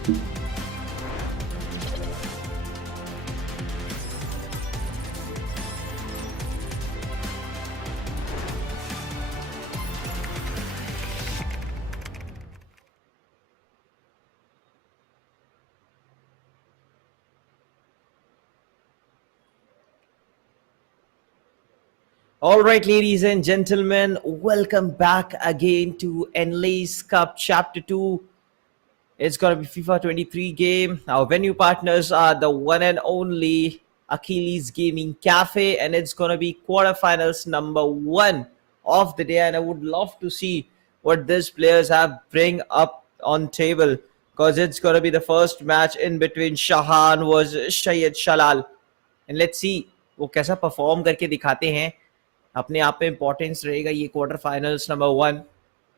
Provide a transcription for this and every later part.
All right, ladies and gentlemen, welcome back again to Enlaiz Cup Chapter 2. It's going to be FIFA 23 game. Our venue partners are the one and only Achilles Gaming Cafe, and it's going to be quarterfinals number 1 of the day. And I would love to see what these players have bring up on table, because it's going to be the first match in between Shahan versus Syed Shalal. And let's see वो कैसा perform करके दिखाते हैं. अपने आप में importance रहेगा ये quarter finals number 1.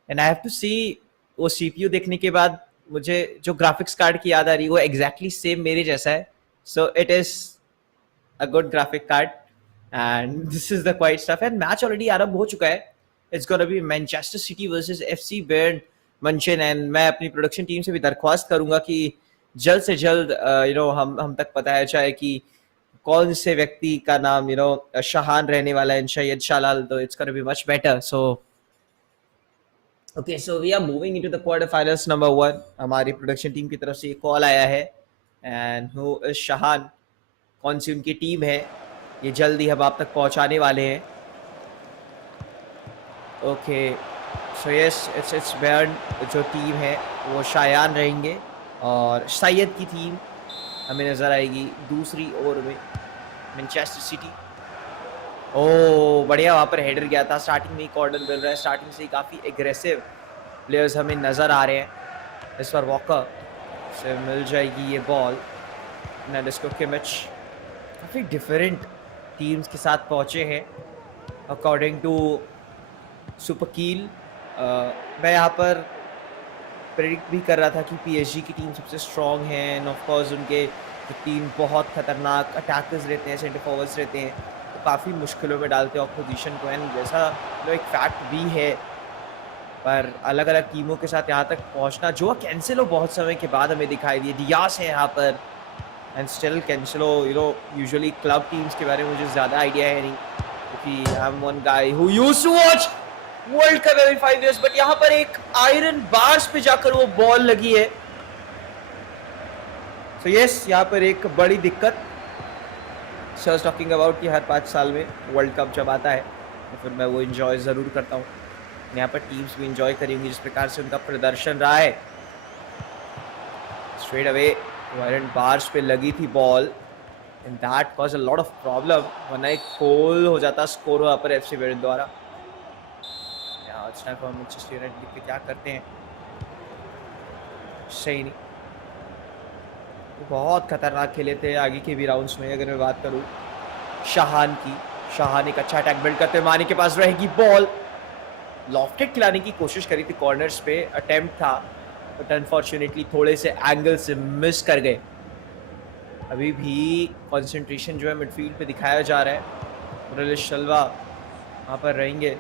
And I have to see वो सीपीयू देखने के बाद मुझे जो ग्राफिक्स कार्ड की याद आ रही है वो एग्जैक्टली सेम मेरे जैसा है. So it is a good graphic card and this is the quite stuff. And match already आरंभ हो चुका है. It's gonna be Manchester City versus FC Bayern म्यूनchen. एंड मैं अपनी प्रोडक्शन टीम से भी दरख्वास्त करूंगा कि जल्द से जल्द हम तक बताया जाए कि कौन से व्यक्ति का नाम शाहान रहने वाला है, सैयद शालाल. तो it's gonna be much better. So okay, so we are moving into the quarter finals number 1. हमारी प्रोडक्शन टीम की तरफ से एक कॉल आया है. एंड हु इज शाहान, कौन सी उनकी टीम है, ये जल्दी हम आप तक पहुंचाने वाले हैं. Okay, so yes, it's Bayern जो टीम है वो शायान रहेंगे और सैयद की टीम हमें नजर आएगी दूसरी ओवर में मैनचेस्टर सिटी. ओ बढ़िया, वहाँ पर हेडर गया था. स्टार्टिंग में ही कॉर्नर मिल रहा है. स्टार्टिंग से ही काफ़ी एग्रेसिव प्लेयर्स हमें नज़र आ रहे हैं. इस पर वॉकर से मिल जाएगी ये बॉल. नेडिस्को किमिच काफ़ी डिफरेंट टीम्स के साथ पहुँचे हैं अकॉर्डिंग टू सुपरकील. मैं यहाँ पर प्रेडिक्ट भी कर रहा था कि पीएसजी की टीम सबसे स्ट्रॉन्ग है. एंड ऑफ कोर्स उनके टीम बहुत खतरनाक अटैकर्स रहते हैं, सेंटर फॉरवर्ड्स रहते हैं, तो काफ़ी मुश्किलों में डालते हैं अपोजिशन को. एंड जैसा एक फैक्ट भी है, पर अलग अलग टीमों के साथ यहाँ तक पहुँचना, जो कैंसिलो बहुत समय के बाद हमें दिखाई दिए. डियास है यहाँ पर and still Cancelo usually club teams के बारे में मुझे ज़्यादा आइडिया है नहीं, क्योंकि I am one guy who used to watch world cup every 5 years. But यहाँ पर एक आयरन बार्स पे जाकर वो बॉल लगी है. सो यस, यहाँ पर एक बड़ी दिक्कत. सो टॉकिंग अबाउट कि हर 5 साल में वर्ल्ड कप जब आता है तो फिर मैं वो इन्जॉय ज़रूर करता हूँ. यहाँ पर टीम्स भी इन्जॉय करेंगी जिस प्रकार से उनका प्रदर्शन रहा है. स्ट्रेट अवे आयरन बार्स पे लगी थी ball and that cause a lot of problem. वरना एक गोल हो जाता स्कोर वहाँ पर एफसी बायर्न द्वारा. मैनचेस्टर यूनाइटेड क्या करते हैं, सही नहीं. बहुत खतरनाक खेले थे आगे के भी राउंड्स में. अगर मैं बात करूं शाहान की, शाहान एक अच्छा अटैक बिल्ड करते. मानी के पास रहेगी बॉल. लॉफ्टेड खिलाने की कोशिश करी थी, कॉर्नर्स पे अटेम्प्ट था, बट अनफॉर्चुनेटली थोड़े से एंगल से मिस कर गए. अभी भी कंसंट्रेशन जो है मिडफील्ड पे दिखाया जा रहा है. रलिश शलवा वहाँ पर रहेंगे.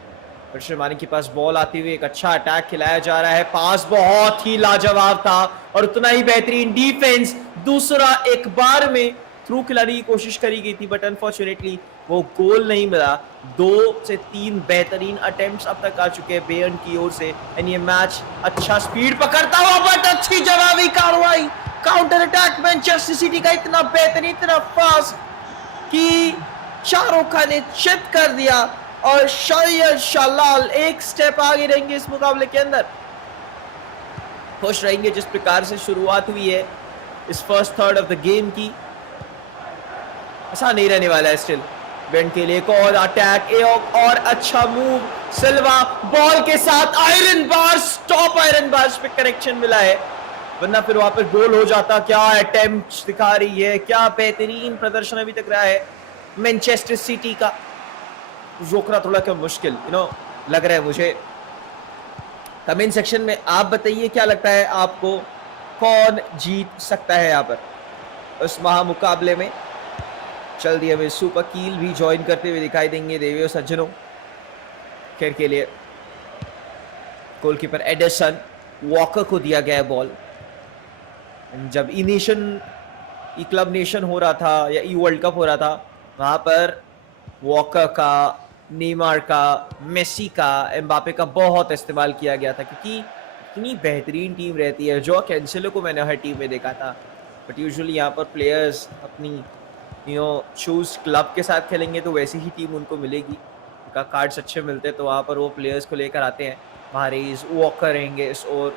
मानी के पास बॉल आती हुई एक अच्छा अटैक खिलाया जा रहा है. पास बहुत ही लाजवाब था और उतना ही बेहतरीन डिफेंस. दूसरा एक बार में थ्रू खिलाने की कोशिश करी गई थी, बट अनफॉर्चुनेटली वो गोल नहीं मिला. 2 से 3 बेहतरीन अटेम्प्ट्स अब तक आ चुके हैं बायर्न की ओर से. एंड ये मैच अच्छा स्पीड पकड़ता हुआ, बट अच्छी जवाबी कार्रवाई, काउंटर अटैक मैनचेस्टर सिटी का इतना बेहतरीन, इतना फास्ट कि चारों खाने चित कर दिया. और सैयद शालाल एक स्टेप आगे रहेंगे इस मुकाबले के अंदर. खुश रहेंगे जिस प्रकार से शुरुआत हुई है इस first third of the game की. ऐसा नहीं रहने वाला है स्टिल. बायर्न के लिए एक और अटैक, और अच्छा मूव. सिल्वा बॉल के साथ iron bars, top iron bars पे कनेक्शन मिला है, वरना फिर वहां पर गोल हो जाता. क्या अटेम्प्ट दिखा रही है, क्या बेहतरीन प्रदर्शन अभी तक रहा है मैनचेस्टर सिटी का. रोकना थोड़ा क्या मुश्किल लग रहा है मुझे. कमेंट सेक्शन में आप बताइए क्या लगता है आपको, कौन जीत सकता है यहाँ पर उस महामुकाबले में. जल्दी हमें सुपर कील भी ज्वाइन करते हुए दिखाई देंगे देवियों सज्जनों. खेल के लिए गोलकीपर एडरसन, वॉकर को दिया गया है बॉल. जब ई क्लब नेशन हो रहा था या ई वर्ल्ड कप हो रहा था, वहां पर वॉकर का, नेमार का, मेसी का, एम्बापे का बहुत इस्तेमाल किया गया था, क्योंकि इतनी बेहतरीन टीम रहती है। जो कैंसेलो को मैंने हर टीम में देखा था, बट यूजुअली यहाँ पर प्लेयर्स अपनी चूज क्लब के साथ खेलेंगे तो वैसी ही टीम उनको मिलेगी, उनका कार्ड्स अच्छे मिलते हैं, तो वहाँ पर वो प्लेयर्स को लेकर आते हैं। मारेज वॉकर रहेंगे इस ओर,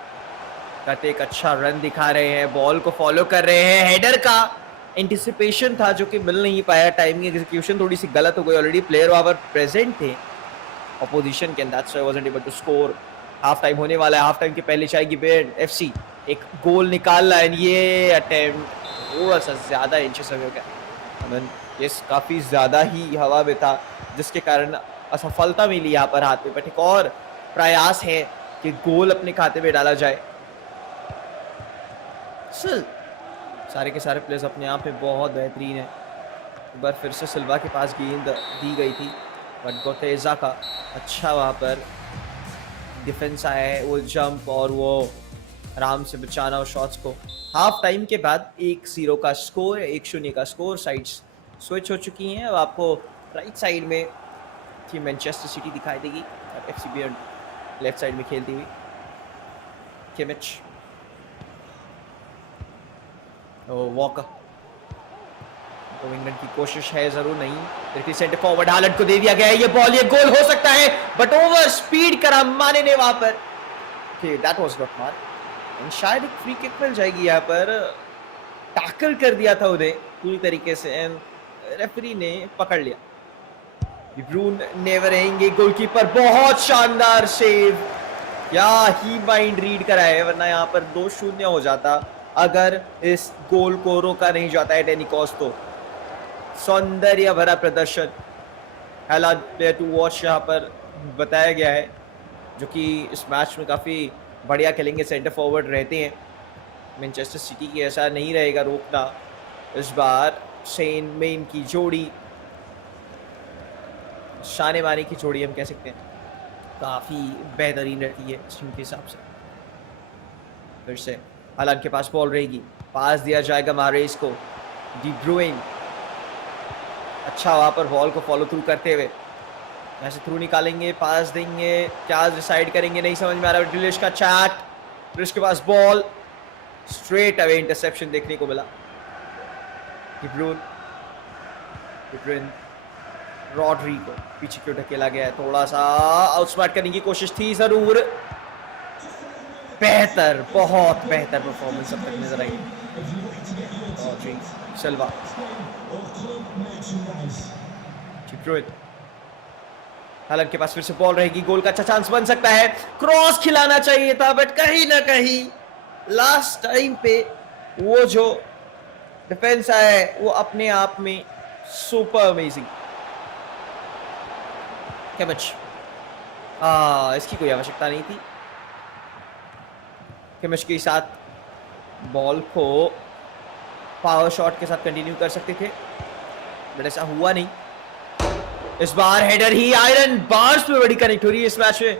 कहते एक अच्छा रन दिखा रहे हैं, बॉल को फॉलो कर रहे हैं, हेडर का एंटिसिपेशन था जो कि मिल नहीं पाया, टाइमिंग एग्जीक्यूशन थोड़ी सी गलत हो गई, ऑलरेडी प्लेयर वहां पर प्रेजेंट थे अपोजिशन के, that's why I wasn't able to score. Half time होने वाला है, हाफ टाइम के पहले जाएगी बेड एफसी, एक गोल निकाल रहा है, ये अटेम्प्ट थोड़ा सा ज्यादा इंचेस हो गया, ये काफी ज्यादा ही हवा में था, जिसके कारण असफलता मिली यहाँ पर हाथ में, बट एक और प्रयास है कि गोल अपने खाते में डाला जाए। सारे के सारे प्लेयर्स अपने आप में बहुत बेहतरीन है। एक बार फिर से सिल्वा के पास गेंद दी गई थी, बट गोतेजा का अच्छा वहाँ पर डिफेंस आया है, वो जंप और वो आराम से बचाना और शॉट्स को। हाफ टाइम के बाद 1-0 का स्कोर, 1-0 का स्कोर, साइड्स स्विच हो चुकी हैं। अब आपको राइट साइड में थी मैनचेस्टर सिटी दिखाई देगी, एफसी लेफ्ट साइड में खेलती हुई। किमिच, वॉकर तो विंगन की कोशिश है, जरूर नहीं, लेकिन सेंटर फॉरवर्ड हालैंड को दे दिया गया है, ये बॉल, ये गोल हो सकता है, बट ओवर स्पीड करा माने ने वहां पर, that was not mark, and शायद एक फ्री किक मिल जाएगी यहाँ पर। टैकल कर दिया था उन्हें पूरी तरीके से, एंड रेफरी ने पकड़ लिया। ब्रून नेवर रहेंगे, गोलकीपर बहुत शानदार सेव, क्या ही माइंड रीड करा है, वरना यहाँ पर 2-0 हो जाता अगर इस गोल को रोका नहीं जाता है एट एनी कॉस्ट। तो सौंदर्य भरा प्रदर्शन, हाईलाइट प्लेयर टू वॉच यहाँ पर बताया गया है, जो कि इस मैच में काफ़ी बढ़िया खेलेंगे, सेंटर फॉरवर्ड रहते हैं। मैनचेस्टर सिटी की ऐसा नहीं रहेगा रोकना इस बार। सेन मेन की जोड़ी, शाने माने की जोड़ी हम कह सकते हैं, काफ़ी बेहतरीन रहती है इस टीम के हिसाब से। फिर से हालांकि के पास बॉल रहेगी, पास दिया जाएगा मारेज को, डी ब्रुइन अच्छा वहां पर बॉल को फॉलो थ्रू करते हुए ऐसे थ्रू निकालेंगे, पास देंगे, क्या डिसाइड करेंगे नहीं समझ में आ रहा। डिलिश का चैट, डिलिश के पास बॉल, स्ट्रेट अवे इंटरसेप्शन देखने को मिला। डी ब्रुइन रॉड्री को पीछे क्यों ढकेला गया है, थोड़ा सा आउटस्मार्ट करने की कोशिश थी जरूर, बेहतर, बहुत बेहतर परफॉर्मेंस अब तक नजर आई। रॉड्री, सिल्वा, हालांकि के पास फिर से बॉल रहेगी, गोल का अच्छा चांस बन सकता है, क्रॉस खिलाना चाहिए था, बट कहीं ना कहीं लास्ट टाइम पे वो जो डिफेंस है वो अपने आप में सुपर अमेजिंग। कैमच, इसकी कोई आवश्यकता नहीं थी, कैमच के साथ बॉल को पावर शॉट के साथ कंटिन्यू कर सकते थे, बट ऐसा हुआ नहीं। इस बार हेडर ही आयरन बार्स पे बड़ी कनेक्ट हो रही है इस मैच में,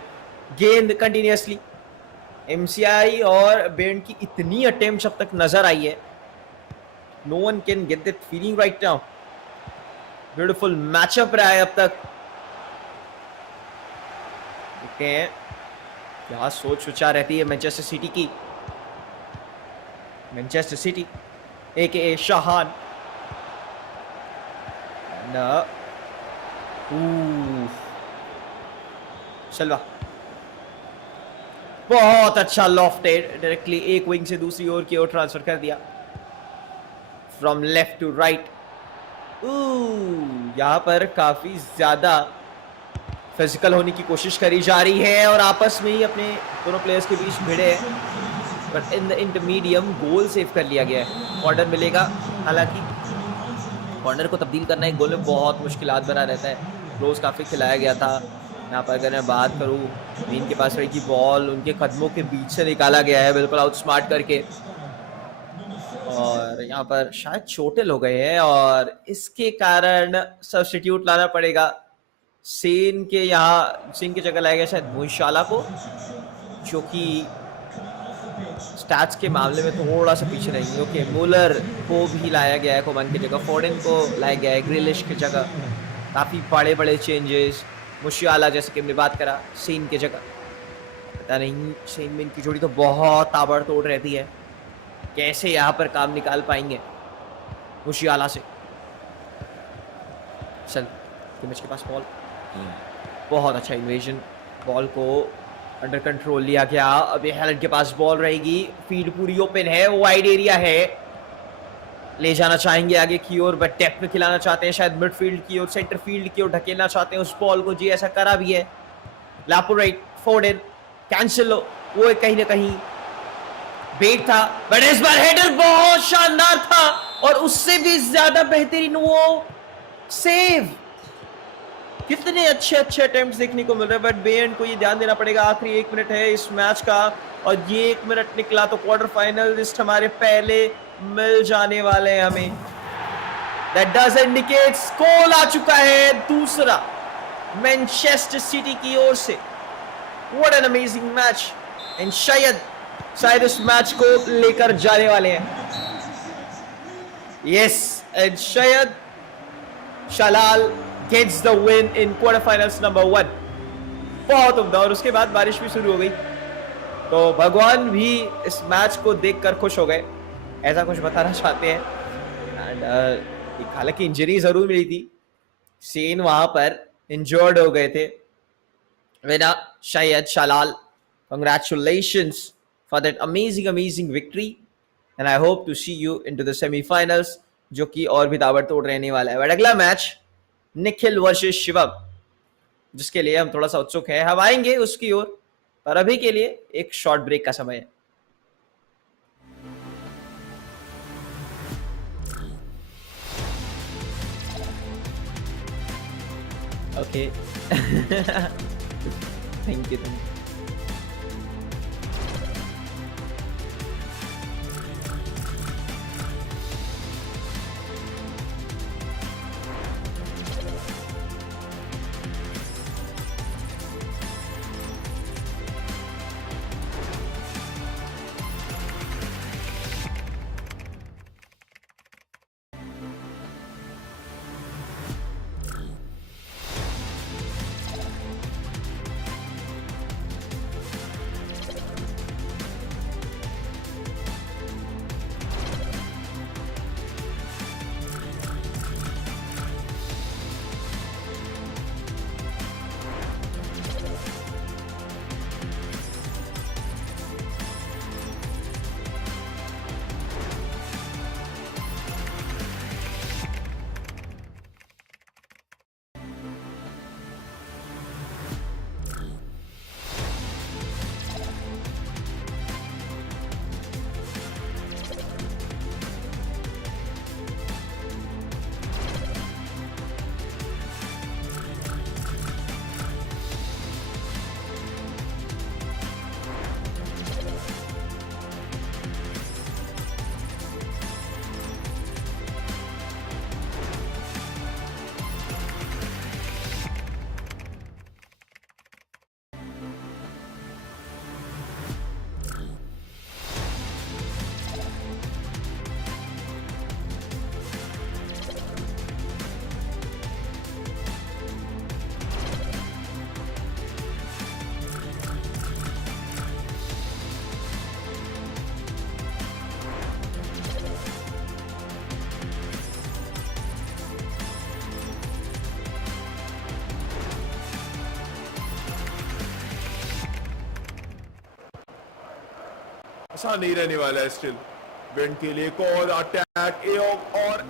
गेंद कंटिन्यूअसली एमसीआई और बेंड की इतनी अटेम्प्ट अब तक नजर आई है, no one can get that feeling right now. Beautiful matchup रहा है अब तक, देखते हैं क्या सोच विचार रहती है मैनचेस्टर सिटी की। मैनचेस्टर सिटी एके शाहान, शल्वा बहुत अच्छा लॉफ्टेड, डायरेक्टली एक विंग से दूसरी ओर की ओर ट्रांसफर कर दिया, फ्रॉम लेफ्ट टू राइट। यहां पर काफी ज्यादा फिजिकल होने की कोशिश करी जा रही है और आपस में ही अपने दोनों प्लेयर्स के बीच भिड़े हैं, but in the इंटरमीडियम goal save कर लिया गया है। कॉर्नर मिलेगा, हालांकि कॉर्नर को तब्दील करना एक गोल में बहुत मुश्किलात बना रहता है, क्लोज काफ़ी खिलाया गया था। यहाँ पर अगर मैं बात करूँ, मीन के पास रहेगी बॉल, उनके कदमों के बीच से निकाला गया है बिल्कुल आउटस्मार्ट करके, और यहाँ पर शायद चोटिल हो गए हैं और इसके कारण सब्स्टिट्यूट लाना पड़ेगा। सेन के यहाँ, सेन की जगह लाया गया शायद मोइशाला को, जो कि स्टैट्स के मामले में थोड़ा सा पीछे नहीं, क्योंकि मुलर को भी लाया गया है कोमान की जगह, फोर्डन को लाया गया है ग्रिलिश की जगह, काफी बड़े बड़े चेंजेस। मुशियाला जैसे कि हमने बात करा सेन की जगह, पता नहीं सेन में इनकी जोड़ी तो बहुत ताबड़तोड़ रहती है, कैसे यहाँ पर काम निकाल पाएंगे मुशियाला से। चल किमिच के पास बॉल, बहुत अच्छा इन्वेजन, बॉल को अंडर कंट्रोल लिया गया। अब ये हेलन के पास बॉल रहेगी, फील्ड पूरी ओपन है, वाइड एरिया है, ले जाना चाहेंगे आगे की ओर, बट डेप्थ में खिलाना चाहते हैं, शायद मिडफील्ड की ओर, सेंटर फील्ड की ओर ढकेलना चाहते हैं उस बॉल को। जी ऐसा करा भी है, लापोराइट फोर्डन कैंसिलो, वो कहीं ना कहीं बेट था, बट इस बार हेडर बहुत शानदार था और उससे भी ज्यादा बेहतरीन वो सेव। कितने अच्छे अच्छे अटेम्प्ट्स देखने को मिल रहे हैं, बट बेएंड को ये ध्यान देना पड़ेगा। आखिरी 1 मिनट है इस मैच का और ये 1 मिनट निकला तो क्वार्टर फाइनल लिस्ट हमारे पहले मिल जाने वाले हैं हमें। दैट डज इंडिकेट गोल आ चुका है दूसरा मैनचेस्टर सिटी की ओर से। What an amazing match, and शायद इस मैच को लेकर जाने वाले हैं। यस, एंड शायद शलाल gets the win in quarterfinals number 1। बहुत उम्दा, और उसके बाद बारिश भी शुरू हो गई तो भगवान भी इस मैच को देखकर खुश हो गए, ऐसा कुछ बताना चाहते हैं। एंड हालांकि इंजरी जरूर मिली थी, सेन वहां पर इंजर्ड हो गए थे। वेना शायद शलाल, congratulations for that amazing victory and I hope to see you into the semi-finals, जो कि और भी ताबड़तोड़ रहने वाला है। बट अगला मैच निखिल वर्सेस शिवम, जिसके लिए हम थोड़ा सा उत्सुक है, हम आएंगे उसकी ओर, पर अभी के लिए एक शॉर्ट ब्रेक का समय है। Okay thank you. आसान नहीं रहने वाला है स्टिल। बेंड के लिए एक और अटैक, और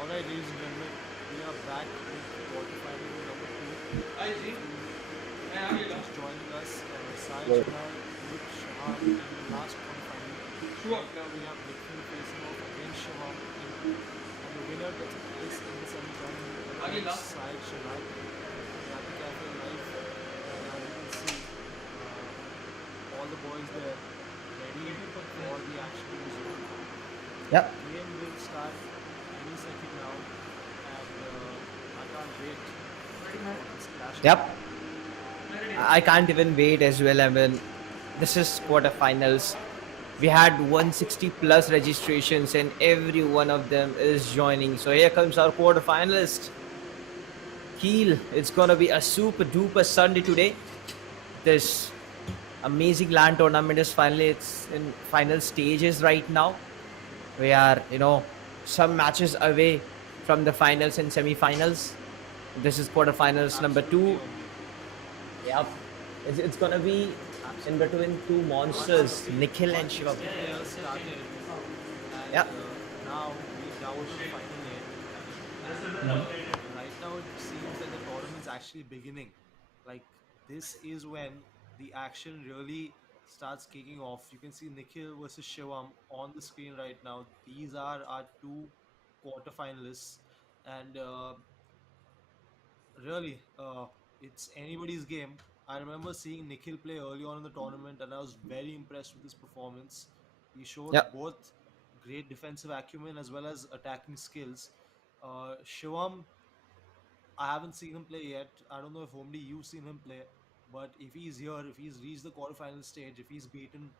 Alright, ladies and gentlemen, we are back with quarterfinal number 2. If you just joining us, Sai Chahal beat Shahan in the last quarterfinal. Right now, we have Nikhil facing off against Shivam, and the winner gets a place in the semi-final against Sai Chahal. We are at the cafe live, and as you can see, all the boys there ready for the action to resume. Yep. The game will start any second now, and I can't wait for this clash to Yep. begin. I can't even wait as well. I mean, this is quarterfinals. We had 160 plus registrations, and every one of them is joining. So here comes our quarterfinalist, Keel. It's gonna be a super duper Sunday today. This amazing LAN tournament is finally it's in final stages right now. We are, some matches away from the finals and semi-finals. This is quarterfinals number Absolutely, 2. Omni. Yep. It's gonna be in Absolutely. between two monsters, Nikhil and Shivam. 160 players started, and Yep. now we down to the final 8. And right now, it seems that the tournament's actually beginning. Like, this is when the action really starts kicking off. You can see Nikhil versus Shivam on the screen right now. These are our two quarterfinalists, and really, it's anybody's game. I remember seeing Nikhil play early on in the tournament, and I was very impressed with his performance. He showed Yep. both great defensive acumen as well as attacking skills. Shivam, I haven't seen him play yet. I don't know if only you've seen him play, but if he's here, if he's reached the quarterfinal stage, if he's beaten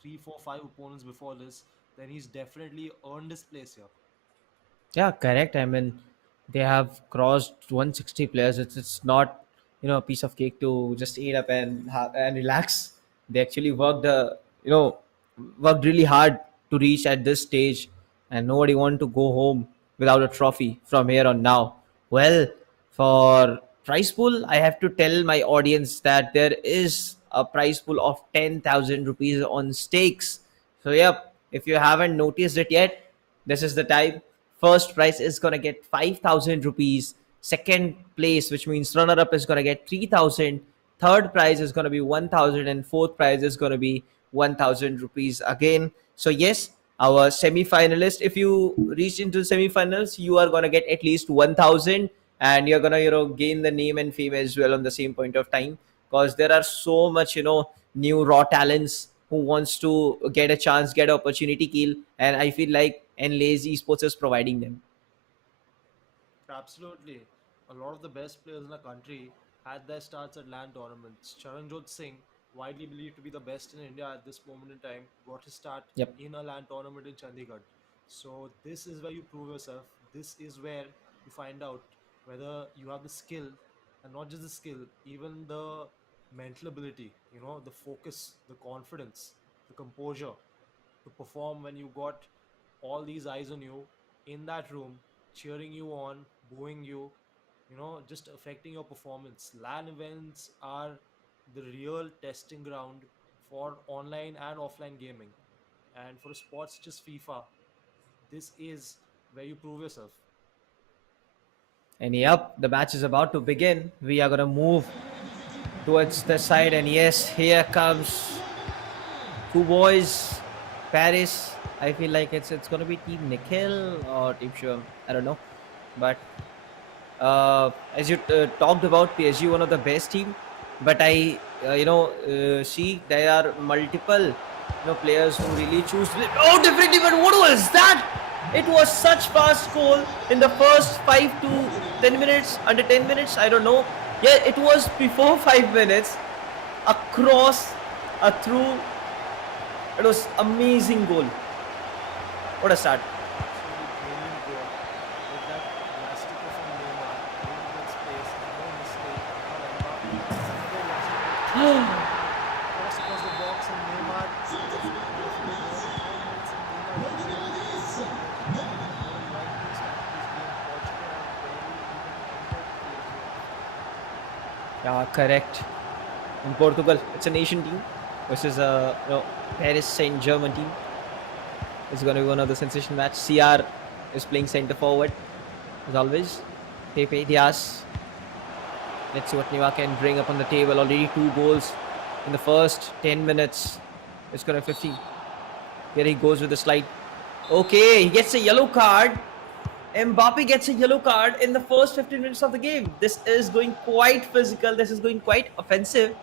three, four, five opponents before this, then he's definitely earned his place here. Yeah, correct. I mean, they have crossed 160 players. It's not a piece of cake to just eat up and relax. They actually worked really hard to reach at this stage, and nobody want to go home without a trophy from here on now. Well, for prize pool, I have to tell my audience that there is a prize pool of 10,000 rupees on stakes. So, yep, if you haven't noticed it yet, this is the time. First prize is gonna get 5,000 rupees. Second place, which means runner up, is gonna get 3,000. Third prize is gonna be 1,000, and fourth prize is gonna be 1,000 rupees again. So yes, our semi-finalist. If you reach into semi-finals, you are gonna get at least 1,000, and you're gonna gain the name and fame as well on the same point of time, because there are so much new raw talents who wants to get a chance, get an opportunity kill, and I feel like Enlaiz esports is providing them. Absolutely. A lot of the best players in the country had their starts at LAN tournaments. Charanjot Singh, widely believed to be the best in India at this moment in time, got his start Yep. in a LAN tournament in Chandigarh. So this is where you prove yourself. This is where you find out whether you have the skill, and not just the skill, even the mental ability, the focus, the confidence, the composure to perform when you got all these eyes on you in that room, cheering you on, booing you, just affecting your performance. LAN events are the real testing ground for online and offline gaming. And for a sport such as FIFA, this is where you prove yourself. And yep, the match is about to begin. We are gonna move towards the side, and yes, here comes two boys, Paris. I feel like it's gonna be Team Nikhil or Team Shivam. I don't know, but as you talked about PSG, one of the best team, but I see there are multiple players who really choose. Oh, differently, but what was that? It was such fast goal in the first 5 to 10 minutes, under 10 minutes. I don't know. Yeah, it was before 5 minutes. Across, a through. It was amazing goal. What a start! Absolutely brilliant goal with that elastico from Neymar into that space. No mistake. Now Mbappe has another elastico cross across the box, and Neymar gets the perfect goal. 9 minutes and Neymar gets the goal. What a lightning start to this game. Portugal have barely even entered PSG off. Yeah, correct. In Portugal, it's a nation team versus a Paris Saint Germain team. It's going to be one of the sensation match. CR is playing center forward. as always. Pepe Diaz. Let's see what Neva can bring up on the table. Already 2 goals in the first 10 minutes. It's going to 50. Here he goes with the slide. Okay, he gets a yellow card. Mbappe gets a yellow card in the first 15 minutes of the game. This is going quite physical. This is going quite offensive.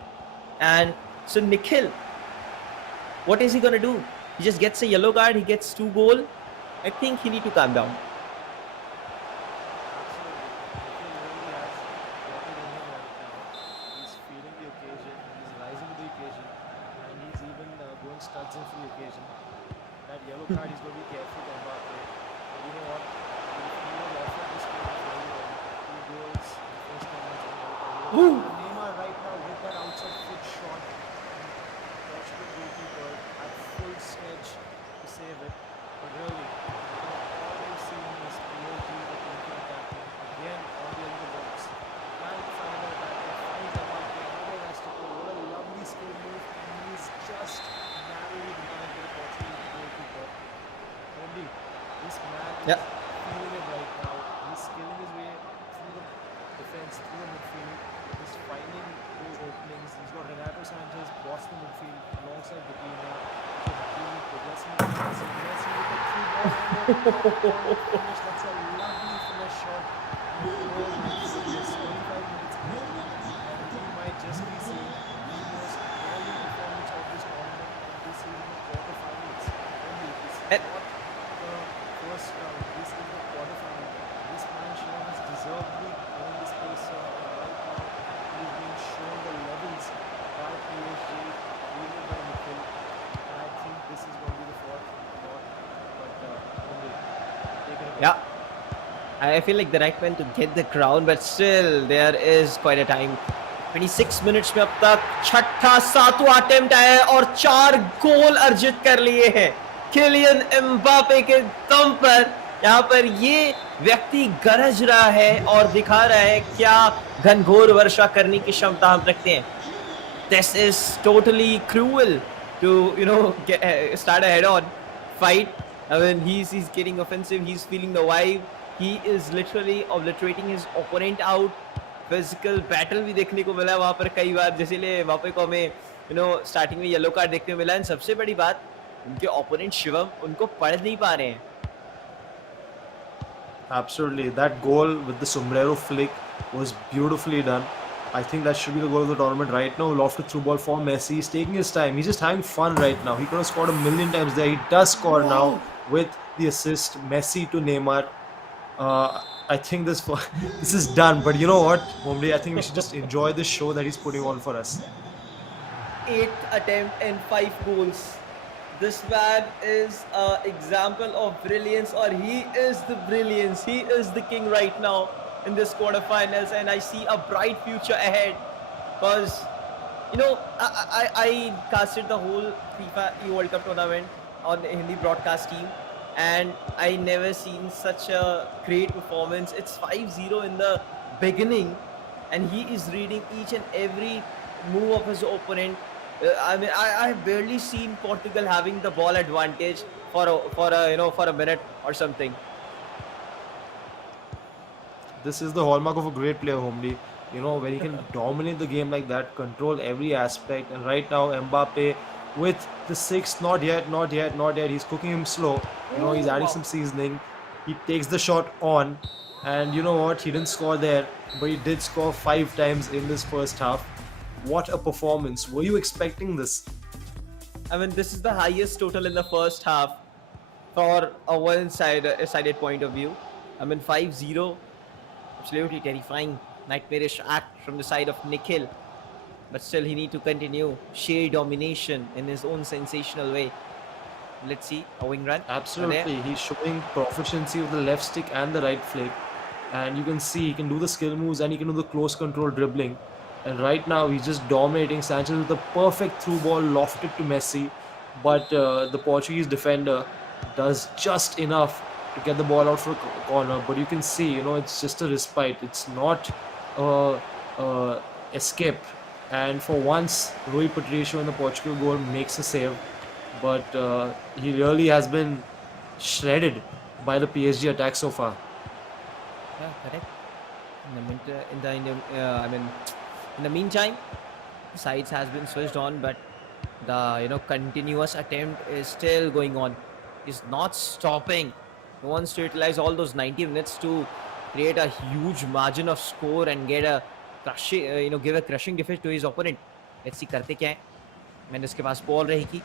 And so Nikhil, what is he going to do? He just gets a yellow card. He gets 2 goals. I think he need to calm down. He's feeling the occasion, he's rising to the occasion, and he's even going studs in for the occasion. That yellow card, he's going to be careful to Mbappe. But you know what? He was offered this game very well. 2 goals in the first 10 minutes of the World Ooh. Cup. Neymar right now with that outside foot shot. Portugal goalkeeper at full stretch to save it. But really, all we've seen is PSG the thinking attacking again on the end of the box. Trying to find out that finds Mbappe. Nobody has to go. What a lovely skill move. And he's just narrowly denied the Portugal goalkeeper. Only this man Yeah. is feeling it right now. He's skilling his way through the defense, through the midfield. He's finding those openings. He's got Renato Sanchez, Boston midfield, alongside Vitinha. Hakimi progressing with Messi. Messi with the through ball and a finish. That's a lovely finish shot. And oh my goodness, 25 minutes in, and we might just be seeing the most brilliant performance of this tournament and this is the quarterfinals. Only this is And- not the first round. This is the quarterfinal. This man Shivam has deservedly earned this place right now. He's being shown the levels by PSG, even by Nikhil. And I think this is going to be the fourth lot. But only take it away. Yeah. I feel like the right man to get the crown, but still there is quite a time. 26 minutes में अब तक छठा सातवां attempt आया है और 4 गोल अर्जित कर लिए हैं किलियन एम्बापे के दम पर। यहाँ पर ये व्यक्ति गरज रहा है और दिखा रहा है क्या घनघोर वर्षा करने की क्षमता हम रखते हैं। This is totally cruel to start a head-on fight. I mean, he's getting offensive. He's feeling the vibe. He is literally obliterating his opponent out. Physical battle भी देखने को मिला वहाँ पर कई बार, जैसे वहाँ पे को हमें स्टार्टिंग में येलो कार्ड देखने को मिला। एंड सबसे बड़ी बात, उनके ओपोनेंट शिवम उनको पढ़ नहीं पा रहे हैं। Absolutely. That goal with the sombrero flick was beautifully done. I think that should be the goal of the tournament right now. Lofted through ball for Messi. He's taking his time. He's just having fun right now. He could have scored a million times there. He does score now with the assist. Messi to Neymar. I think this this is done. But you know what, Mumbai, I think we should just enjoy this show that he's putting on for us. 8th attempt and 5 goals. This man is an example of brilliance, or he is the brilliance. He is the king right now in this quarterfinals, and I see a bright future ahead. Because I casted the whole FIFA World Cup tournament on the Hindi broadcast team, and I never seen such a great performance. It's 5-0 in the beginning, and he is reading each and every move of his opponent. I mean, I have barely seen Portugal having the ball advantage for a minute or something. This is the hallmark of a great player, Homely. When he can dominate the game like that, control every aspect. And right now, Mbappe with the sixth, not yet. He's cooking him slow. He's adding some seasoning. He takes the shot on. And you know what? He didn't score there, but he did score 5 times in this first half. What a performance. Were you expecting this? I mean, this is the highest total in the first half for a one-sided point of view. I mean, 5-0. Absolutely terrifying, nightmarish act from the side of Nikhil. But still, he need to continue sheer domination in his own sensational way. Let's see a wing run. Absolutely. He's showing proficiency with the left stick and the right flick. And you can see he can do the skill moves and he can do the close control dribbling. And right now he's just dominating Sanchez with a perfect through ball lofted to Messi. But the Portuguese defender does just enough to get the ball out for a corner. But you can see, it's just a respite. It's not escape. And for once, Rui Patricio in the Portugal goal makes a save. But he really has been shredded by the PSG attack so far. Yeah, correct. I mean, in the meantime, the sides has been switched on, but the continuous attempt is still going on. Is not stopping. He wants to utilize all those 90 minutes to create a huge margin of score and get a crushing, give a crushing defeat to his opponent. Let's see करते क्या है. मैंने इसके पास ball रहेगी.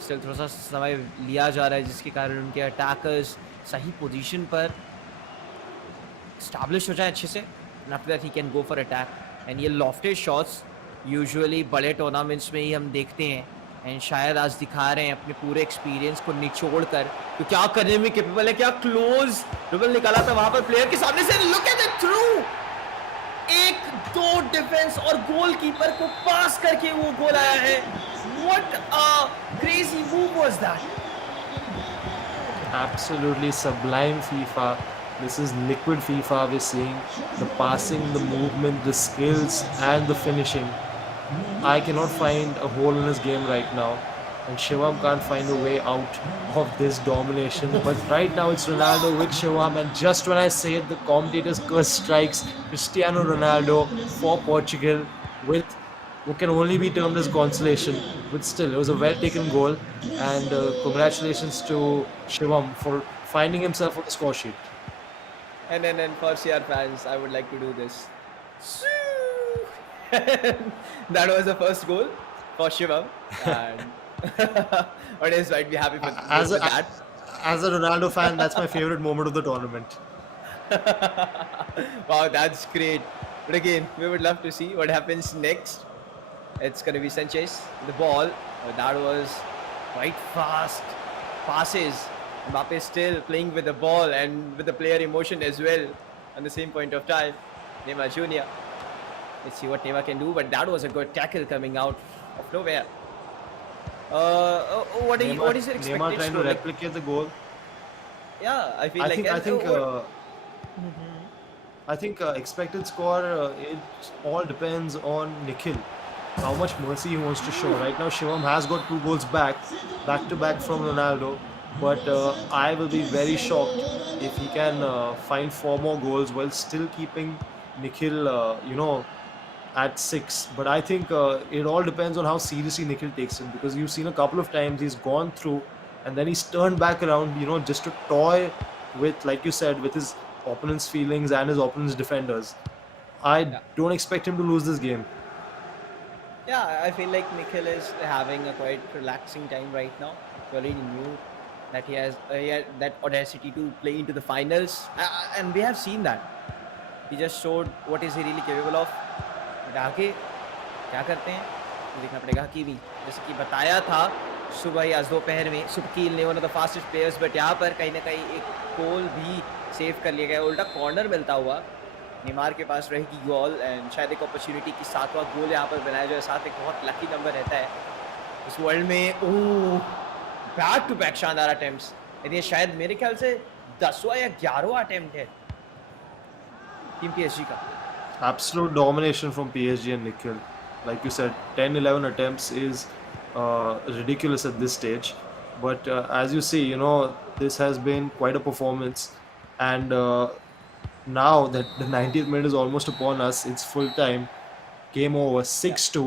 Still थोड़ा सा समय लिया जा रहा है जिसके कारण उनके अटैकर्स सही पोजीशन पर स्टैब्लिश हो जाए अच्छे से. And after that he can go for attack. And ये lofted shots यूजुअली बड़े टूर्नामेंट्स में ही हम देखते हैं. एंड शायद आज दिखा रहे हैं अपने पूरे एक्सपीरियंस को निचोड़ कर तो क्या करने में कैपेबल है. क्या क्लोज ड्रिबल निकाला था वहां पर प्लेयर के सामने से. Look at it through. एक दो डिफेंस और गोलकीपर को पास करके वो गोल आया है. What a crazy move was that. Absolutely sublime FIFA. This is liquid FIFA. We're seeing the passing, the movement, the skills, and the finishing. I cannot find a hole in this game right now, and Shivam can't find a way out of this domination. But right now it's Ronaldo with Shivam, and just when I say it, the commentator's curse strikes. Cristiano Ronaldo for Portugal with what can only be termed as consolation. But still, it was a well-taken goal, and congratulations to Shivam for finding himself on the score sheet. And for CR fans, I would like to do this. That was the first goal for Shivam, and audience might be happy As with a, that. as a Ronaldo fan, that's my favorite moment of the tournament. Wow, that's great. But again, we would love to see what happens next. It's going to be Sanchez with the ball. That was quite fast passes. Mbappe still playing with the ball and with the player emotion as well at the same point of time. Neymar Jr. Let's see what Neymar can do, but that was a good tackle coming out of nowhere. What is your expectation? Neymar trying to like, replicate the goal. yeah, I feel I like think I that. think I think expected score. It all depends on Nikhil. How much mercy he wants to show. Right now, Shivam has got 2 goals back to back from Ronaldo. But I will be very shocked if he can find 4 more goals while still keeping Nikhil, at 6. But I think it all depends on how seriously Nikhil takes him, because you've seen a couple of times he's gone through and then he's turned back around, just to toy with, like you said, with his opponent's feelings and his opponent's defenders. I Yeah. don't expect him to lose this game. Yeah, I feel like Nikhil is having a quite relaxing time right now. He already knew that he had that audacity to play into the finals, and we have seen that. He just showed what is he really capable of. But आगे क्या करते हैं ये देखना पड़ेगा. हकीमी जैसे कि बताया था सुबह या आज दोपहर में, सुबकील ने one of the fastest players, but यहाँ पर कहीं ना कहीं एक गोल भी सेव कर लिया गया. उल्टा कॉर्नर मिलता हुआ नेमार के पास रहेगी गोल, एंड शायद एक अपॉर्चुनिटी की 7वां गोल यहाँ पर बनाया जाए. साथ एक बहुत लकी नंबर रहता है इस वर्ल्ड में. ओह, बैक टू बैक शानदार अटेम्प्ट्स. ये शायद मेरे ख्याल से 10वां या 11वां अटेम्प्ट है टीम पीएसजी का. Absolute domination from PSG and Nikhil. Like you said, 10-11 attempts is ridiculous at this stage. But as you see, this has been quite a performance. And now that the 90th minute is almost upon us, it's full time. Game over, 6-2.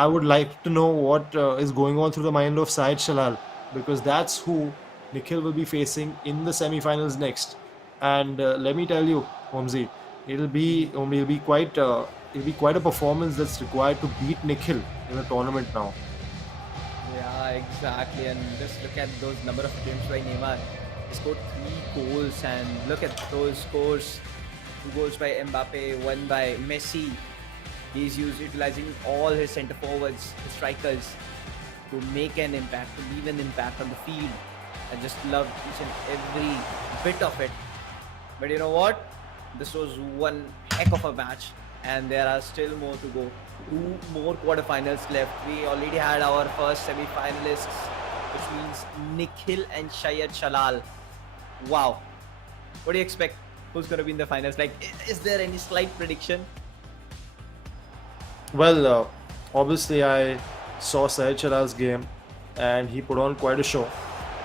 I would like to know what is going on through the mind of Syed Shalal, because that's who Nikhil will be facing in the semi-finals next. And let me tell you, Homzi, it'll be quite a performance that's required to beat Nikhil in the tournament now. Yeah, exactly. And just look at those number of attempts by Neymar. He scored 3 goals, and look at those scores. 2 goals by Mbappe, 1 by Messi. He's utilizing all his centre forwards, his strikers, to make an impact, to leave an impact on the field. I just loved each and every bit of it. But you know what? This was one heck of a match, and there are still more to go. 2 more quarterfinals left. We already had our first semi-finalists, which means Nikhil and Syed Shalal. Wow. What do you expect? Who's going to be in the finals? Like, is there any slight prediction? Well, obviously I saw Syed Shalal's game and he put on quite a show.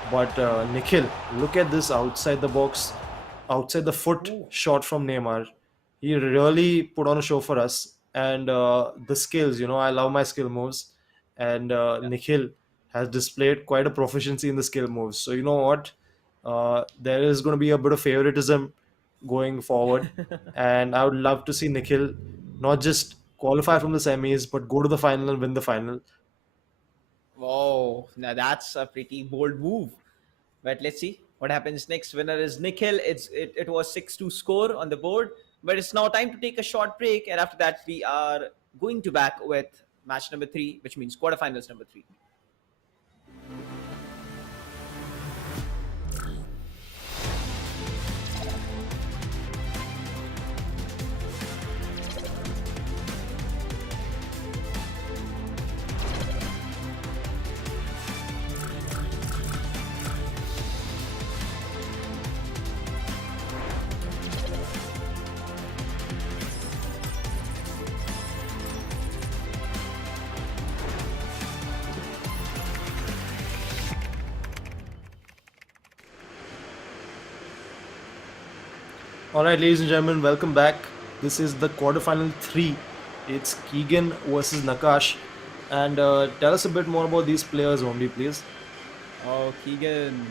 But Nikhil, look at this outside the box outside the foot Ooh. shot from Neymar. He really put on a show for us. And the skills, I love my skill moves. And Nikhil has displayed quite a proficiency in the skill moves. So, you know what? There is going to be a bit of favoritism going forward. And I would love to see Nikhil not just qualify from the semis, but go to the final and win the final. Whoa, now that's a pretty bold move. But let's see what happens next. Winner is Nikhil. It was 6-2 score on the board. But it's now time to take a short break. And after that, we are going to back with match number 3, which means quarterfinals number 3. All right, ladies and gentlemen, welcome back. This is the quarterfinal three. It's Keegan versus Nakash. And tell us a bit more about these players, only, please. Oh, Keegan,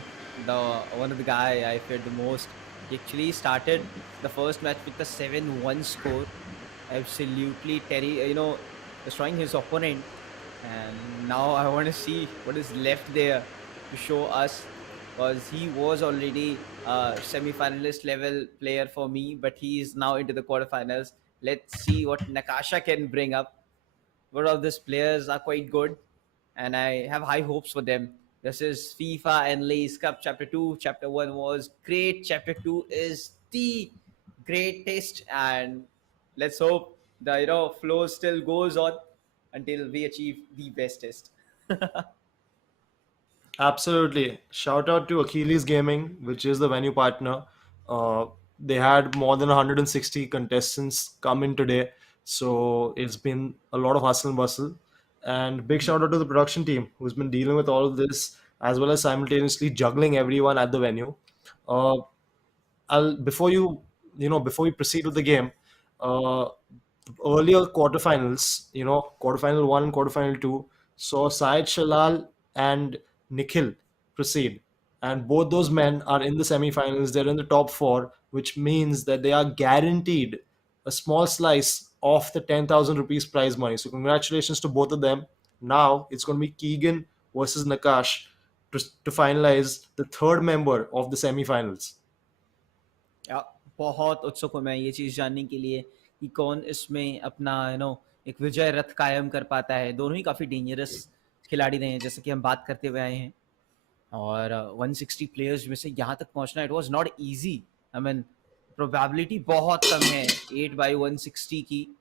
the one of the guy I feared the most. He actually started the first match with a 7-1 score, absolutely destroying his opponent. And now I want to see what is left there to show us, because he was already a semi-finalist level player for me, but he is now into the quarterfinals. Let's see what Nakasha can bring up. Both of these players are quite good, and I have high hopes for them. This is FIFA Enlaiz Cup Chapter 2. Chapter 1 was great. Chapter 2 is the greatest, and let's hope the flow still goes on until we achieve the bestest. Absolutely. Shout out to Achilles Gaming, which is the venue partner. Uh, they had more than 160 contestants come in today. So it's been a lot of hustle and bustle. And big shout out to the production team who's been dealing with all of this as well as simultaneously juggling everyone at the venue. Uh, I'll before we proceed with the game, uh, earlier quarterfinals, quarterfinal one and quarterfinal two saw Syed Shalal and Nikhil proceed, and both those men are in the semifinals. They're in the top four, which means that they are guaranteed a small slice of the 10,000 rupees prize money. So congratulations to both of them. Now it's going to be Keegan versus Nakash to finalize the third member of the semifinals. या बहुत उत्सुक हूँ मैं ये चीज़ जानने के लिए कि कौन इसमें अपना एक विजय रथ कायम कर पाता है। दोनों ही काफ़ी डेंजरस खिलाड़ी रहे हैं, जैसे कि हम बात करते हुए आए हैं। और 160 प्लेयर्स में से यहाँ तक पहुँचना, it was not easy. I mean probability बहुत कम है 8/160 की।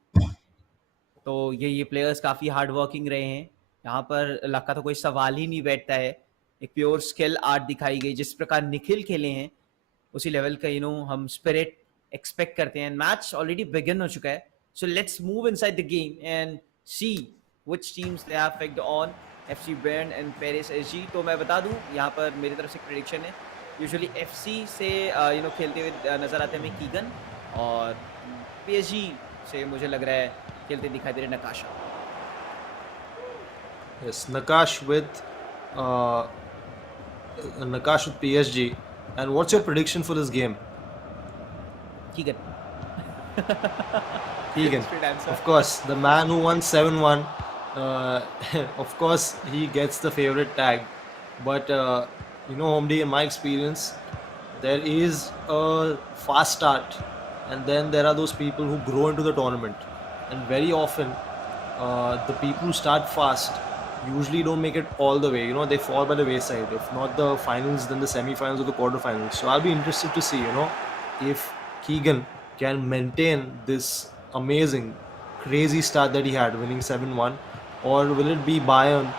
तो ये प्लेयर्स काफ़ी हार्ड वर्किंग रहे हैं। यहाँ पर लक का तो कोई सवाल ही नहीं बैठता है। एक प्योर स्किल आर्ट दिखाई गई, जिस प्रकार निखिल खेले हैं उसी लेवल का हम स्पिरिट एक्सपेक्ट करते हैं। मैच ऑलरेडी बिगिन हो चुका है, so let's move inside the game and see which teams they have picked on. FC Bern and Paris SG. तो मैं बता दूं यहाँ पर मेरी तरफ से प्रेडिक्शन है, यूजुअली एफसी से खेलते हुए नजर आते हैं हमें कीगन, और पीएसजी से मुझे लग रहा है खेलते दिखाई दे रहे नकाशा। Yes, uh, Nakash with PSG. And what's your prediction for this game? Keegan. Keegan, Straight answer. of course, the man who won 7-1. Uh, of course, he gets the favorite tag. But, Homedy, in my experience, there is a fast start, and then there are those people who grow into the tournament. And very often, the people who start fast usually don't make it all the way. They fall by the wayside. If not the finals, then the semi-finals or the quarterfinals. So I'll be interested to see, if Keegan can maintain this amazing, crazy start that he had, winning 7-1, or will it be Bayern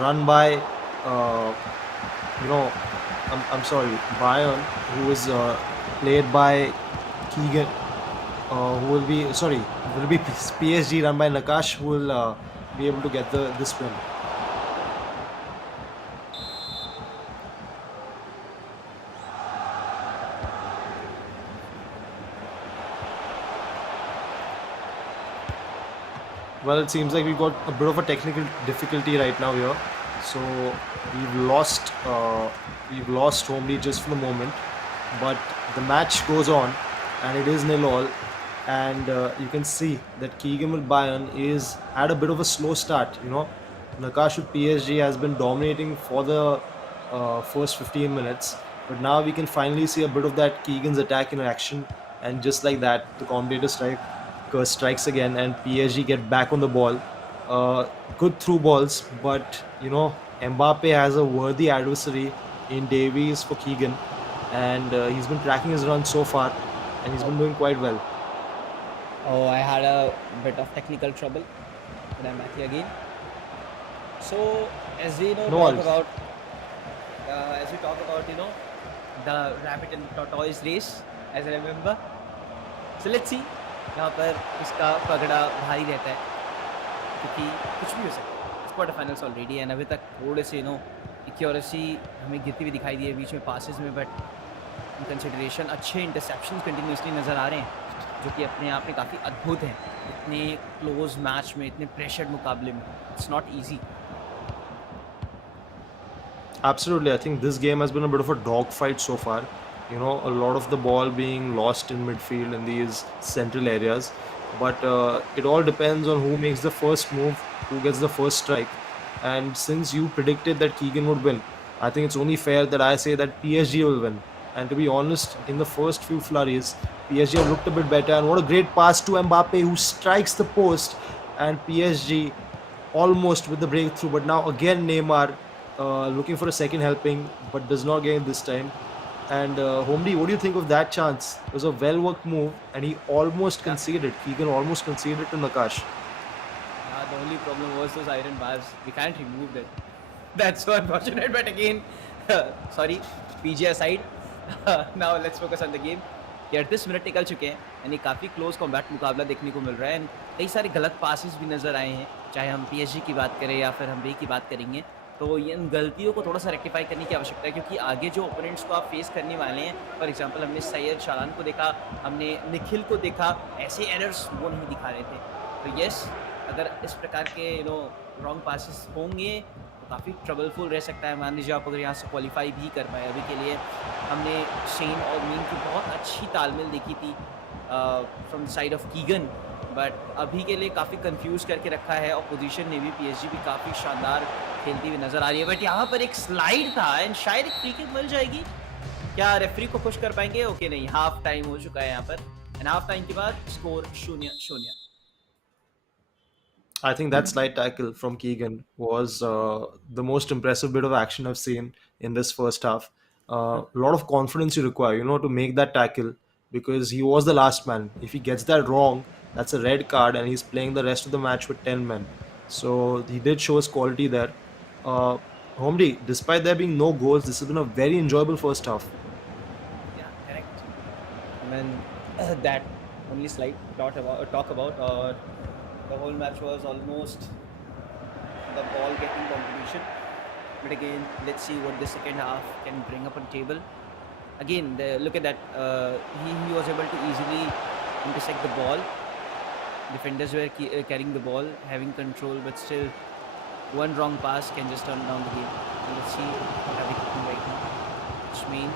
run by, uh, you know, I'm sorry, Bayern, who is played by Keegan, who will be, sorry, will be PSG run by Nakash, who will be able to get this win. Well, it seems like we got a bit of a technical difficulty right now here. So we've lost we've lost Homely just for the moment, but the match goes on, and it is nil all. And you can see that Keegan with Bayern is had a bit of a slow start. Nakash with PSG has been dominating for the first 15 minutes, but now we can finally see a bit of that Keegan's attack in action, and just like that, the commentator strikes again, and PSG get back on the ball. Good through balls, but Mbappe has a worthy adversary in Davies for Keegan, and he's been tracking his run so far, and he's been doing quite well. Oh, I had a bit of technical trouble, but I'm back here again. So, as we No worries. as we talk about, the rabbit and tortoise race, as I remember. So let's see, यहाँ पर इसका पगड़ा भारी रहता है क्योंकि कुछ भी हो सकता है. क्वार्टर फाइनल्स ऑलरेडी एंड अभी तक थोड़े से एक्यूरेसी हमें गिरती हुई दिखाई दी है बीच में पासेस में, बट इन कंसिडरेशन अच्छे इंटरसेप्शंस कंटिन्यूसली नज़र आ रहे हैं जो कि अपने आप में काफ़ी अद्भुत हैं. इतने क्लोज मैच में, इतने प्रेशर्ड मुकाबले में, it's not easy. Absolutely. I think this game has been a bit of a dogfight so far. A lot of the ball being lost in midfield in these central areas. But it all depends on who makes the first move, who gets the first strike. And since you predicted that Keegan would win, I think it's only fair that I say that PSG will win. And to be honest, in the first few flurries, PSG have looked a bit better. And what a great pass to Mbappe, who strikes the post. And PSG almost with the breakthrough. But now again, Neymar looking for a second helping, but does not get it this time. And Homely, what do you think of that chance? It was a well worked move, and he almost Yeah. conceded. Keegan almost conceded to Nakash. The only problem was those iron bars. We can't remove them. That's so unfortunate. But again, sorry, PG aside. Now let's focus on the game. 38 minute निकल चुके हैं यानी काफ़ी close combat मुकाबला देखने को मिल रहा है एंड कई सारे गलत पासेस भी नज़र आए हैं, चाहे हम पीएसजी की बात करें या फिर हम बे की बात करेंगे. तो ये इन गलतियों को थोड़ा सा रेक्टिफाई करने की आवश्यकता है क्योंकि आगे जो ओपोनेंट्स को आप फेस करने वाले हैं, फॉर एग्जांपल हमने सैयद शालान को देखा, हमने निखिल को देखा, ऐसे एरर्स वो नहीं दिखा रहे थे. तो यस, अगर इस प्रकार के रॉन्ग पासेस होंगे तो काफ़ी ट्रबलफुल रह सकता है. मान लीजिए आप अगर यहाँ से क्वालिफाई भी कर पाए, अभी के लिए हमने शेन और मीन की बहुत अच्छी तालमेल देखी थी from the side of Keegan, but अभी के लिए काफ़ी कंफ्यूज करके रखा है ऑपोजिशन ने भी. पीएसजी भी काफ़ी शानदार खेलती हुई नज़र आ रही है, बट यहाँ पर एक स्लाइड था एंड शायद एक फ्री किक मिल जाएगी. क्या रेफरी को खुश कर पाएंगे? ओके नहीं, हाफ टाइम हो चुका है यहाँ पर एंड हाफ टाइम के बाद score 0-0. I think that slide tackle from Keegan was the most impressive bit of action I've seen in this first half. A lot of confidence you require, to make that tackle because he was the last man. If he gets that wrong, that's a red card, and he's playing the rest of the match with 10 men. So he did show his quality there. Uh, Homely, despite there being no goals, this has been a very enjoyable first half. Yeah, correct. I mean, that only slide talk about, or the whole match was almost the ball getting competition. But again, let's see what the second half can bring up on table. Again, look at that. He was able to easily intersect the ball. Defenders were carrying the ball, having control, but still one wrong pass can just turn down the game. Let's see what are we cooking right now. Which mean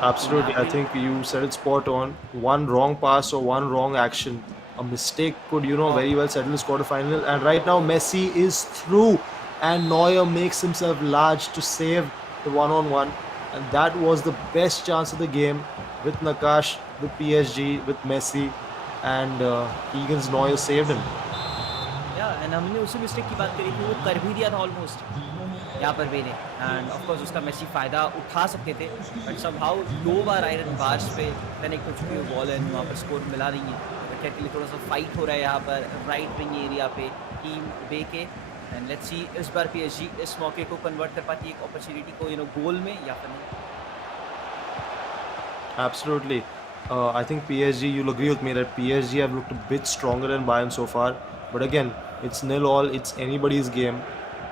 Absolutely. I Gnabry. think you said it spot on. One wrong pass or one wrong action, a mistake could, Oh, very well settle this quarterfinal. And right now, Messi is through, and Neuer makes himself large to save the one-on-one. And that was the best chance of the game with Nakash, with PSG, with Messi, and Keegan's Neuer saved him. या and हमने उसी mistake की बात करी थी, वो कर भी दिया था ऑलमोस्ट यहाँ पर वे ने. एंड ऑफ कोर्स उसका मेसी फ़ायदा उठा सकते थे, but somehow 2 bar iron bars पे कनेक्ट हो चुकी है बॉल एंड वहाँ पर स्कोर मिला नहीं है. बट के लिए थोड़ा सा फाइट हो रहा है यहाँ पर राइट विंग एरिया पे टीम बे के. एंड लेट्स सी इस बार पीएसजी इस मौके को कन्वर्ट कर पाती है एक अपॉर्चुनिटी को गोल में या फिर नहीं. Absolutely. I think PSG, you'll agree with me that PSG have looked a bit stronger than Bayern so far. But again, it's nil all, it's anybody's game.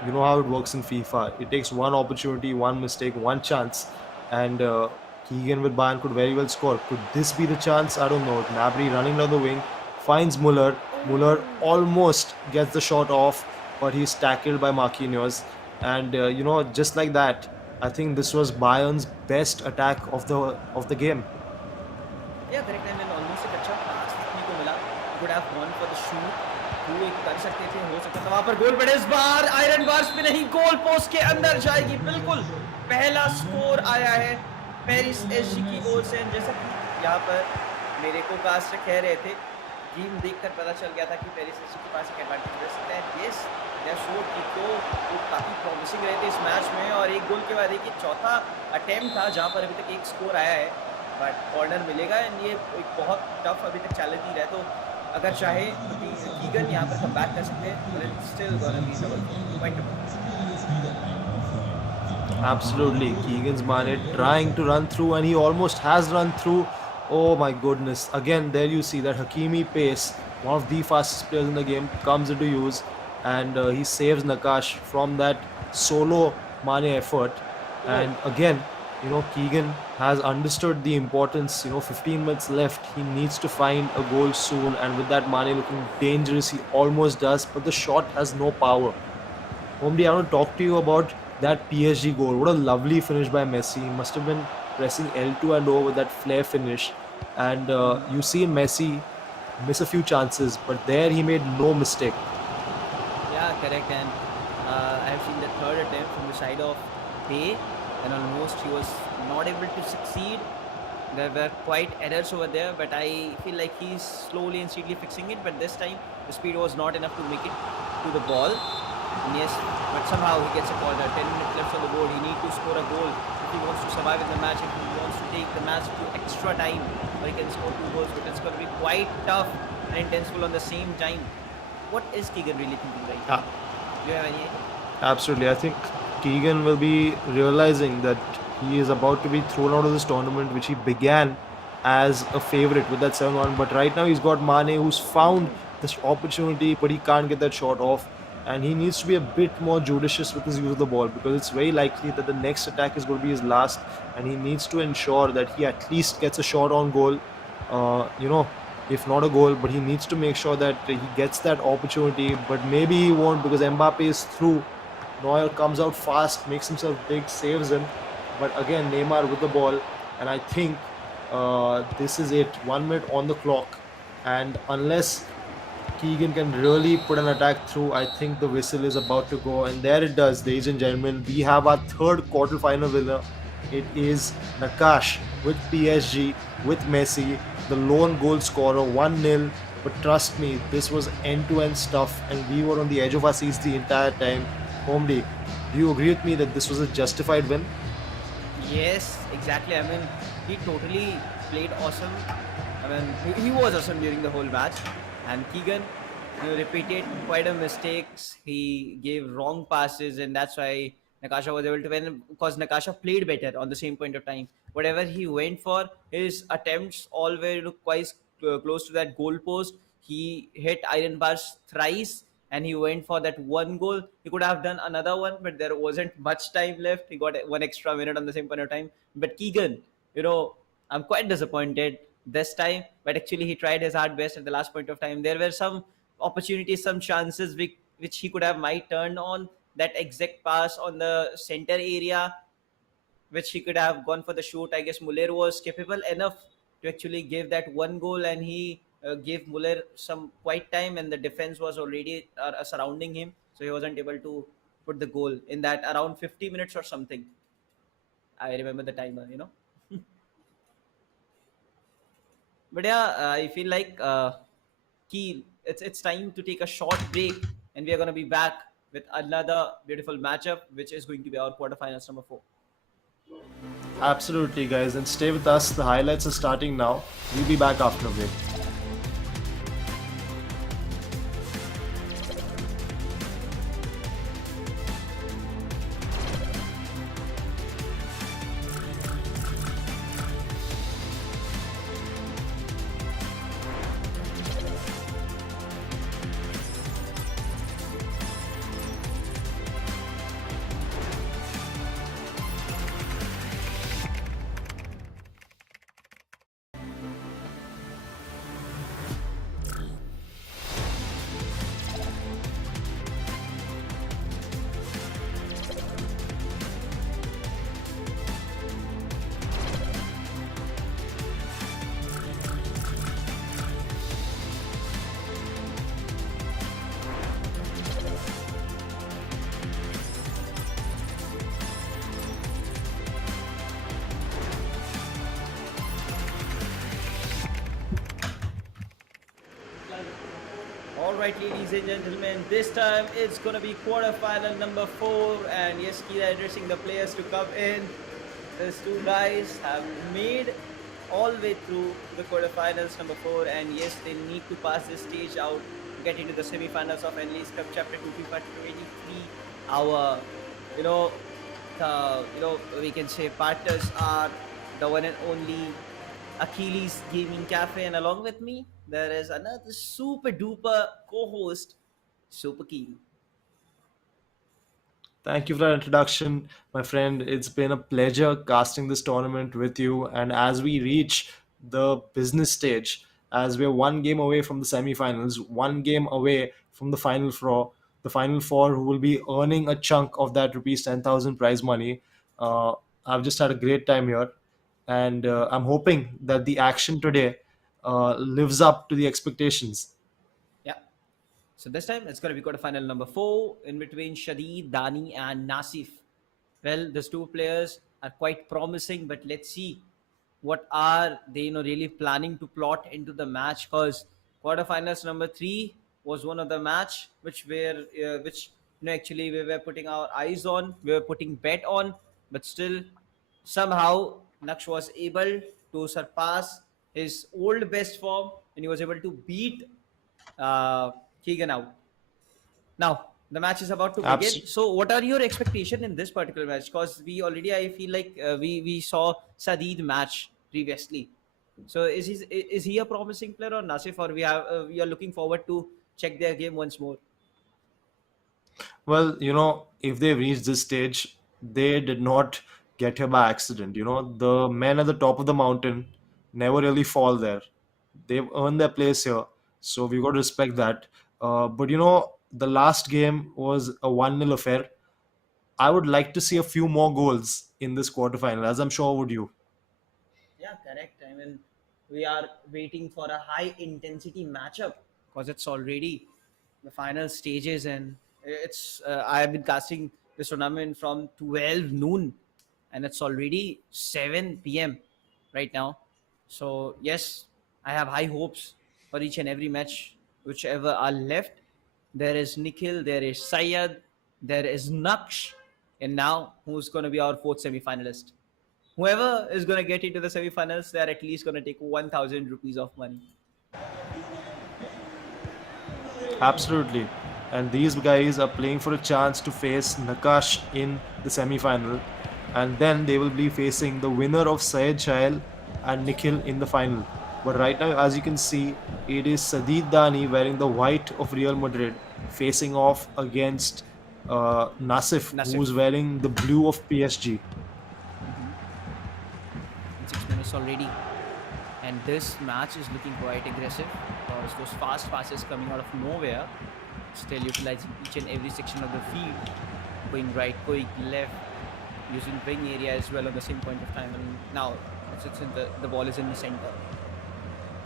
You know how it works in FIFA. It takes one opportunity, one mistake, one chance. And Keegan with Bayern could very well score. Could this be the chance? I don't know. Gnabry running down the wing, finds Muller, Muller almost gets the shot off, but he's tackled by Marquinhos. And just like that, I think this was Bayern's best attack of the game. या correct है, मैंने almost एक अच्छा पास देखने को मिला, good have gone for the shoot, वो एक कर सकते थे, हो सकता था वहां पर गोल, बट इस बार आयरन बार्स पे नहीं, गोल पोस्ट के अंदर जाएगी, बिल्कुल पहला स्कोर आया है पेरिस एसजी की ओर से। जैसा कि यहाँ पर मेरे को कास्ट कह रहे थे, गेम देखकर पता चल गया था कि पेरिस एसजी के पास एक एडवांटेज रह सकता है। यस, देयर शोट की तो वो काफी प्रॉमिसिंग रहे थे इस मैच में, और एक गोल के बाद एक चौथा अटेम्प्ट था जहां पर अभी तक एक स्कोर आया है, बट कॉर्नर मिलेगा एंड ये एक बहुत टफ अभी तक चैलेंज ही रहा है। तो अगर चाहे तो कीगन यहाँ पर कम बैक कर सकते हैं, but it's still gonna be quite a Absolutely. Keegan's Mane trying to run through, and he almost has run through. Oh my goodness. Again, there you see that Hakimi pace, one of the fastest players in the game, comes into use, and he saves Nakash from that solo Mane effort. And again, Keegan has understood the importance. 15 minutes left. He needs to find a goal soon, and with that Mane looking dangerous, he almost does, but the shot has no power. Homely, I want to talk to you about that PSG goal. What a lovely finish by Messi. He must have been pressing L2 and O with that flare finish. And you see Messi miss a few chances, but there he made no mistake. Yeah, correct. And I have seen the third attempt from the side of Pay, and almost he was not able to succeed. There were quite errors over there, but I feel like he's slowly and steadily fixing it. But this time, the speed was not enough to make it to the ball. And yes, but somehow he gets a corner. 10 minutes left on the board. He needs to score a goal if he wants to survive in the match. If he wants to take the match to extra time, where he can score 2 goals, but it's going to be quite tough and intenseful on the same time. What is Keegan really thinking right now? Do you have any idea? Absolutely. I think Keegan will be realizing that he is about to be thrown out of this tournament, which he began as a favorite with that 7-1. But right now he's got Mane, who's found this opportunity, but he can't get that shot off. And he needs to be a bit more judicious with his use of the ball, because it's very likely that the next attack is going to be his last, and he needs to ensure that he at least gets a shot on goal. If not a goal, but he needs to make sure that he gets that opportunity. But maybe he won't, because Mbappe is through. Neuer comes out fast, makes himself big, saves him. But again, Neymar with the ball, and I think this is it. 1 minute on the clock, and unless Keegan can really put an attack through, I think the whistle is about to go. And there it does, ladies and gentlemen. We have our third quarterfinal winner. It is Nakash with PSG, with Messi, the lone goal scorer, 1-0. But trust me, this was end-to-end stuff, and we were on the edge of our seats the entire time. Homely, do you agree with me that this was a justified win? Yes, exactly. I mean, he totally played awesome. I mean, he was awesome during the whole match. And Keegan, repeated quite a mistakes. He gave wrong passes, and that's why Nakasha was able to win, because Nakasha played better on the same point of time. Whatever he went for, his attempts all were quite close to that goal post. He hit iron bars thrice, and he went for that one goal. He could have done another one, but there wasn't much time left. He got 1 extra minute on the same point of time. But Keegan, I'm quite disappointed this time, but actually he tried his hard best at the last point of time. There were some opportunities, some chances which he could have might turn on that exact pass on the center area, which he could have gone for the shoot. I guess Muller was capable enough to actually give that one goal, and he gave Muller some quiet time, and the defense was already surrounding him, so he wasn't able to put the goal in that around 50 minutes or something. I remember the timer. But yeah, I feel like key. It's time to take a short break, and we are gonna be back with another beautiful matchup, which is going to be our quarterfinals number 4. Absolutely, guys. And stay with us. The highlights are starting now. We'll be back after a break. Alright, ladies and gentlemen, this time it's gonna be quarterfinal number 4, and yes, Kira addressing the players to come in. These two guys have made all the way through to the quarterfinals number 4, and yes, they need to pass this stage out to get into the semi-finals of Enlaiz Cup Chapter 2 FIFA 23. Our, you know, we can say partners are the one and only Achilles Gaming Cafe, and along with me, there is another super duper co host, Super Keen. Thank you for that introduction, my friend. It's been a pleasure casting this tournament with you. And as we reach the business stage, as we're one game away from the semifinals, one game away from the final four who will be earning a chunk of that rupees 10,000 prize money. Uh, I've just had a great time here, and I'm hoping that the action today lives up to the expectations. Yeah. So this time it's going to be quarterfinal number 4 in between Shadid, Dani, and Nasif. Well, these two players are quite promising, but let's see what are they really planning to plot into the match, because quarterfinals number 3 was one of the match which actually we were putting our eyes on, we were putting bet on, but still somehow Naksh was able to surpass his old best form, and he was able to beat Keegan out. Now the match is about to begin. Absolutely. So, what are your expectation in this particular match? Because we already, I feel like we saw Sadid match previously. So, is he a promising player or Nasif, or we are looking forward to check their game once more? Well, if they've reached this stage, they did not get here by accident. The men at the top of the mountain never really fall there. They've earned their place here, so we've got to respect that. But the last game was a 1-0 affair. I would like to see a few more goals in this quarterfinal, as I'm sure would you. Yeah, correct. I mean, we are waiting for a high intensity matchup because it's already the final stages, and it's I have been casting this tournament from 12 noon, and it's already 7 p.m. right now. So yes, I have high hopes for each and every match, whichever are left. There is Nikhil, there is Syed, there is Naksh, and now who's going to be our fourth semi-finalist? Whoever is going to get into the semi-finals, they're at least going to take 1,000 rupees of money. Absolutely. And these guys are playing for a chance to face Nakash in the semi final. And then they will be facing the winner of Syed Shail and Nikhil in the final. But right now, as you can see, it is Sadid Dani wearing the white of Real Madrid facing off against Nasif, who's Nasif. wearing the blue of PSG. In 6 minutes already. And this match is looking quite aggressive because those fast passes coming out of nowhere, still utilizing each and every section of the field, going right, going left, using wing area as well at the same point of time. And now it's in the ball is in the center.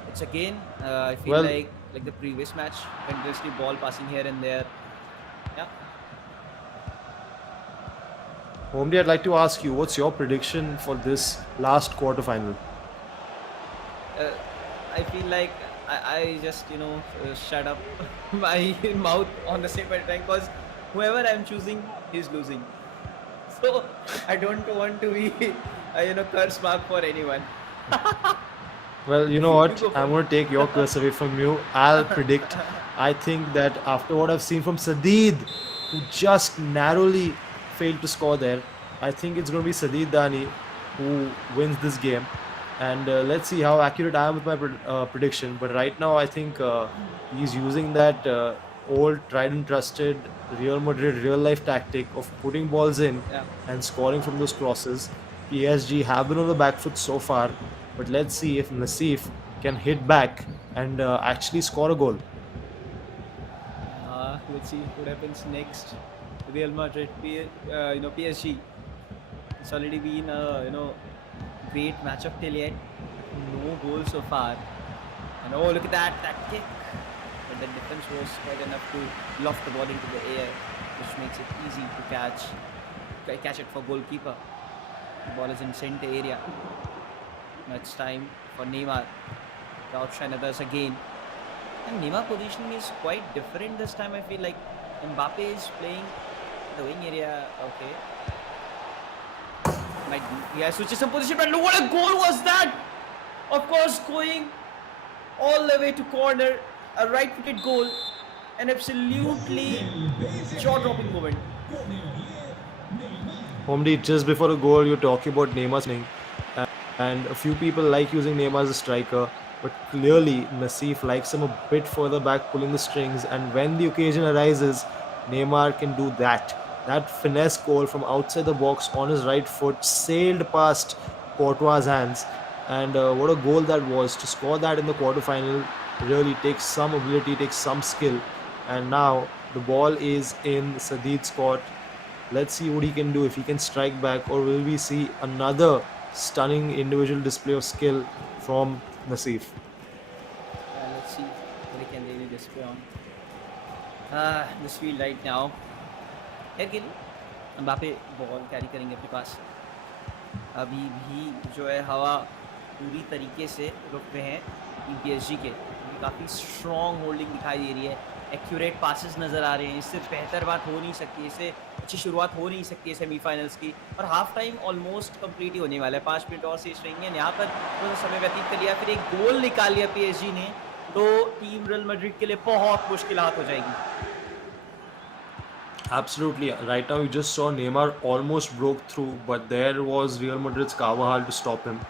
It's again, I feel Well, like the previous match, continuously ball passing here and there. Yeah. Homdi, I'd like to ask you, what's your prediction for this last quarterfinal? uh, I feel like I just shut up my mouth on the same point of time, because whoever I'm choosing is losing. So I don't want to be curse mark for anyone. Well, you know You what? go I'm first. going to take your curse away from you. I'll predict. I think that after what I've seen from Sadid, who just narrowly failed to score there, I think it's going to be Sadid Dani who wins this game. And let's see how accurate I am with my prediction. But right now, I think he's using that old, tried and trusted Real Madrid real life tactic of putting balls in Yeah. and scoring from those crosses. PSG have been on the back foot so far, but let's see if Nasif can hit back and actually score a goal. Let's see what happens next. Real Madrid, PSG. It's already been a great matchup till yet, but no goal so far. And oh, look at that kick! But the defense was quite enough to loft the ball into the air, which makes it easy to catch it for goalkeeper. The ball is in center area. Now it's time for Neymar to outshine others again. And Neymar positioning is quite different this time. I feel like Mbappe is playing the wing area. Okay, might be. He has switched some position, but look what a goal was that! Of course, going all the way to corner, a right-footed goal, an absolutely jaw-dropping moment. Homedy, just before the goal, you're talking about Neymar's name, and a few people like using Neymar as a striker, but clearly Nassif likes him a bit further back, pulling the strings. And when the occasion arises, Neymar can do that. That finesse goal from outside the box on his right foot sailed past Courtois' hands, and what a goal that was! To score that in the quarterfinal really takes some ability, takes some skill. And now the ball is in Sadid's court. Let's see what he can do, if he can strike back, or will we see another stunning individual display of skill from Nassif? Let's see what he can really display on this field right now. खैर के लिए Mbappe ball carry करेंगे अपने पास. अभी भी जो है हवा पूरी तरीके से रुक पे हैं टीम PSG के. काफ़ी स्ट्रॉन्ग होल्डिंग दिखाई दे रही है. एक्यूरेट पासेस नज़र आ रहे हैं. इससे बेहतर बात हो नहीं सकती, इससे अच्छी शुरुआत हो नहीं सकती है सेमीफाइनल्स की. और हाफ टाइम ऑलमोस्ट कंप्लीट ही होने वाला है. 5 मिनट और शेष रहेंगे. यहाँ पर थोड़ा सा समय व्यतीत कर लिया, फिर एक गोल निकाल लिया PSG ने, तो टीम रियल मैड्रिड के लिए बहुत मुश्किलात हो जाएगी. Absolutely. Right now, you just saw Neymar almost broke through, but there was Real Madrid's Carvajal to stop him.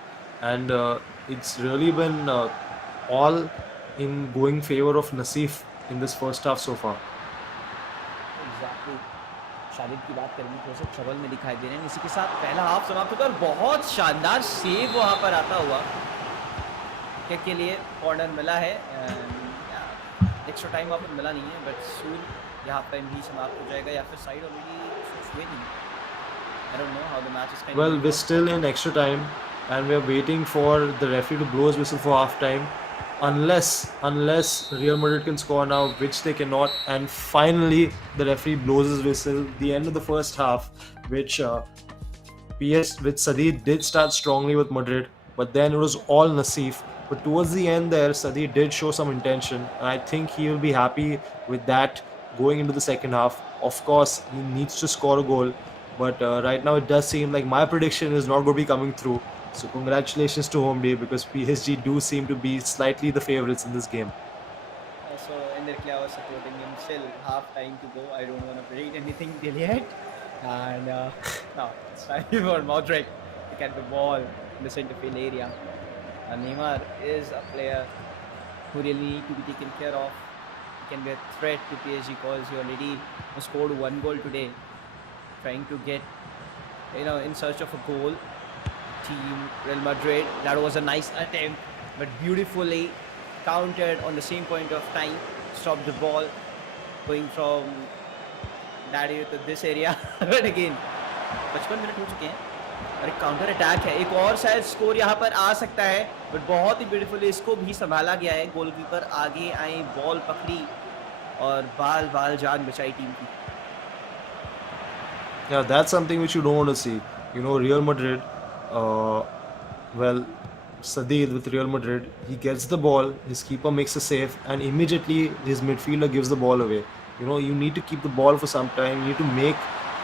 And it's really been all in going favor of Nassif in this first half so far. Exactly. Shahid की बात करेंगे, थोड़ा सा trouble में दिखाई दे रहे हैं. इसी के साथ पहला हाफ समाप्त होता है और बहुत शानदार सेव वहाँ पर आता हुआ. किक के लिए कॉर्नर मिला है. एक्स्ट्रा टाइम वहाँ पर मिला नहीं है, बट सून यहाँ पर भी समाप्त हो जाएगा या फिर साइड ऑलरेडी स्विच हुए नहीं. I don't know how the match is kind Well, we're still in extra time, and we're waiting for the referee to blow his whistle for half time. Unless Real Madrid can score now, which they cannot, and finally the referee blows his whistle. The end of the first half, which which Sadid did start strongly with Madrid, but then it was all Nassif. But towards the end there, Sadid did show some intention, and I think he will be happy with that going into the second half. Of course, he needs to score a goal, but right now it does seem like my prediction is not going to be coming through. So congratulations to Homedy, because PSG do seem to be slightly the favorites in this game. So indirectly I was supporting him. Still half time to go. I don't want to predict anything till yet. And now it's time for Modric to get the ball in the center field area. Neymar is a player who really need to be taken care of. He can be a threat to PSG because he already scored 1 goal today, trying to get in search of a goal. Team Real Madrid, that was a nice attempt, but beautifully countered on the same point of time. Stopped the ball going from that area to this area. But again 55 minute हो चुके हैं और एक counter attack है. एक और शायद score यहाँ पर आ सकता है, बट बहुत ही ब्यूटीफुली इसको भी संभाला गया है. गोलकीपर आगे आए, बॉल पकड़ी और बाल जान बचाई टीम की. Yeah, that's something which you don't want to see. You know, Real Madrid, well, Sadid with Real Madrid, he gets the ball, his keeper makes a save, and immediately his midfielder gives the ball away. You know, you need to keep the ball for some time, you need to make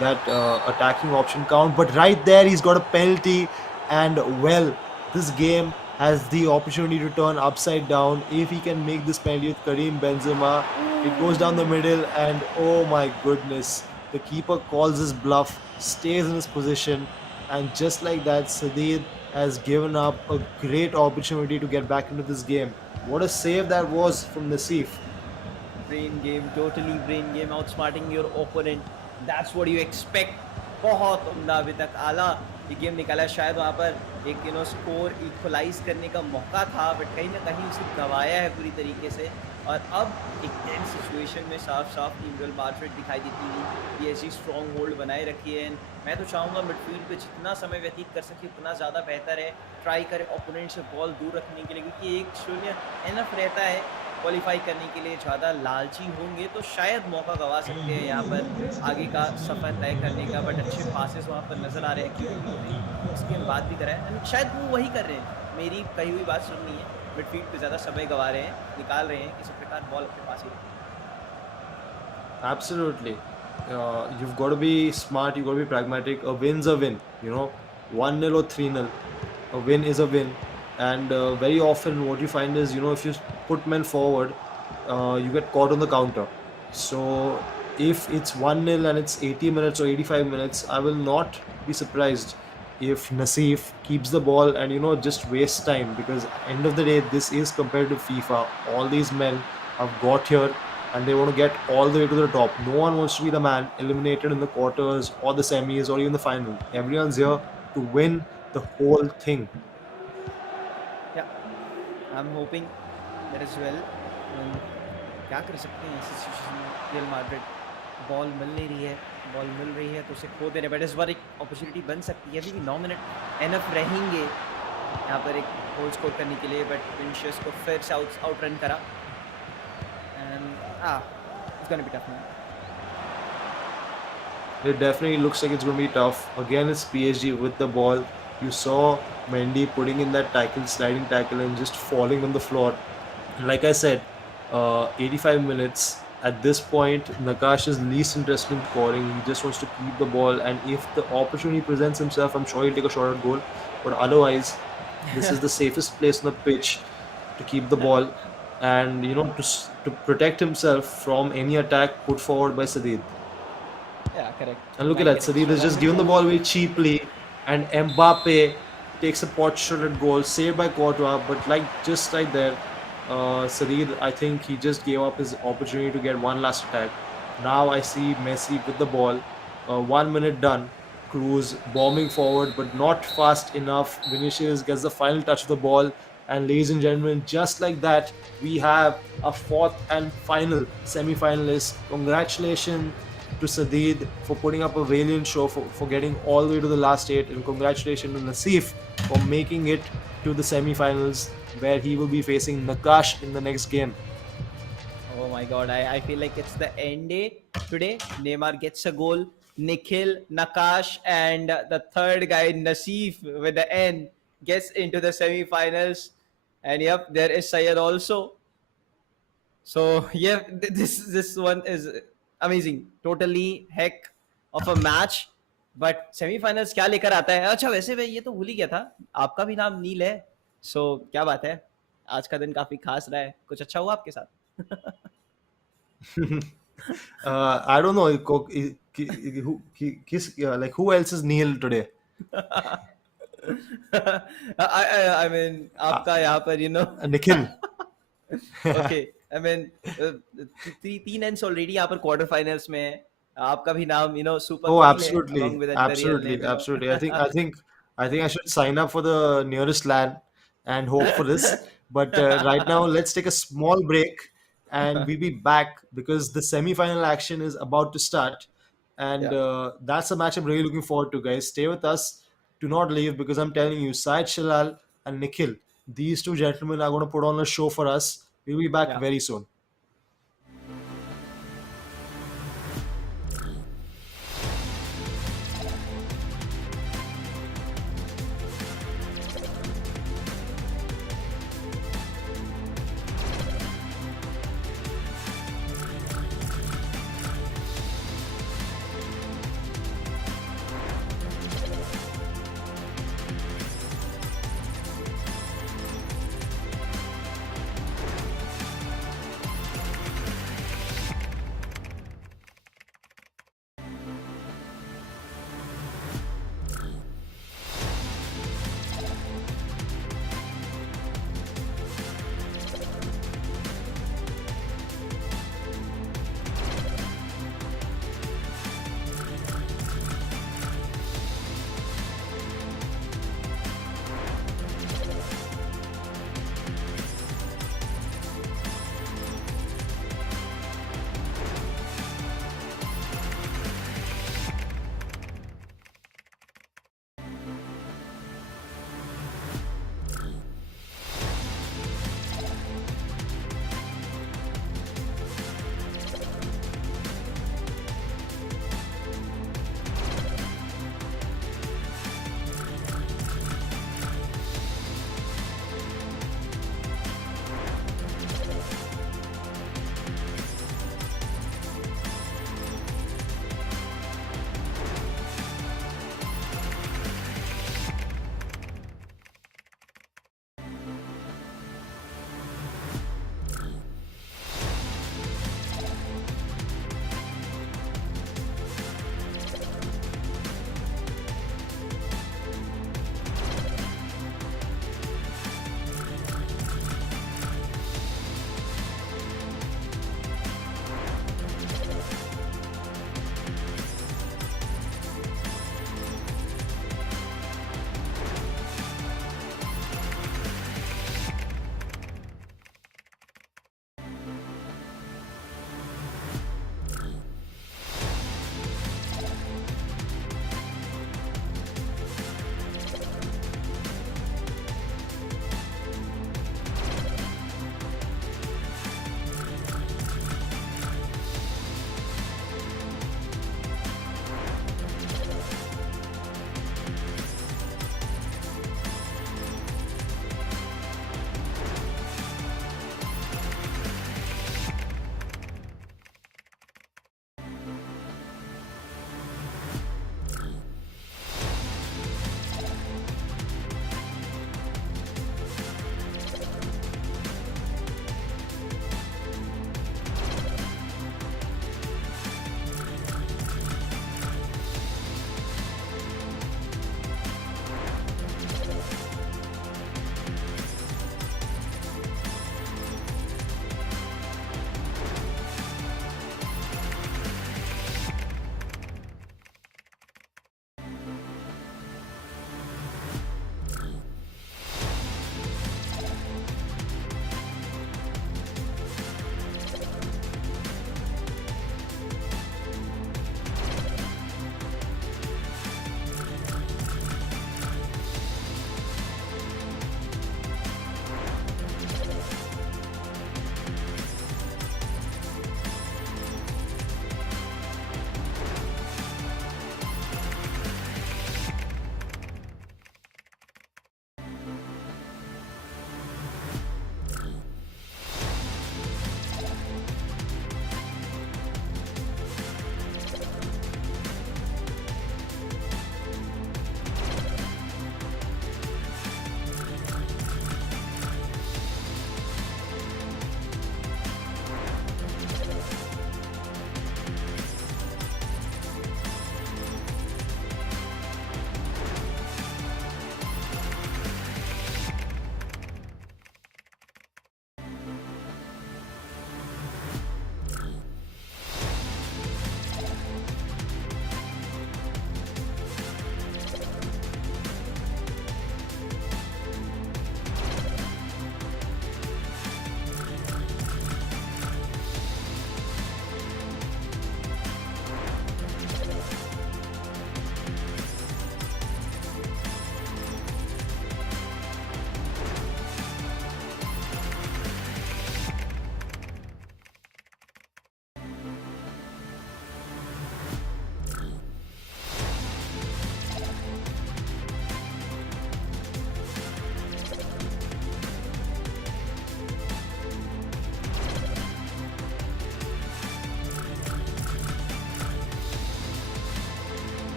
that attacking option count. But right there, he's got a penalty, and well, this game has the opportunity to turn upside down if he can make this penalty with Karim Benzema. It goes down the middle, and oh my goodness, the keeper calls his bluff, stays in his position, and just like that, Sadid has given up a great opportunity to get back into this game. What a save that was from Nassif. Brain game, totally brain game, outsmarting your opponent. That's what you expect. बहुत उम्दा अभी तक आला ये game निकाला. शायद वहाँ पर एक स्कोर इक्वलाइज करने का मौका था, बट कहीं ना कहीं उसे गंवाया है पूरी तरीके से. और अब एक टेंस सिचुएशन में साफ टीम रियल मैड्रिड दिखाई देती है. PSG स्ट्रॉन्ग होल्ड बनाए रखी है. मैं तो चाहूँगा मिडफील्ड पे जितना समय व्यतीत कर सके उतना ज़्यादा बेहतर है. ट्राई करें ओपोनेंट से बॉल दूर रखने के लिए, क्योंकि 1-0 एनफ रहता है क्वालिफाई करने के लिए. ज़्यादा लालची होंगे तो शायद मौका गंवा सकते हैं यहाँ पर आगे का सफ़र तय करने का. बट अच्छे पासेस वहाँ पर नज़र आ रहे हैं. क्योंकि इसकी हम बात भी करें, शायद वो वही कर रहे हैं. मेरी कही हुई बात सुननी है, मिडफील्ड पे ज़्यादा समय गंवा रहे हैं, निकाल रहे हैं, किसी प्रकार बॉल अपने पास ही रखें। Absolutely. You've got to be smart, you've got to be pragmatic. A win's a win, 1-0 or 3-0. A win is a win. And very often, what you find is, if you put men forward, you get caught on the counter. So, if it's 1-0 and it's 80 minutes or 85 minutes, I will not be surprised if Nassif keeps the ball and, just wastes time, because end of the day, this is competitive FIFA. All these men have got here and they want to get all the way to the top. No one wants to be the man eliminated in the quarters or the semis or even the final. Everyone's here to win the whole thing. या I am hoping that is well. क्या कर सकते हैं ऐसी situation में? Real Madrid ball मिल नहीं रही है, बॉल मिल रही है तो उसे खो दे रहे, बट इस बार एक अपॉर्चुनिटी बन सकती है। अभी भी 9 मिनट एनफ रहेंगे यहाँ पर एक गोल स्कोर करने के लिए, बट विनिशियस को फिर से आउट रन करा and it's gonna be tough man. It definitely looks like it's going to be tough. Again, it's PSG with the ball. You saw Mendy putting in that tackle, sliding tackle, and just falling on the floor. Like I said, 85 minutes. At this point, Nakash is least interested in scoring. He just wants to keep the ball, and if the opportunity presents himself, I'm sure he'll take a shot at goal. But otherwise, this is the safest place on the pitch to keep the ball, and to protect himself from any attack put forward by Sadid. Yeah, correct. And look at Like that, it Sadid extra has run just will given the go. ball away cheaply, and Mbappe takes a pot shot at goal, saved by Courtois. But just right there, Sadid, I think he just gave up his opportunity to get one last attack. Now I see Messi with the ball, 1 minute done. Cruz bombing forward, but not fast enough. Vinicius gets the final touch of the ball, and ladies and gentlemen, just like that, we have a fourth and final semi-finalist. Congratulations to Sadid for putting up a valiant show, for getting all the way to the last eight, and congratulations to Nassif for making it to the semi-finals, where he will be facing Nakash in the next game. Oh my god, I feel like it's the end day today. Neymar gets a goal, Nikhil, Nakash, and the third guy, Nassif, with the N, gets into the semi-finals. And yep, there is Syed also. So yeah, this one is amazing. Totally heck of a match. But semifinals क्या लेकर आता है? अच्छा वैसे मैं ये तो भूल ही गया था, आपका भी नाम नील है। सो क्या बात है, आज का दिन काफी खास रहा है, कुछ अच्छा हुआ आपके साथ? I don't know like who else is Neil today. I mean आपका यहाँ पर Nikhil. ओके आई मीन तीन एंड्स ऑलरेडी यहाँ पर क्वार्टर फाइनल्स में है, आपका भी नाम सुपर Oh, कॉइल है along absolutely, with the real absolutely, name absolutely. I think I should sign up for the nearest LAN and hope for this. But right now, let's take a small break, and we'll be back because the semi-final action is about to start, and Yeah. that's a match I'm really looking forward to. Guys, stay with us. Do not leave, because I'm telling you, Syed Shalal and Nikhil, these two gentlemen are going to put on a show for us. We'll be back Yeah. very soon.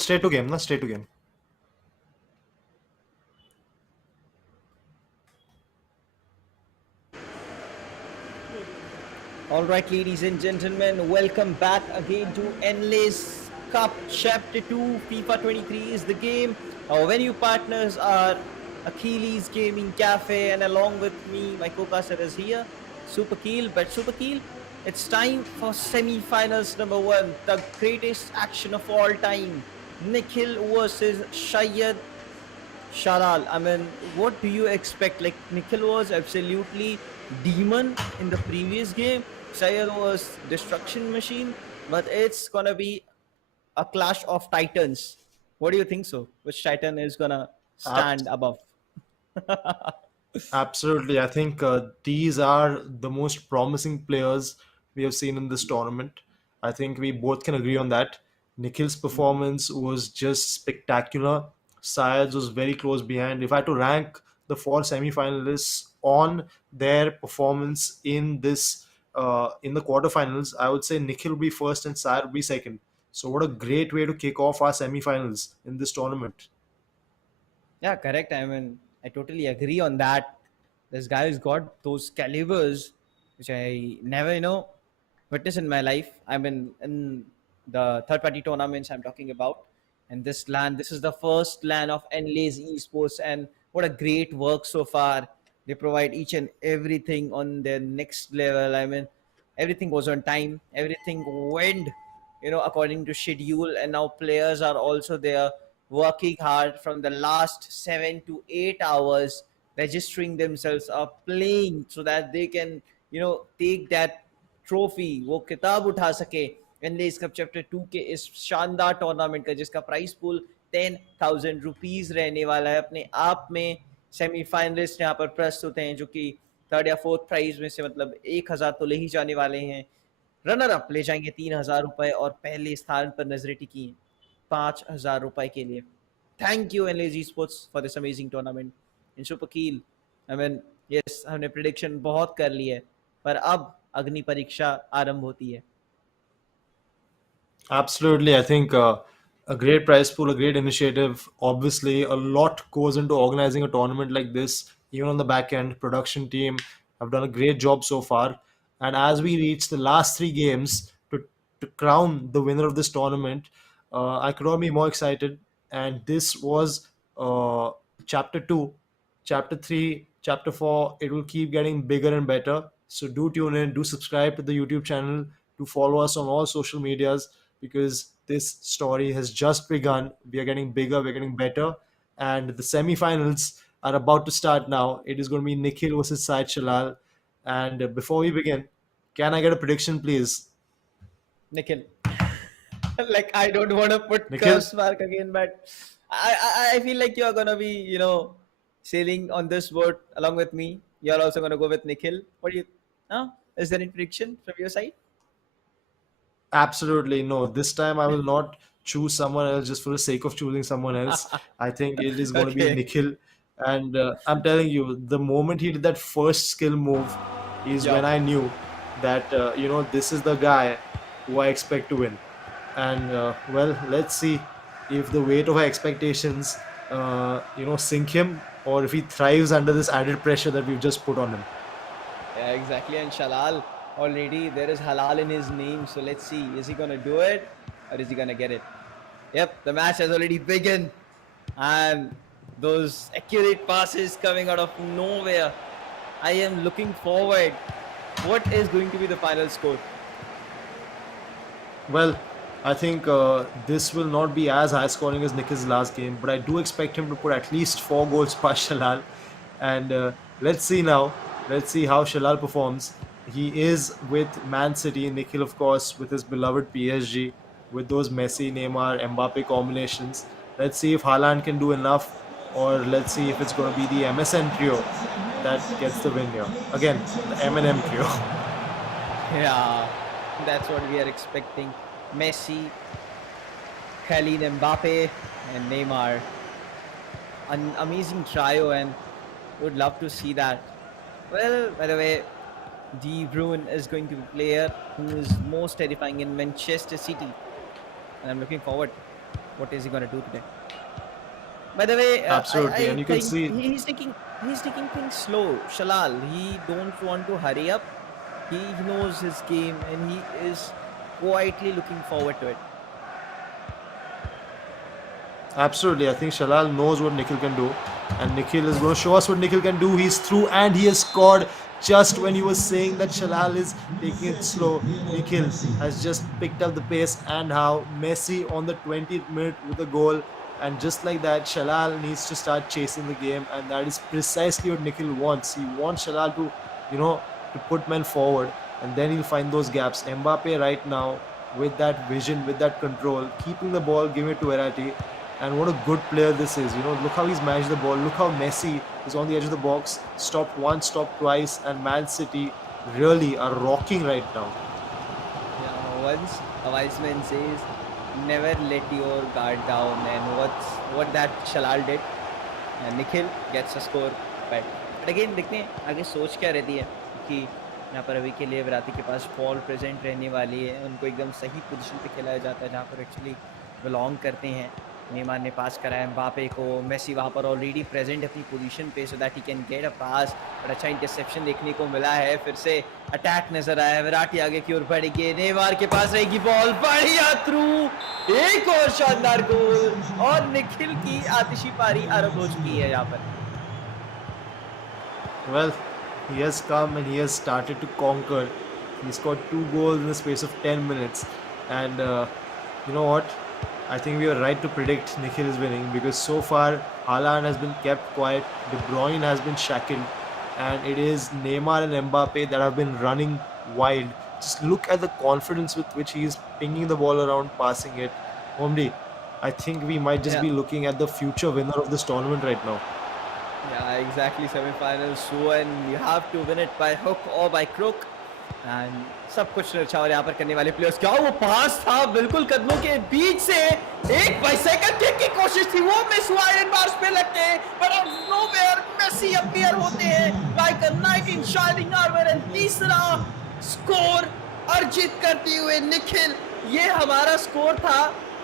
Straight to game, na? Straight to game. All right, ladies and gentlemen, welcome back again to Enlaiz Cup Chapter 2. FIFA 23 is the game. Our venue partners are Achilles Gaming Cafe, and along with me, my co-caster is here, Super Keel. But Super Keel, it's time for semi-finals number 1, the greatest action of all time. Nikhil versus Shayad Shalal. I mean, what do you expect? Like, Nikhil was absolutely demon in the previous game. Sayed was destruction machine, but it's gonna be a clash of titans. What do you think so? Which titan is gonna stand Abs- above? Absolutely. I think these are the most promising players we have seen in this tournament. I think we both can agree on that. Nikhil's performance was just spectacular. Syed's was very close behind. If I had to rank the four semi-finalists on their performance in this in the quarterfinals, I would say Nikhil will be first and Syed will be second. So what a great way to kick off our semi-finals in this tournament. Yeah, correct. I mean, I totally agree on that. This guy's got those calibers, which I never, witnessed in my life. I mean, in the third party tournaments I'm talking about. And this is the first LAN of Enlaiz eSports. And what a great work so far. They provide each and everything on their next level. I mean, everything was on time, everything went according to schedule, and now players are also there working hard from the last 7 to 8 hours, registering themselves up, playing so that they can take that trophy वो किताब उठा सके endless cup chapter 2 के इस शानदार tournament का, जिसका price pool ₹10,000 रहने वाला है अपने आप में। सेमीफाइनलिस्ट यहाँ पर प्रस्तुत हैं, जो कि थर्ड या फोर्थ प्राइज में से मतलब 1,000 तो ले ही जाने वाले हैं। रनर अप ले जाएंगे ₹3,000 और पहले स्थान पर नजरें टिकी हैं ₹5,000 के लिए। थैंक यू एनलेज sports for this amazing tournament in super कील। आई मीन, यस, हमने प्रिडिक्शन बहुत कर ली है, पर अब अग्नि परीक्षा आरंभ होती है। Absolutely. I think a great prize pool, a great initiative. Obviously, a lot goes into organizing a tournament like this. Even on the back end, production team have done a great job so far. And as we reach the last three games to crown the winner of this tournament, I could not be more excited. And this was chapter two. Chapter 3, chapter 4, it will keep getting bigger and better. So do tune in, do subscribe to the YouTube channel, to follow us on all social medias, because this story has just begun. We are getting bigger, we're getting better, and the semi-finals are about to start now. It is going to be Nikhil versus Said Shalal. And before we begin, can I get a prediction, please? Nikhil. like, I don't want to put Nikhil, curse mark again, but I feel like you're gonna be sailing on this boat along with me. You're also gonna go with Nikhil. What do you? Huh? Is there any prediction from your side? absolutely no. This time I will not choose someone else just for the sake of choosing someone else. I think it is going to be Okay. Nikhil. And I'm telling you, the moment he did that first skill move is when Yup. I knew that, this is the guy who I expect to win. And, well, let's see if the weight of our expectations, sink him, or if he thrives under this added pressure that we've just put on him. Yeah, exactly. And Shalal, already there is halal in his name. So let's see, is he gonna do it or is he gonna get it? Yep, the match has already begun, and those accurate passes coming out of nowhere. I am looking forward. What is going to be the final score? Well, I think this will not be as high scoring as Nick's last game, but I do expect him to put at least 4 goals past Shalal. And let's see now. Let's see how Shalal performs. He is with Man City, Nikhil, of course, with his beloved PSG, with those Messi, Neymar, Mbappe combinations. Let's see if Haaland can do enough, or let's see if it's going to be the MSN trio that gets the win here. Again, the M&M trio. Yeah, that's what we are expecting. Messi, Kylian Mbappe, and Neymar. An amazing trio, and would love to see that. Well, by the way, De Bruyne is going to be player who is most terrifying in Manchester City, and I'm looking forward. what is he gonna do today? By the way, Absolutely, I and you can think see he's taking things slow. Shalal, he don't want to hurry up. He knows his game and he is quietly looking forward to it. absolutely. I think Shalal knows what Nikhil can do, and Nikhil is going to show us what Nikhil can do. He's through, and he has scored just when he was saying that Shalal is taking it slow. Nikhil has just picked up the pace, and how Messi on the 20th minute with a goal. And just like that, Shalal needs to start chasing the game, and that is precisely what Nikhil wants. He wants Shalal to, you know, to put men forward, and then he'll find those gaps. Mbappe right now with that vision, with that control, keeping the ball, giving it to Verratti. And what a good player this is. You know, look how he's managed the ball. Look how Messi is on the edge of the box, stopped once, stopped twice, and Man City really are rocking right now. Yeah, once a wise man says, never let your guard down, and what that Shalal did. And Nikhil gets a score, but again देखते हैं आगे सोच क्या रहती है कि यहाँ पर अभी के लिए विराटी के पास बॉल प्रेजेंट रहने वाली है, उनको एकदम सही पोजीशन पे खिलाया जाता है जहाँ पर एक्चुअली बिलोंग करते हैं। नेमार ने पास कराया एम्बापे को, मेसी वहाँ पर ऑलरेडी प्रेजेंट अपनी पोजीशन पे, so that he can get a pass, और अच्छा इंटरसेप्शन देखने को मिला है। फिर से अटैक नजर आया, विराटी आगे की ओर बढ़ेगी, नेमार के पास रहेगी बॉल, बढ़िया थ्रू, एक और शानदार गोल, और निखिल की आतिशी पारी आरंभ हो चुकी है यहाँ पर। Well, he has come and he has started to conquer. He scored 2 goals in the space of 10 minutes. And you know what? I think we were right to predict Nikhil is winning, because so far Haaland has been kept quiet, De Bruyne has been shackled, and it is Neymar and Mbappe that have been running wild. Just look at the confidence with which he is pinging the ball around, passing it. Omri, I think we might just Yeah. be looking at the future winner of this tournament right now. Yeah, exactly. Semi-finals, so and you have to win it by hook or by crook. And सब कुछ न्यौछावर यहाँ पर करने वाले players, क्या वो पास था बिल्कुल कदमों के बीच से, एक बाई सेकंड किक की कोशिश थी, वो मिस हुआ एंड बार्स पे लगते हैं, but out of nowhere Messi appear होते हैं like a knight in shining armour, and तीसरा स्कोर अर्जित करते हुए निखिल। ये हमारा स्कोर था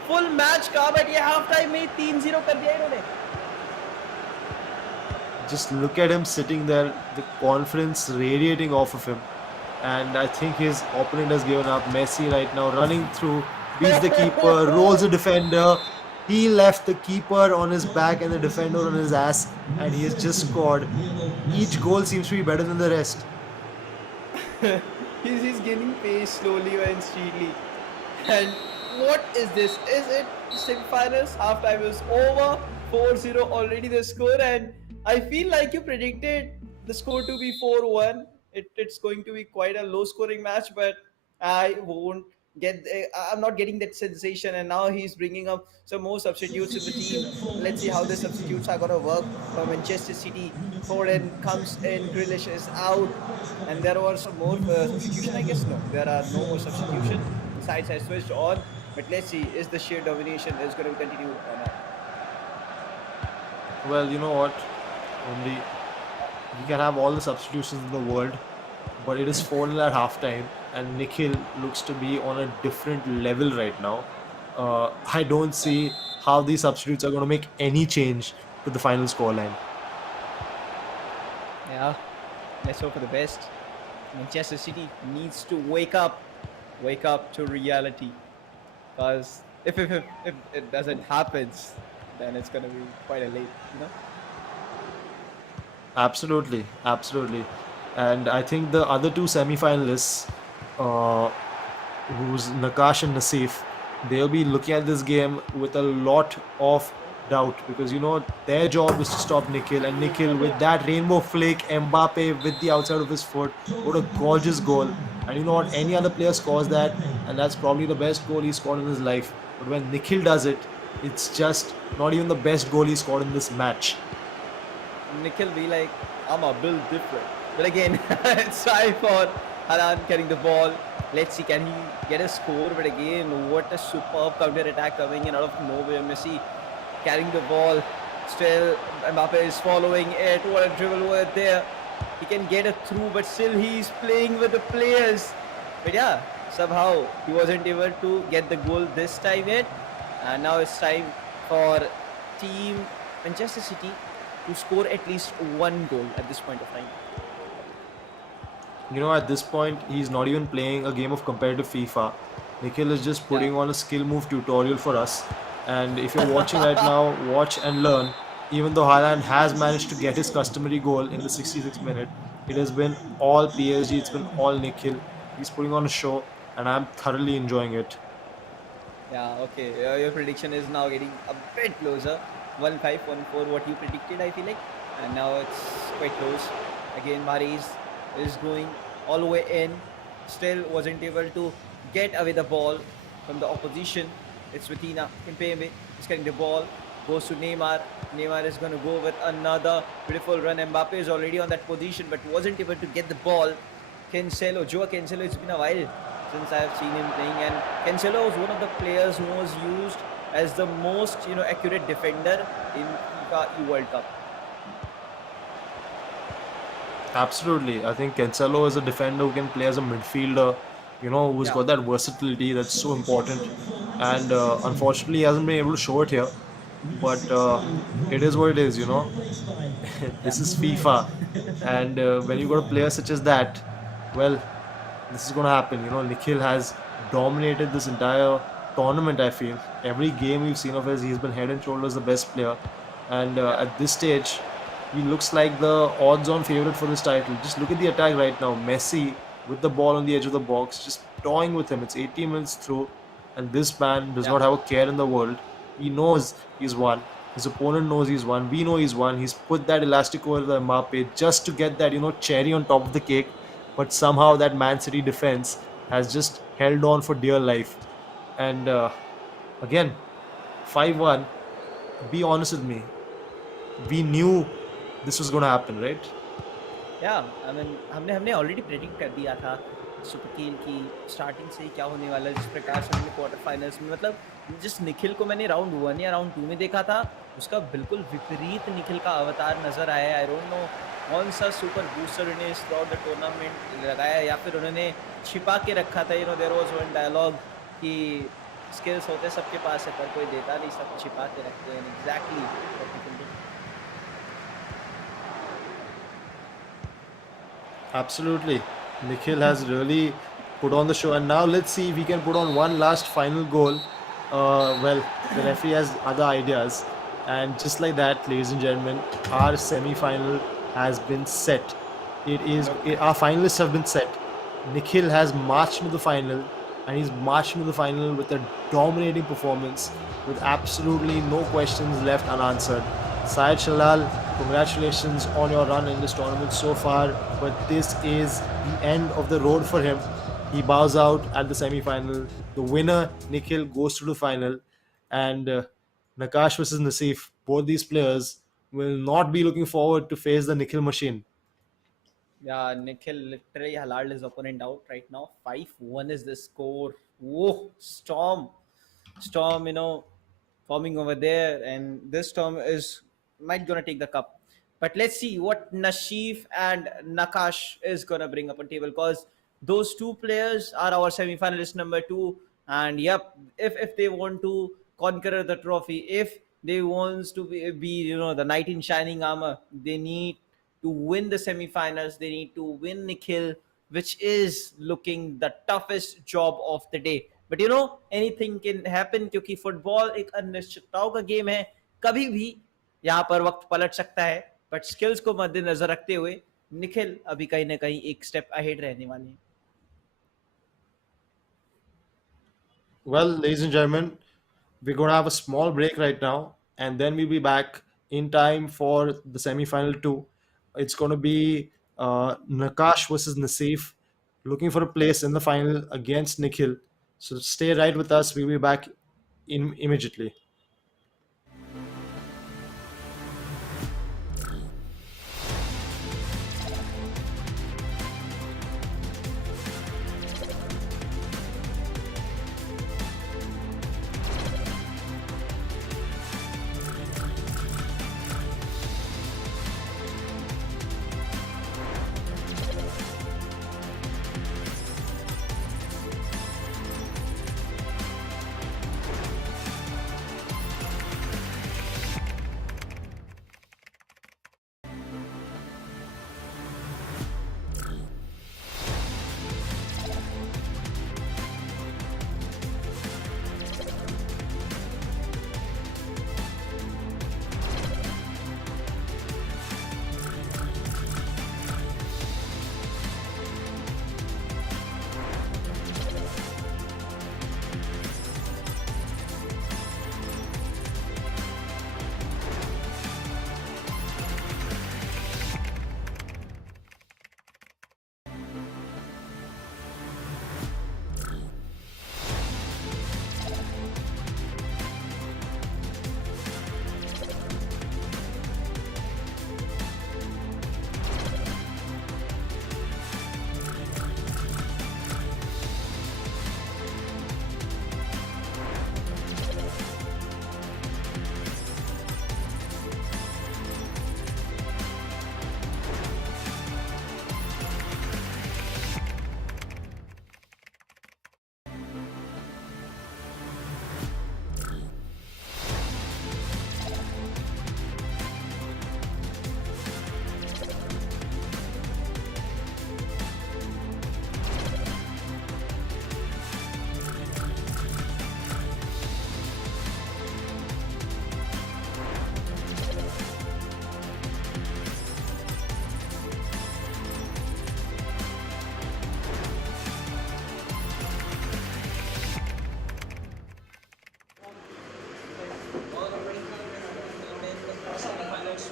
फुल मैच का, बट ये हाफ टाइम में 3-0 कर दिया इन्होंने। Just look at him sitting there, the confidence radiating off of him. And I think his opponent has given up. Messi right now running through, beats the keeper, rolls the defender. He left the keeper on his back and the defender on his ass, and he has just scored. Each goal seems to be better than the rest. He's gaining pace slowly and steadily. And what is this? Is it semi-finals? Half-time is over. 4-0 already the score, and I feel like you predicted the score to be 4-1. It's going to be quite a low-scoring match, but I won't I'm not getting that sensation. And now he's bringing up some more substitutes in the team. Let's see how the substitutes are gonna work. For Manchester City, Foden comes in, Grealish is out, and there were some more substitution. I guess no, there are no more substitution. The sides have switched on, but let's see, is the sheer domination is going to continue or not? Well, you know what? Only you can have all the substitutions in the world, but it is 4-0 at halftime, and Nikhil looks to be on a different level right now. I don't see how these substitutes are going to make any change to the final scoreline. Yeah, let's hope for the best. Manchester City needs to wake up to reality, because if it doesn't happen, then it's gonna be quite a late, you know. Absolutely, absolutely. And I think the other two semi-finalists, who's Nakash and Naseef, they'll be looking at this game with a lot of doubt, because you know their job is to stop Nikhil, and Nikhil with that rainbow flick, Mbappe with the outside of his foot, what a gorgeous goal. And you know what, any other player scores that, and that's probably the best goal he scored in his life. But when Nikhil does it, it's just not even the best goal he scored in this match. Nikhil be like, I'm a build different. But again, it's time for Haaland carrying the ball. Let's see, can he get a score? But again, what a superb counter attack coming in out of nowhere. Messi carrying the ball. Still, Mbappe is following it. What a dribble over there. He can get it through, but still he's playing with the players. But yeah, somehow he wasn't able to get the goal this time yet. And now it's time for Team Manchester City to score at least one goal at this point of time. You know, at this point, he's not even playing a game of competitive FIFA. Nikhil is just Yeah. putting on a skill move tutorial for us. And if you're watching right now, watch and learn. Even though Haaland has managed to get his customary goal in the 66th minute, it has been all PSG, it's been all Nikhil. He's putting on a show, and I'm thoroughly enjoying it. Yeah, okay. Your prediction is now getting a bit closer. 1-5, 1-4, what you predicted, I feel like. And now it's quite close. Again, Mahrez is going all the way in. Still wasn't able to get away the ball from the opposition. It's Vitina. Kimpembe is getting the ball. Goes to Neymar. Neymar is going to go with another beautiful run. Mbappe is already on that position but wasn't able to get the ball. Joao Cancelo, it's been a while since I've seen him playing, and Cancelo was one of the players who was used as the most accurate defender in FIFA World Cup. Absolutely. I think Cancelo is a defender who can play as a midfielder, who's Yeah, got that versatility that's so important. And unfortunately, he hasn't been able to show it here. But it is what it is. yeah, This is FIFA. And when you got a player such as that, well, this is going to happen. Nikhil has dominated this entire tournament, I feel. Every game we've seen of his, he's been head and shoulders the best player. And yeah, at this stage, he looks like the odds on favorite for this title. Just look at the attack right now. Messi with the ball on the edge of the box, just toying with him. It's 80 minutes through, and this man does yeah, not have a care in the world. He knows he's won. His opponent knows he's won. We know he's won. He's put that elastic over the Mbappe just to get that, cherry on top of the cake. But somehow that Man City defense has just held on for dear life. And again, 5-1. Be honest with me. We knew this was going to happen, right? या I mean हमने हमने already predict कर दिया था super कील की starting से ही क्या होने वाला है, जिस प्रकार से हमने क्वार्टर फाइनल्स में मतलब जिस निखिल को मैंने राउंड 1 या राउंड 2 में देखा था उसका बिल्कुल विपरीत निखिल का अवतार नजर आया। आई डोंट नो कौन सा सुपर बूस्टर उन्हें इस थ्रू द टूर्नामेंट लगाया या फिर उन्होंने छिपा के रखा था। देयर वाज वन डायलॉग कि स्किल्स होते सबके पास है पर कोई देता नहीं, सब छिपा के रखते हैं। Exactly. Absolutely. Nikhil has really put on the show. And now let's see if he can put on one last final goal. Well, the referee has other ideas. And just like that, ladies and gentlemen, our semi final has been set. Our finalists have been set. Nikhil has marched into the final, and he's marched into the final with a dominating performance with absolutely no questions left unanswered. Syed Shalal, congratulations on your run in this tournament so far, but this is the end of the road for him. He bows out at the semi final. The winner, Nikhil, goes to the final, and Nakash versus Nasif, both these players will not be looking forward to face the Nikhil machine. Yeah, Nikhil literally halal his opponent out right now. 5-1 is the score. Whoa, Storm, forming over there, and this Storm is might gonna take the cup. But let's see what Nashif and Nakash is gonna bring up on table, because those two players are our semi-finalist number two. And yep, if they want to conquer the trophy, if they wants to be the knight in shining armor, they need to win the semi-finals. They need to win Nikhil, which is looking the toughest job of the day. But anything can happen क्योंकि football एक अनिश्चितताओं का game है। कभी भी यहाँ पर वक्त पलट सकता है, बट स्किल्स को मद्देनजर रखते हुए निखिल अभी कहीं ना कहीं एक स्टेप अहेड रहने वाले हैं। Well, ladies and gentlemen, we're going to have a small break right now, and then we'll be back in time for the semi-final two. It's going to be Nakash versus Nasif, looking for a place in the final against Nikhil. So stay right with us. We'll be back immediately.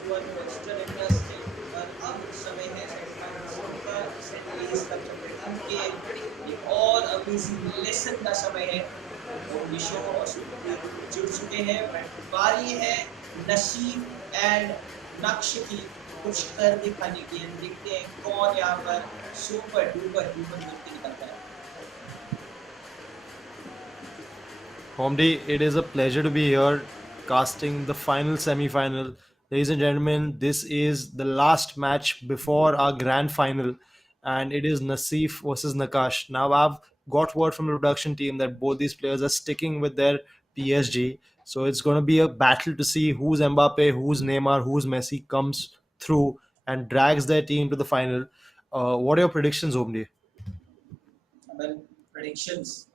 हुआ western industry. और अब समय है semifinals का, इस एनलेज cup champion team के एक और अमेजिंग लेसन का समय है। मोहनिशो और सुपर जुड़ चुके हैं, बट बारी है नसीब एंड नक्श की कुछ कर दिखाने की। एंड देखते हैं कौन यहाँ पर सुपर डुपर ह्यूमन बन के निकलता है। Homdi, it is a pleasure to be here casting the final semi final. Ladies and gentlemen, this is the last match before our grand final, and it is Nasif versus Nakash. Now, I've got word from the production team that both these players are sticking with their PSG. So, it's going to be a battle to see who's Mbappe, who's Neymar, who's Messi comes through and drags their team to the final. What are your predictions, Homdi? I mean, predictions.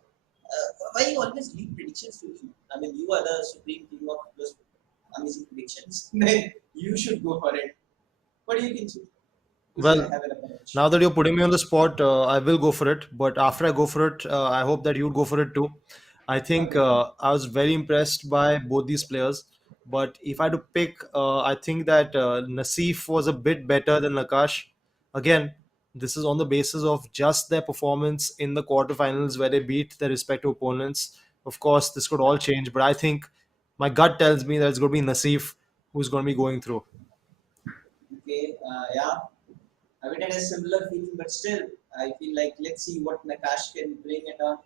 Why you always leave predictions to me? I mean, you are the supreme king of those amazing predictions. Man, you should go for it. What do you think? Who's gonna Well, have an approach? now that you're putting me on the spot, I will go for it. But after I go for it, I hope that you'd go for it too. I think Okay. I was very impressed by both these players. But if I had to pick, I think that Nasif was a bit better than Nakash. Again, this is on the basis of just their performance in the quarterfinals where they beat their respective opponents. Of course, this could all change, but I think my gut tells me that it's going to be Nasif who's going to be going through. Okay. Yeah. I mean, it has similar feeling, but still, I feel like let's see what Nakash can bring it on.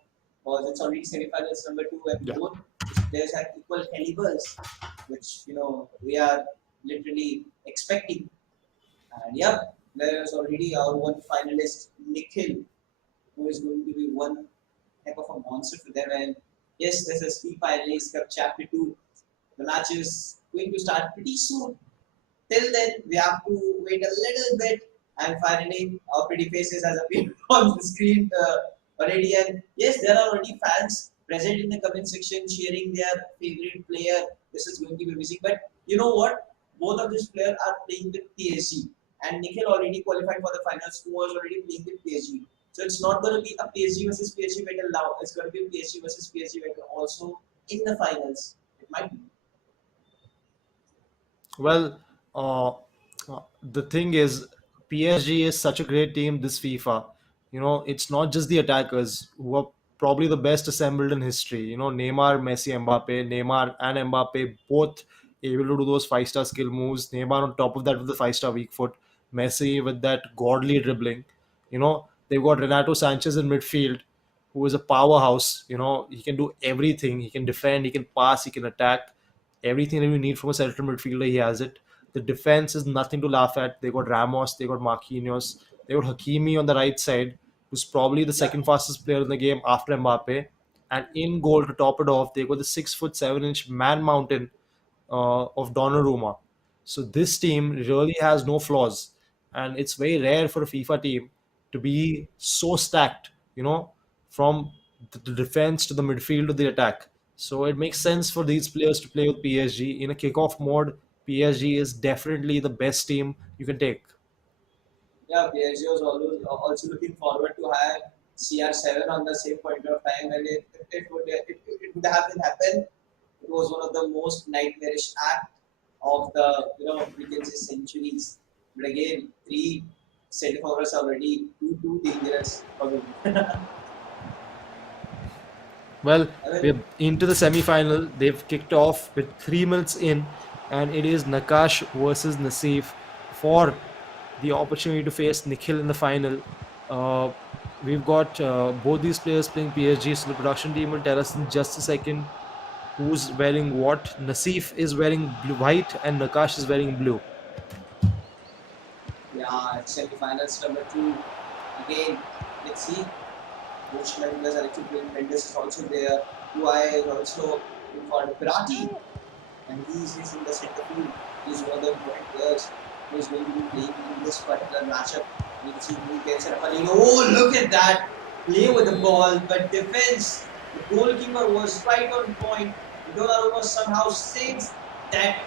Because it's already semifinals number two, and Yeah. both these players have equal calibers, which we are literally expecting. And yep, there is already our one finalist, Nikhil, who is going to be one heck of a monster for them. And yes, this is FIFA Enlaiz Cup Chapter 2. The match is going to start pretty soon. Till then, we have to wait a little bit. And finally, our pretty faces has appeared on the screen already. And yes, there are already fans present in the comment section cheering their favorite player. This is going to be amazing. But you know what? Both of these players are playing with PSG. And Nikhil already qualified for the finals, who was already playing with PSG. So it's not going to be a PSG versus PSG battle now. It's going to be a PSG versus PSG battle also in the finals. It might be. Well, the thing is, PSG is such a great team this FIFA. It's not just the attackers who are probably the best assembled in history. Neymar, Messi, Mbappe, Neymar and Mbappe both able to do those five-star skill moves. Neymar on top of that with the five-star weak foot. Messi with that godly dribbling. They've got Renato Sanchez in midfield, who is a powerhouse. He can do everything. He can defend, he can pass, he can attack. Everything that you need from a central midfielder, he has it. The defense is nothing to laugh at. They got Ramos, they got Marquinhos, they got Hakimi on the right side, who's probably the Yeah. second fastest player in the game after Mbappe. And in goal to top it off, they got the 6'7" man mountain of Donnarumma. So this team really has no flaws, and it's very rare for a FIFA team to be so stacked. From the defense to the midfield to the attack. So it makes sense for these players to play with PSG in a kickoff mode. PSG is definitely the best team you can take. Yeah, PSG was always also looking forward to have CR7 on the same point of time, and it would have been happened. It was one of the most nightmarish act of the we can say centuries. But again, three centre forwards already too dangerous for me. Well, I mean, we're into the semi-final. They've kicked off with 3 minutes in, and it is Nakash versus Nasif for the opportunity to face Nikhil in the final. Uh, we've got both these players playing PSG, so the production team will tell us in just a second who's wearing what. Nasif is wearing blue, white, and Nakash is wearing blue. yeah, semi-finals number two. Again, let's see. Which members are actually playing. Mendes is also there. UI is also in for Pirati, and he's in the center field. He's one of the important players who is going to be playing in this particular matchup. Let's see who gets it up. Oh, look at that play with the ball, but defense. The goalkeeper was right on point. Donnarumma somehow saves that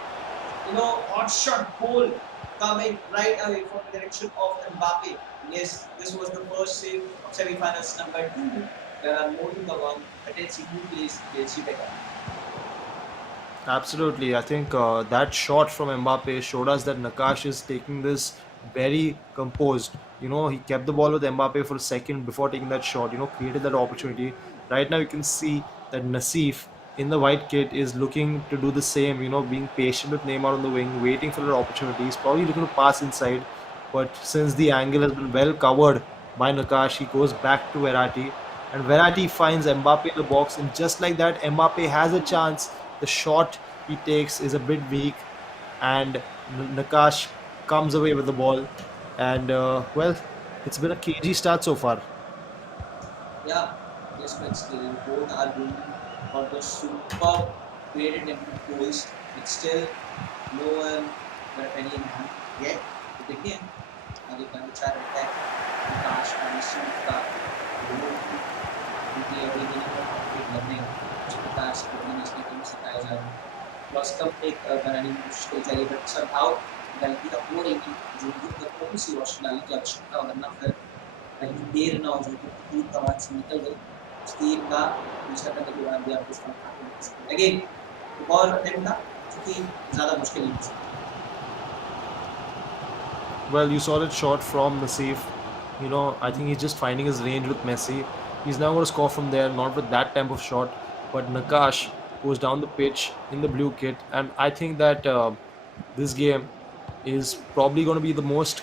hot shot goal coming right away from the direction of Mbappe. Yes, this was the first save of semi-finals number two. There are more to come on, but let's see who plays PSG better. Absolutely. I think that shot from Mbappe showed us that Nakash is taking this very composed. He kept the ball with Mbappe for a second before taking that shot, created that opportunity. Right now, you can see that Nassif in the white kit is looking to do the same, being patient with Neymar on the wing, waiting for an opportunity. He's probably looking to pass inside, but since the angle has been well covered by Nakash, he goes back to Verratti. And Verratti finds Mbappe in the box, and just like that, Mbappe has a chance. The shot he takes is a bit weak, and Nakash comes away with the ball. And well, it's been a cagey start so far. Yeah, yes, but still, both are going for the superb created and goals, but still, no one got a penny in hand yet. But again, आगे का विचार रहता है विकास का निश्चित का दोनों की उनकी एबिलिटी को अपडेट करने उस प्रकार से कोऑर्डिनेशन टीम सिखाया जा रहा है प्लस कप एक बनाने की कोशिश की जा रही है बट समहाउ गलती का हो रही थी जो कि थोड़ी सी रोशनी डालने की आवश्यकता वरना फिर कहीं देर ना हो जाए क्योंकि तीर कमान से निकल गई उस तीर का पीछा करने के बाद भी आप इसका काफी कर सकते हैं अगेन एक और अटेम्प्ट था जो कि ज़्यादा मुश्किल नहीं था Well, you saw that shot from Nassif. I think he's just finding his range with Messi. He's now going to score from there, not with that type of shot. But Nakash goes down the pitch in the blue kit, and I think that this game is probably going to be the most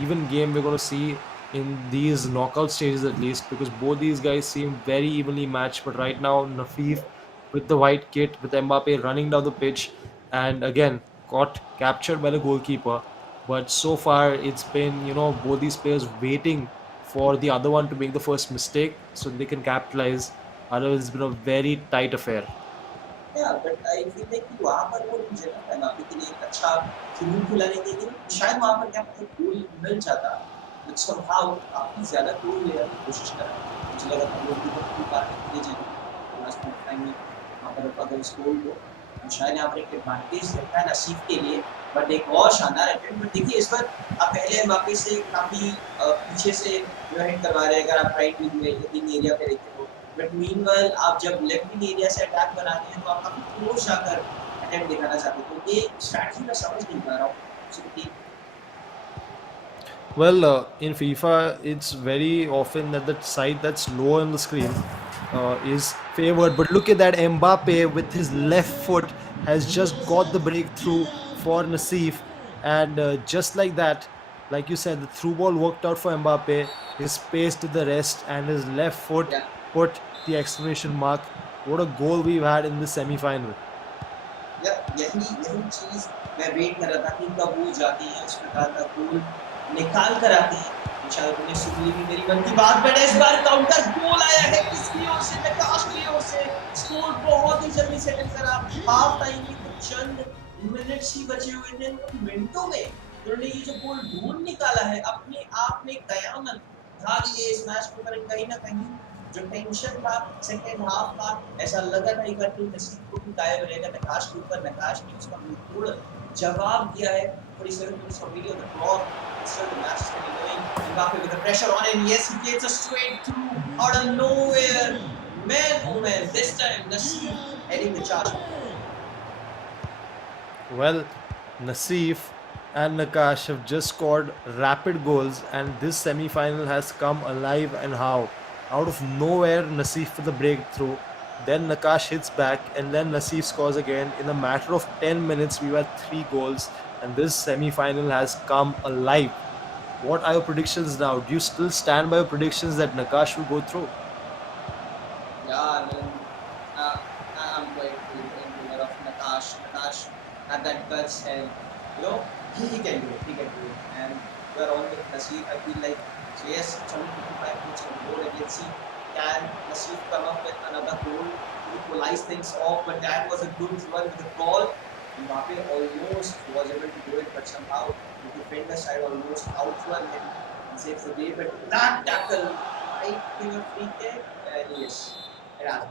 even game we're going to see in these knockout stages at least, because both these guys seem very evenly matched. But right now, Nafif with the white kit, with Mbappe running down the pitch, and again got captured by the goalkeeper. But so far, it's been, both these players waiting for the other one to make the first mistake so they can capitalize. Otherwise, it's been a very tight affair. या but I feel like कि वहाँ पर वो मुझे लगता है मबाppe के लिए एक अच्छा जुनून खिलाने के लिए शायद वहाँ पर क्या पता गोल मिल जाता बट समहाउ काफी ज्यादा गोल लेने की कोशिश कर रहा है मुझे लगा था गोल की खूब काटने के लिए जाएंगे लास्ट टाइम में वहाँ पर अगर इस गोल को तो शायद यहाँ पर एक एडवांटेज रहता है नसीब के लिए बट एक और शानदार अटेम्प्ट बट देखिए इस बार आप पहले मबाppe से काफी पीछे से जो हिट करवा रहे हैं अगर आप राइट विंग में एरिया पे देखते हो बट मीनवाइल आप जब लेफ्ट विंग एरिया से अटैक बनाते हैं तो आप काफी क्लोज जाकर अटेम्प्ट दिखाना चाहते हैं तो ये स्ट्रैटेजी मैं समझ नहीं पा रहा हूँ क्योंकि Well, in FIFA, it's very often that the side that's low on the screen is favored. But look at that, Mbappe with his left foot has just got the breakthrough for Nassif. And just like that, like you said, the through ball worked out for Mbappe. His pace did the rest, and his left foot या put the exclamation mark. What a goal we've had in the semi final. यही यही चीज मैं wait कर रहा था कि कब वो जाते हैं इस प्रकार का गोल निकाल कर आते हैं शायद उन्हें सुन ली भी मेरी मन की बात बट इस बार काउंटर गोल आया है किसकी ओर से नकाश की ओर से स्कोर बहुत ही जल्दी सेटल करा हाफ टाइम में कुछ चंद मिनट्स ही बचे हुए थे उन मिनटों में उन्होंने ये जो गोल ढूंढ निकाला है अपने आप में कयामत था ये इस मैच को कहीं ना कहीं जो टेंशन था सेकेंड हाफ का ऐसा लगा था एक बार तो नसीब को भी गायब रहेगा नकाश के ऊपर नकाश ने उसका मुंहतोड़ जवाब दिया है 47 minutes of video on the clock still the match is still going Mbappe with the pressure on and yes he gets a straight through out of nowhere man oh man this time Nasib heading the charge Well, Nassif and Nakash have just scored rapid goals, and this semi final has come alive and how. Out of nowhere, Nassif with the breakthrough. Then Nakash hits back, and then Nassif scores again. In a matter of 10 minutes, we had three goals, and this semi final has come alive. What are your predictions now? Do you still stand by your predictions that Nakash will go through? Yeah, I mean, uh, I'm quite in favor of Nakash. Nakash had that guts, and you know he can do it. He can do it. And we're on with Nasir. I feel like so yes, it's only 55 minutes on the board. Let's see can Nasir come up with another goal to equalize things off. But that was a good run with the ball. Mbappe almost was able to do it, but somehow the defender side almost outrun him and saves the day. But that tackle might give a free kick. And yes. Yeah,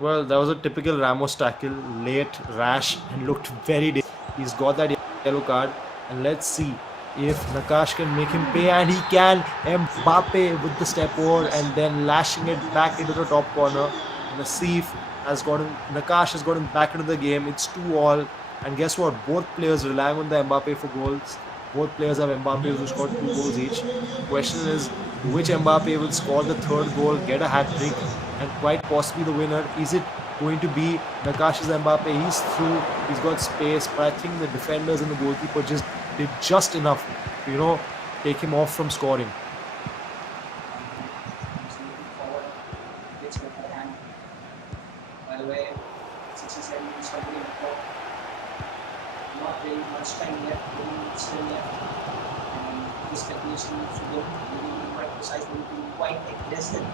Well, that was a typical Ramos tackle, late, rash, and looked very dangerous. He's got that yellow card, and let's see if Nakash can make him pay, and he can. Mbappe with the step over nice. and then lashing it back into the top corner. Nassif Nakash has gotten back into the game. It's 2-all, and guess what? Both players relying on the Mbappe for goals. Both players have Mbappe who scored 2 goals each. The question is, which Mbappe will score the third goal, get a hat trick, and quite possibly the winner? Is it going to be Nakash's Mbappe? He's through. He's got space, but I think the defenders and the goalkeeper just did just enough to, take him off from scoring. He's looking forward. Gets better hand. By the way, 67 minutes already in the clock. Not really much time left. 20 minutes still left. And this calculation needs to go. We need to be quite precise. We need to be quite aggressive.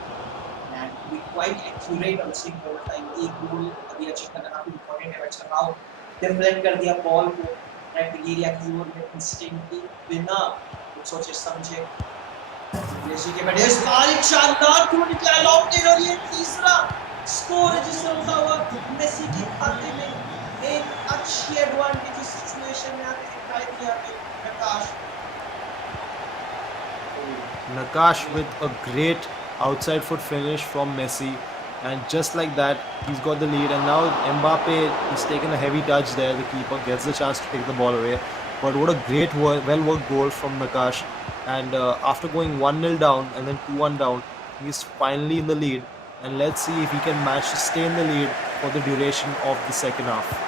And be quite accurate on the same point of time. एक गोल अभी achieve करना काफी important है. But somehow deflect कर दिया ball को red area की ओर में इंस्टिंक्टली बिना कुछ सोचे समझे. मेसी के बढ़िया स्पार एक शानदार थ्रो निकला लॉफ्टेड और ये तीसरा स्कोर रजिस्टर होता हुआ मेसी के खाते में. एक अच्छी एडवांटेज सिचुएशन में आके दिखाई दिया प्रकाश. Nakash with a great outside foot finish from Messi, and just like that, he's got the lead. And now Mbappe is taking a heavy touch there. The keeper gets the chance to take the ball away. But what a great, well-worked goal from Nakash. And after going 1-0 down and then 2-1 down, he's finally in the lead. And let's see if he can manage to stay in the lead for the duration of the second half.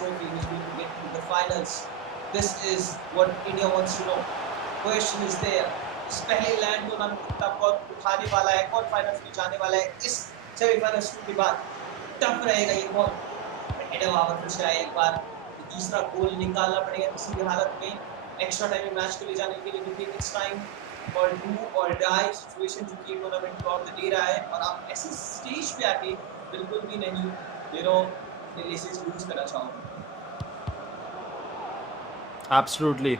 Trophy who's going to get to the finals. This is what India wants to know. Question is there. इस पहले land tournament कितना बहुत उठाने वाला है, कौन finals में जाने वाला है. इस सेमीफाइनल्स के बाद टफ रहेगा ये बहुत. हेड ओवर फिर से आए एक बार. तीसरा गोल निकालना पड़ेगा किसी भी हालत में. एक्स्ट्रा टाइम में मैच को ले जाने के लिए क्योंकि इट्स टाइम फॉर डू और डाई सिचुएशन जो कि टूर्नामेंट को ऑफ दे रहा है. और आप ऐसे स्टेज पे आके बिल्कुल भी नहीं रेसेस लूज करना चाहोगे. Absolutely.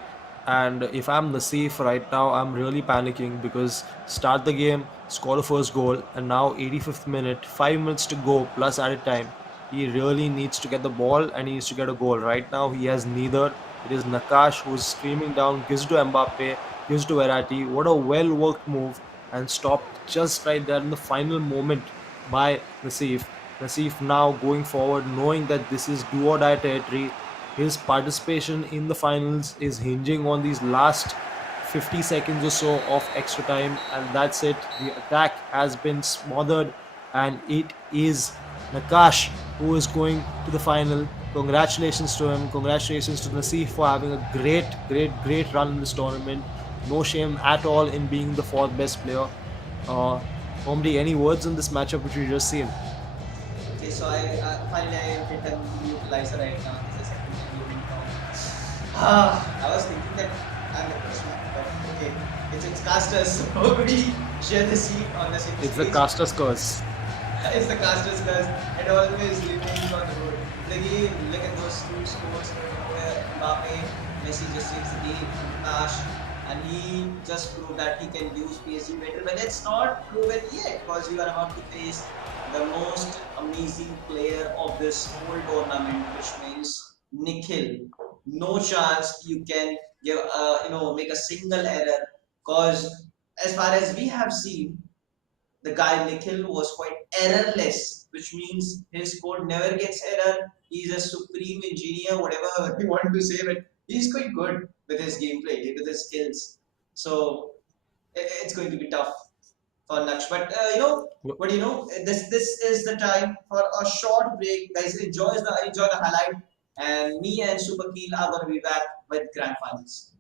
And if I'm Nasif right now, I'm really panicking because start the game, score the first goal, and now 85th minute, 5 minutes to go plus added time. He really needs to get the ball and he needs to get a goal. Right now, he has neither. It is Nakash who's screaming down, gives to Mbappe, gives to Verratti. What a well-worked move, and stopped just right there in the final moment by Nasif. Nasif now going forward, knowing that this is do or die territory. His participation in the finals is hinging on these last 50 seconds or so of extra time, and that's it. The attack has been smothered, and it is Nakash who is going to the final. Congratulations to him. Congratulations to Nasif for having a great run in this tournament. No shame at all in being the fourth best player. Omri, any words on this matchup which we just seen? Okay, so I finally I hit an utilizer right now. I was thinking that I'm the first one, but okay, it's casters, so we share the seat on the same It's the stage. caster's curse. It's the casters curse, and always remains on the road. Again, look at those two scores where Mbappe, Messi just saves the game, Nash, and he just proved that he can use PSG better. But it's not proven yet because you are about to face the most amazing player of this whole tournament, which means Nikhil. No chance you can give make a single error, because as far as we have seen, the guy Nikhil was quite errorless, which means his code never gets error. He's a supreme engineer, whatever you want to say, but he's quite good with his gameplay, with his skills. So it's going to be tough for Naksh. But this is the time for a short break. Guys, enjoy the highlight. And me and Super Keel are going to be back with Grand Finals.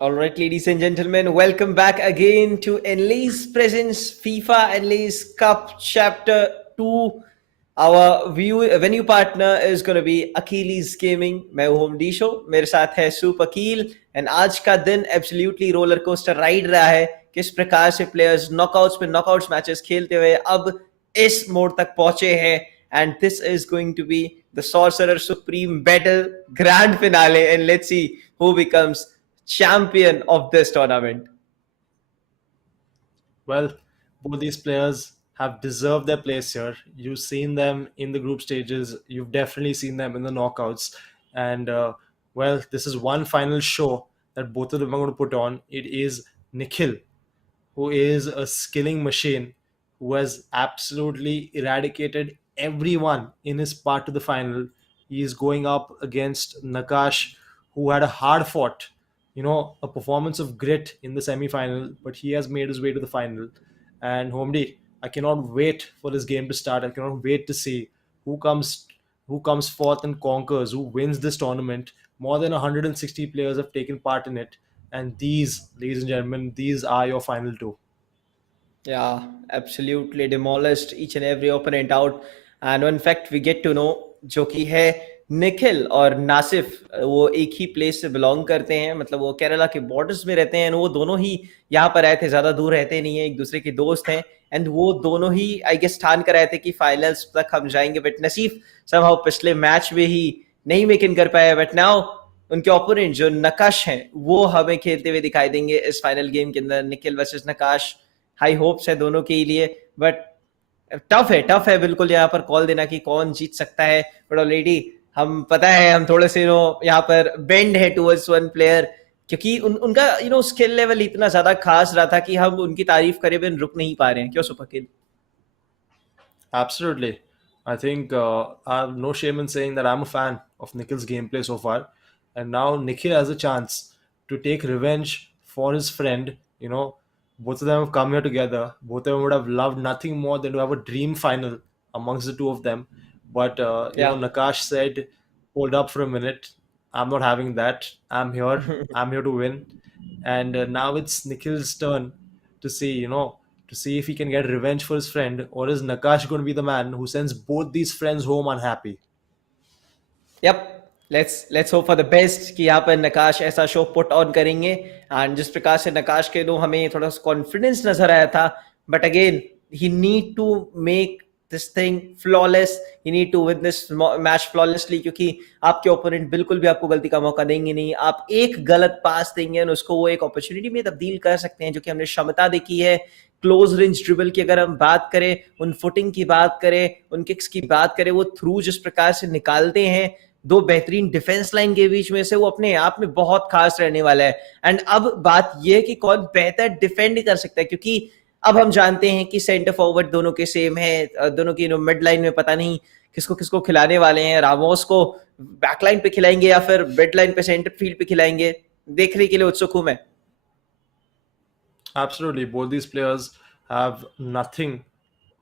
All right, ladies and gentlemen, welcome back again to Enlaiz Presents FIFA Enlaiz Cup Chapter 2. Our venue partner is going to be Achilles Gaming. मैं हूं home D show, मेरे साथ है soup Aqeel and आज का दिन absolutely roller coaster ride रहा है. किस प्रकार से प्लेयर्स नॉकआउट्स पे नॉकआउट्स मैचेस खेलते हुए अब इस मोड़ तक पहुंचे हैं. And this is going to be the Sorcerer Supreme Battle Grand Finale, and let's see who becomes champion of this tournament. Well, both these players have deserved their place here. You've seen them in the group stages. You've definitely seen them in the knockouts. And well, this is one final show that both of them are going to put on. It is Nikhil, who is a skilling machine, who has absolutely eradicated everyone in his part to the final. He is going up against Nakash, who had a hard fought, a performance of grit in the semi-final, but he has made his way to the final. And Homdi, I cannot wait for this game to start. I cannot wait to see who comes forth and conquers, who wins this tournament. More than 160 players have taken part in it, and these, ladies and gentlemen, these are your final two. Yeah, absolutely demolished each and every opponent out. And in fact, we get to know जो कि है निखिल और नासिफ, वो एक ही place से belong करते हैं. मतलब वो केरला के बॉर्डर्स में रहते हैं. वो दोनों ही यहाँ पर आए थे, ज़्यादा दूर रहते नहीं है, एक दूसरे के दोस्त हैं. एंड वो दोनों ही आई गेस ठान कर आए थे कि फाइनल्स तक हम जाएंगे. बट नसीफ समहाउ पिछले मैच में ही नहीं मेक इन कर पाया. बट नाउ उनके ओपोनेंट जो नकाश हैं वो हमें खेलते हुए दिखाई देंगे इस फाइनल गेम के अंदर. निखिल वर्सेस नकाश, हाई होप्स है दोनों के लिए. बट टफ है बिल्कुल यहाँ पर कॉल देना कि कौन जीत सकता है. बट ऑलरेडी हम पता है हम थोड़े से यहाँ पर बेंड है टुवर्ड्स वन प्लेयर, क्योंकि उनका स्किल लेवल इतना ज्यादा खास रहा था कि हम उनकी तारीफ करे बिन रुक नहीं पा रहे हैं. क्यों सुपकिल? Absolutely. I think I have no shame in saying that I'm a fan of Nikhil's gameplay so far. And now Nikhil has a chance to take revenge for his friend. Both of them have come here together. Both of them would have loved nothing more than to have a dream final amongst the two of them. But, Nakash said, hold up for a minute. I'm not having that. I'm here. I'm here to win. And now it's Nikhil's turn to see if he can get revenge for his friend, or is Nakash going to be the man who sends both these friends home unhappy? Yep. Let's hope for the best कि यहाँ पर नकाश ऐसा show put on करेंगे. And जिस प्रकार से नकाश के हमें थोड़ा सा कॉन्फिडेंस नजर आया था, but again he need to make this thing flawless. He need to win this match flawlessly, क्योंकि आपके ओपोनेंट बिल्कुल भी आपको गलती का मौका देंगे नहीं. आप एक गलत पास देंगे और उसको वो एक अपॉर्चुनिटी में तब्दील कर सकते हैं, जो कि हमने क्षमता देखी है क्लोज रेंज ड्रिबल की. अगर हम बात करें, उन फुटिंग की बात करें, उन किक्स की बात करें, वो थ्रू जिस प्रकार से निकालते हैं दो बेहतरीन डिफेंस लाइन के बीच में से, वो अपने आप में बहुत खास रहने वाला है. एंड अब बात यह है कि कौन बेहतर डिफेंड कर सकता है, क्योंकि अब हम जानते हैं कि सेंटर फॉरवर्ड दोनों के सेम है. दोनों की मिड लाइन में पता नहीं किसको किसको खिलाने वाले हैं. रामोस को बैकलाइन पे खिलाएंगे या फिर मिड लाइन पे सेंटर फील्ड पे खिलाएंगे, देखने के लिए उत्सुक हूं मैं. Absolutely. Both these players have nothing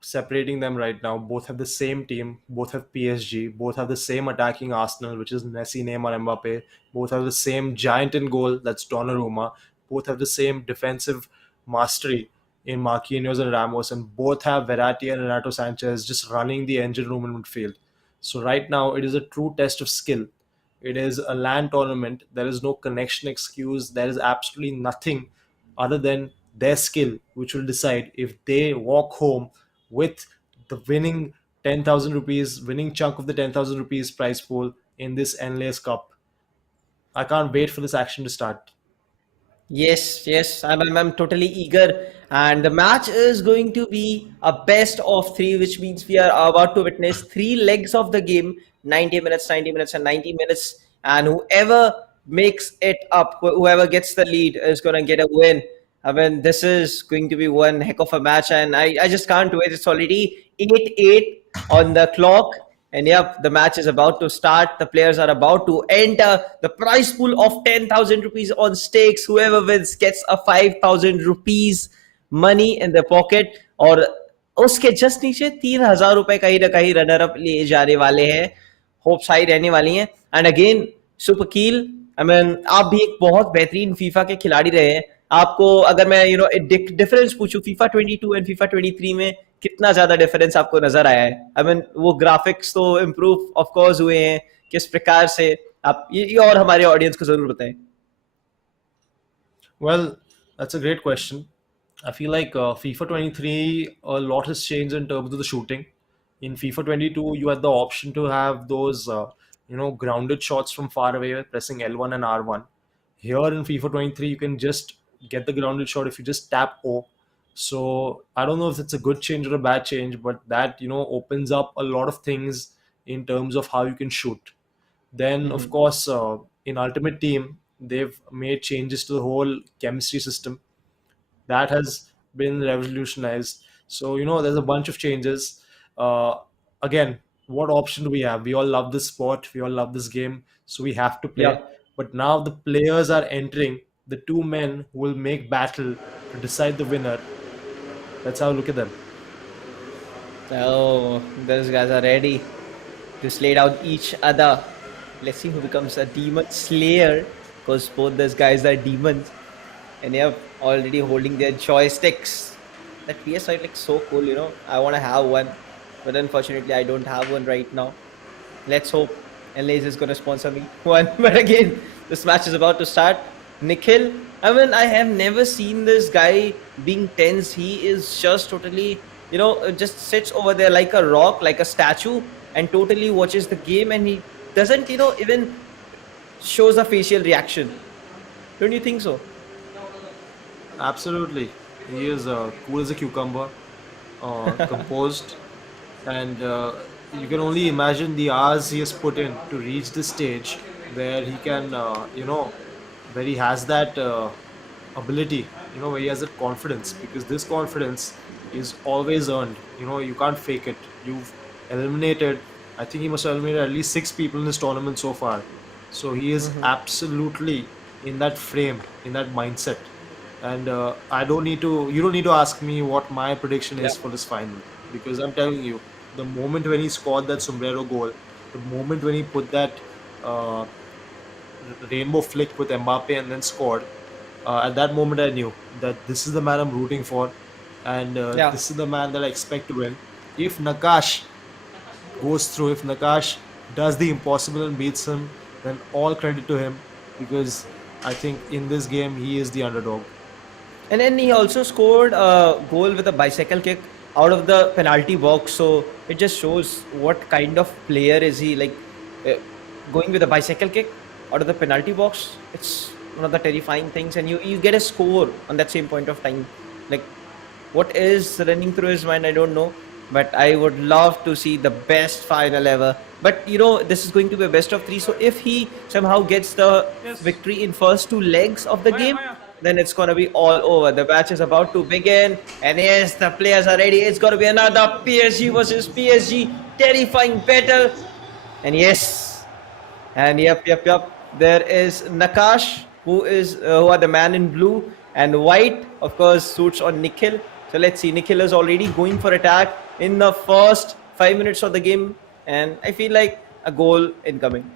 separating them right now. Both have the same team. Both have PSG. Both have the same attacking arsenal, which is Messi, Neymar, Mbappe. Both have the same giant in goal, that's Donnarumma. Both have the same defensive mastery in Marquinhos and Ramos, and both have Verratti and Renato Sanchez just running the engine room in midfield. So right now, it is a true test of skill. It is a LAN tournament. There is no connection excuse. There is absolutely nothing other than their skill, which will decide if they walk home with the winning 10,000 rupees, winning chunk of the 10,000 rupees prize pool in this Enlaiz Cup. I can't wait for this action to start. Yes, I'm totally eager, and the match is going to be a best of three, which means we are about to witness three legs of the game, 90 minutes, 90 minutes, and 90 minutes, and whoever makes it up, whoever gets the lead is going to get a win. I mean, this is going to be one heck of a match, and I just can't wait. It's already 8-8 on the clock. And yep, the match is about to start. The players are about to enter. The prize pool of 10,000 rupees on stakes. Whoever wins gets a 5,000 rupees money in their pocket. और उसके just नीचे 3,000 रुपए कहीं ना कहीं runner up लिए जाने वाले हैं. होप्स हाई रहने वाली हैं. एंड अगेन सुपकील, आई मीन आप भी एक बहुत बेहतरीन फीफा के खिलाड़ी रहे हैं. आपको अगर मैं डिफरेंस पूछूं फीफा 22 एंड फीफा 23 में कितना ज्यादा डिफरेंस आपको नजर आया है? आई मीन वो ग्राफिक्स तो इम्प्रूव ऑफ कोर्स हुए हैं, किस प्रकार से आप ये और हमारे ऑडियंस को जरूर बताएं. Well, that's a great question. I feel like FIFA 23, a lot has changed in terms of the shooting. In FIFA 22, you had the option to have those, grounded shots from far away, pressing L1 and R1. Here in FIFA 23, you can just get the grounded shot if you just tap O. So I don't know if it's a good change or a bad change, but that opens up a lot of things in terms of how you can shoot. Then, of course, in Ultimate Team, they've made changes to the whole chemistry system. That has been revolutionized. So, there's a bunch of changes. Again, what option do we have? We all love this sport, we all love this game, so we have to Yeah. play. But now the players are entering, the two men who will make battle to decide the winner. That's how I look at them. Oh, those guys are ready to slay down each other. Let's see who becomes a demon slayer, because both those guys are demons and they are already holding their joysticks. That PS5 looks so cool. I want to have one, but unfortunately I don't have one right now. Let's hope Enlaiz is going to sponsor me one. But again, this match is about to start. Nikhil, I mean, I have never seen this guy being tense. He is just totally, just sits over there like a rock, like a statue, and totally watches the game. And he doesn't, even shows a facial reaction. Don't you think so? Absolutely. He is cool as a cucumber, composed, and you can only imagine the hours he has put in to reach this stage where he can, where he has that ability, where he has that confidence, because this confidence is always earned. You can't fake it. You've eliminated, I think he must have eliminated at least 6 people in this tournament so far. So he is absolutely in that frame, in that mindset. And I don't need to. You don't need to ask me what my prediction Yeah. is for this final, because I'm telling you, the moment when he scored that sombrero goal, the moment when he put that uh, rainbow flick with Mbappe and then scored, at that moment I knew that this is the man I'm rooting for, and Yeah. this is the man that I expect to win. If Nakash goes through, if Nakash does the impossible and beats him, then all credit to him, because I think in this game he is the underdog. And then he also scored a goal with a bicycle kick out of the penalty box. So it just shows what kind of player is he. Like uh, going with a bicycle kick out of the penalty box. It's one of the terrifying things, and you get a score on that same point of time. Like what is running through his mind, I don't know. But I would love to see the best final ever. But this is going to be a best of three. So if he somehow gets the victory in first two legs of the game, then it's gonna be all over. The match is about to begin, and yes, the players are ready. It's gonna be another PSG versus PSG terrifying battle. And yes, and yep. There is Nakash, who are the man in blue, and white, of course, suits on Nikhil. So let's see. Nikhil is already going for attack in the first 5 minutes of the game, and I feel like a goal incoming.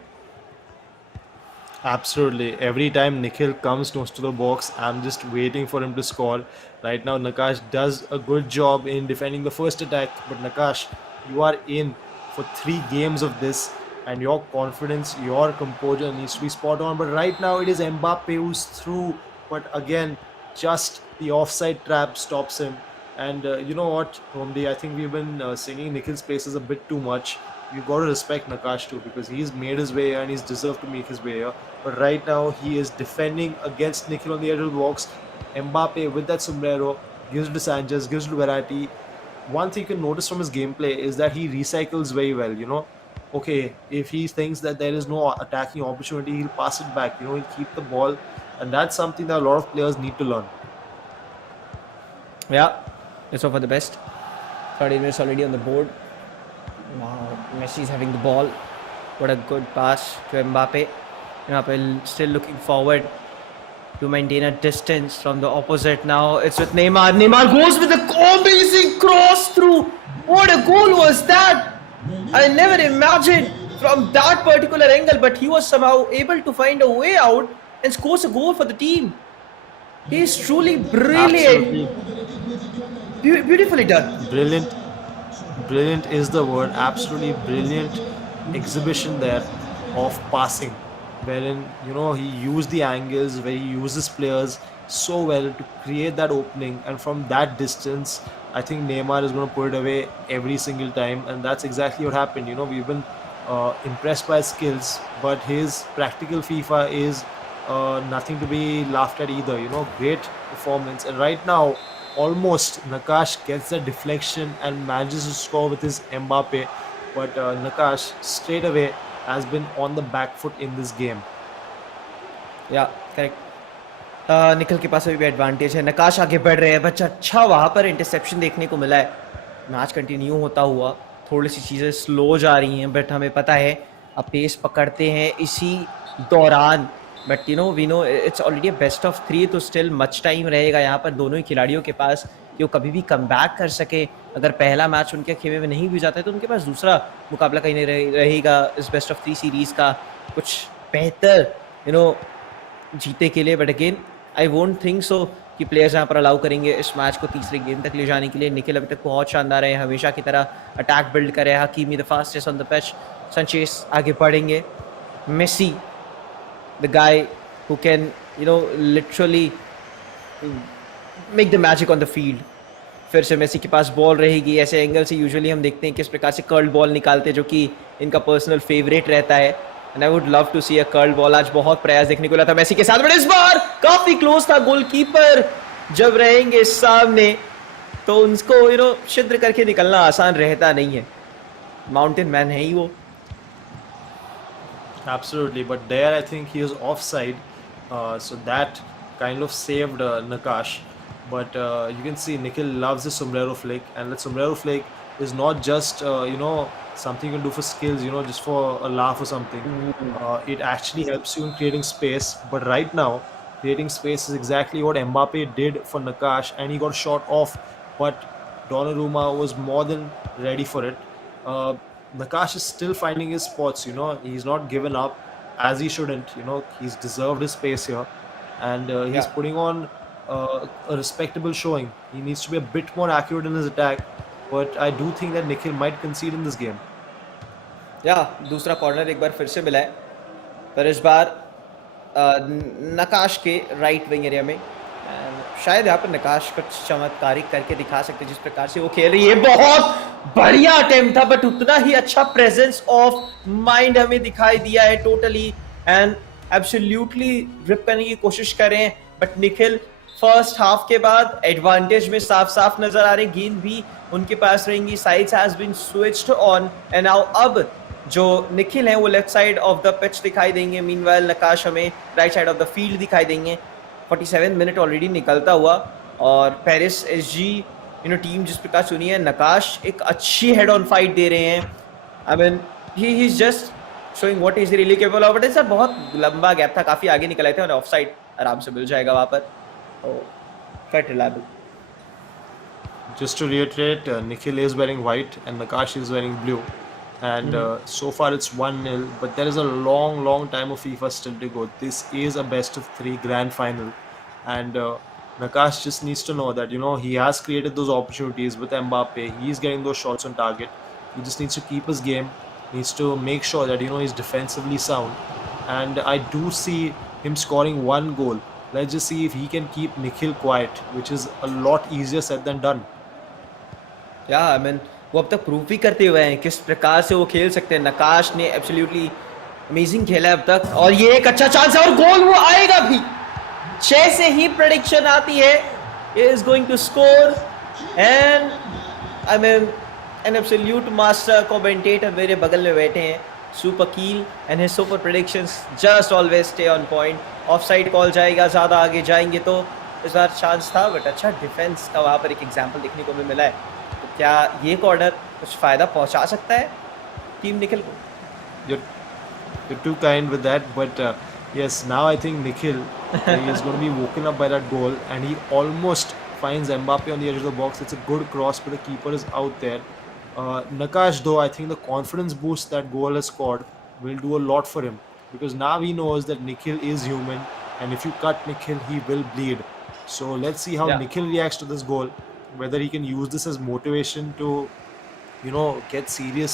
Absolutely. Every time Nikhil comes close to the box, I'm just waiting for him to score. Right now, Nakash does a good job in defending the first attack, but Nakash, you are in for 3 games of this, and your confidence, your composure needs to be spot on. But right now, it is Mbappe who's through, but again, just the offside trap stops him. And you know what, Romdi, I think we've been singing Nikhil's praises a bit too much. You got to respect Nakash too, because he's made his way here and he's deserved to make his way here. But right now he is defending against Nikhil on the edge of the box. Mbappe with that sombrero gives it to Sanchez, gives it to Verratti. One thing you can notice from his gameplay is that he recycles very well. Okay, if he thinks that there is no attacking opportunity, he'll pass it back. He'll keep the ball, and that's something that a lot of players need to learn. Yeah, let's hope for the best. 30 minutes already on the board. Wow, Messi's having the ball. What a good pass to Mbappe. Mbappe still looking forward to maintain a distance from the opposite. Now it's with Neymar. Neymar goes with a amazing cross through. What a goal was that! I never imagined from that particular angle, but he was somehow able to find a way out and scores a goal for the team. He is truly brilliant. Absolutely Beautifully done. brilliant. Brilliant is the word. Absolutely brilliant exhibition there of passing, wherein he used the angles, where he uses players so well to create that opening, and from that distance, I think Neymar is going to put it away every single time, and that's exactly what happened. We've been impressed by his skills, but his practical FIFA is nothing to be laughed at either. Great performance, and right now almost Nakash gets the deflection and manages to score with his Mbappe, but Nakash straight away has been on the back foot in this game. या correct. Nikhil के पास अभी भी advantage है. नकाश आगे बढ़ रहे हैं, बच्चा अच्छा वहां पर इंटरसेप्शन देखने को मिला है. मैच कंटिन्यू होता हुआ थोड़ी सी चीज़ें स्लो जा रही हैं, बट हमें पता है अब पेस पकड़ते हैं इसी दौरान. But we know it's already best of 3, तो स्टिल मच टाइम रहेगा यहाँ पर दोनों ही खिलाड़ियों के पास कि वो कभी भी कम बैक कर सके. अगर पहला मैच उनके खेमे में नहीं भी जाता है तो उनके पास दूसरा मुकाबला कहीं नहीं रहेगा इस बेस्ट ऑफ 3 सीरीज़ का कुछ बेहतर जीते के लिए. But again I won't think so कि प्लेयर्स यहाँ पर अलाउ करेंगे इस मैच को तीसरे गेम तक ले जाने के लिए. निखिल अभी तक बहुत शानदार है, हमेशा की तरह अटैक बिल्ड करे. Hakimi the fastest on the pitch. Sanches आगे बढ़ेंगे. Messi the guy who can literally make the magic on the field. फिर से मेसी के पास बॉल रहेगी. ऐसे एंगल से यूजुअली हम देखते हैं किस प्रकार से कर्ल बॉल निकालते हैं, जो कि इनका पर्सनल फेवरेट रहता है. And I would love to see a curl ball. आज बहुत प्रयास देखने को मिला था मेसी के साथ, बट इस बार काफी क्लोज था. गोलकीपर जब रहेंगे सामने तो उनको छिद्र करके निकलना आसान रहता नहीं है. माउंटेन मैन है ही वो. Absolutely, but there I think he was offside, so that kind of saved Nakash. But you can see Nikhil loves the sombrero flick, and the sombrero flick is not just something you can do for skills, just for a laugh or something. It actually helps you in creating space. But right now, creating space is exactly what Mbappe did for Nakash, and he got shot off. But Donnarumma was more than ready for it. Nakash is still finding his spots. He's not given up, as he shouldn't. He's deserved his space here, and he's Yeah. putting on a respectable showing. He needs to be a bit more accurate in his attack, but I do think that Nikhil might concede in this game. या दूसरा corner एक बार फिर से मिला है, पर इस बार नकाश के राइट विंग एरिया में. शायद यहाँ पर नकाश कुछ चमत्कारिक करके दिखा सकते जिस प्रकार से वो खेल रही है. बहुत बढ़िया अटेम्प्ट था, बट उतना ही अच्छा प्रेजेंस ऑफ माइंड हमें दिखाई दिया है टोटली. एंड एब्सोल्युटली रिप करने की कोशिश करें, बट निखिल फर्स्ट हाफ के बाद एडवांटेज में साफ साफ नजर आ रहे. गेंद भी उनके पास रहेंगी. Sides has been switched on and now अब जो निखिल हैं वो left side of the pitch दिखाई देंगे. मीनवाइल नकाश हमें right side of the field दिखाई देंगे. 47 मिनट ऑलरेडी निकलता हुआ, और पेरिस एसजी टीम जिस प्रकार सुनी है, नकाश एक अच्छी हेड ऑन फाइट दे रहे हैं. I mean he is just showing what is really capable of. But sir बहुत लंबा गैप था, काफी आगे निकल आए थे, और ऑफ साइड आराम से मिल जाएगा वहां पर. Quite reliable. Just to reiterate, Nikhil is wearing white and Nakash is wearing blue. And so far it's 1-0, but there is a long time of FIFA still to go. This is a best of 3 grand final, and Nakash just needs to know that he has created those opportunities with Mbappe. He's getting those shots on target. He just needs to keep his game, needs to make sure that he's defensively sound, and I do see him scoring 1 goal. Let's just see if he can keep Nikhil quiet, which is a lot easier said than done. या I mean वो अब तक prove भी करते हुए हैं किस प्रकार से वो खेल सकते हैं. नकाश ने एब्सोल्युटली अमेजिंग खेला है अब तक, और ये एक अच्छा चांस है और गोल वो आएगा भी. 6 से ही प्रेडिक्शन आती है, is going to score. And I mean an absolute master commentator मेरे बगल में बैठे हैं, super Keel, and his super predictions just always stay on point. Off side call जाएगा, ज़्यादा आगे जाएंगे तो इस बार चांस था, बट अच्छा डिफेंस का वहाँ पर एक एग्जाम्पल देखने को भी मिला है. तो क्या ये कॉर्नर कुछ फ़ायदा पहुँचा सकता है टीम निखिल को? You're too kind with that, but yes, now I think Nikhil he is going to be woken up by that goal, and he almost finds Mbappe on the edge of the box. It's a good cross, but the keeper is out there. Nakash, though, I think the confidence boost that goal has scored will do a lot for him, because now he knows that Nikhil is human, and if you cut Nikhil, he will bleed. So let's see how Yeah. Nikhil reacts to this goal, whether he can use this as motivation to, get serious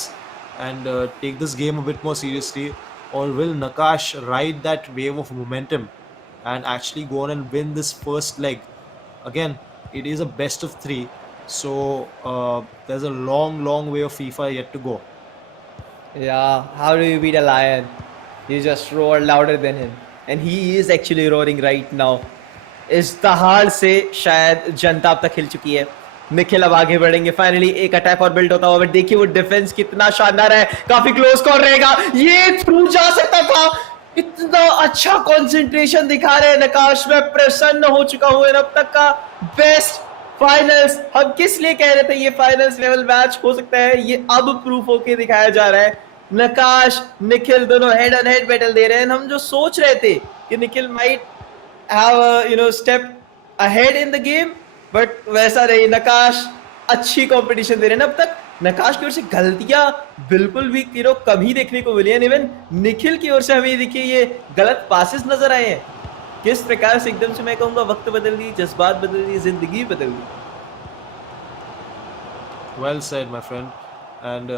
and take this game a bit more seriously, or will Nakash ride that wave of momentum and actually go on and win this first leg? Again, it is a best of three, so there's a long, long way of FIFA yet to go. Yeah, how do you beat a lion? You just roar louder than him. And he is actually roaring right now. इस दहाड़ से शायद जनता अब तक हिल चुकी है. निखिल अब आगे बढ़ेंगे. फाइनली एक अटैक और बिल्ड होता हुआ, बट देखिए वो डिफेंस कितना शानदार है. काफी क्लोज कॉल रहेगा. ये थ्रू जा सकता था. इतना अच्छा कंसंट्रेशन दिखा रहे हैं नकाश. मैं प्रसन्न हो चुका हूं. अब तक का बेस्ट फाइनल्स. हम किस लिए कह रहे थे ये फाइनल्स लेवल मैच हो सकता है, ये अब प्रूफ होके दिखाया जा रहा है. नकाश निखिल दोनों हेड ऑन हेड बैटल दे रहे हैं. हम जो सोच रहे थे कि Nikhil might have a step ahead in the game, but वैसा नहीं. नकाश अच्छी कंपटीशन दे रहे हैं. अब तक नकाश की ओर से गलतियां बिल्कुल भी कम ही देखने को मिली है. इवन निखिल की ओर से हमें देखिए ये गलत पासेस नजर आए हैं. किस प्रकार से एकदम से मैं कहूंगा वक्त बदल दी, जज्बात बदल दी, जिंदगी बदल दी. Well said, my friend. And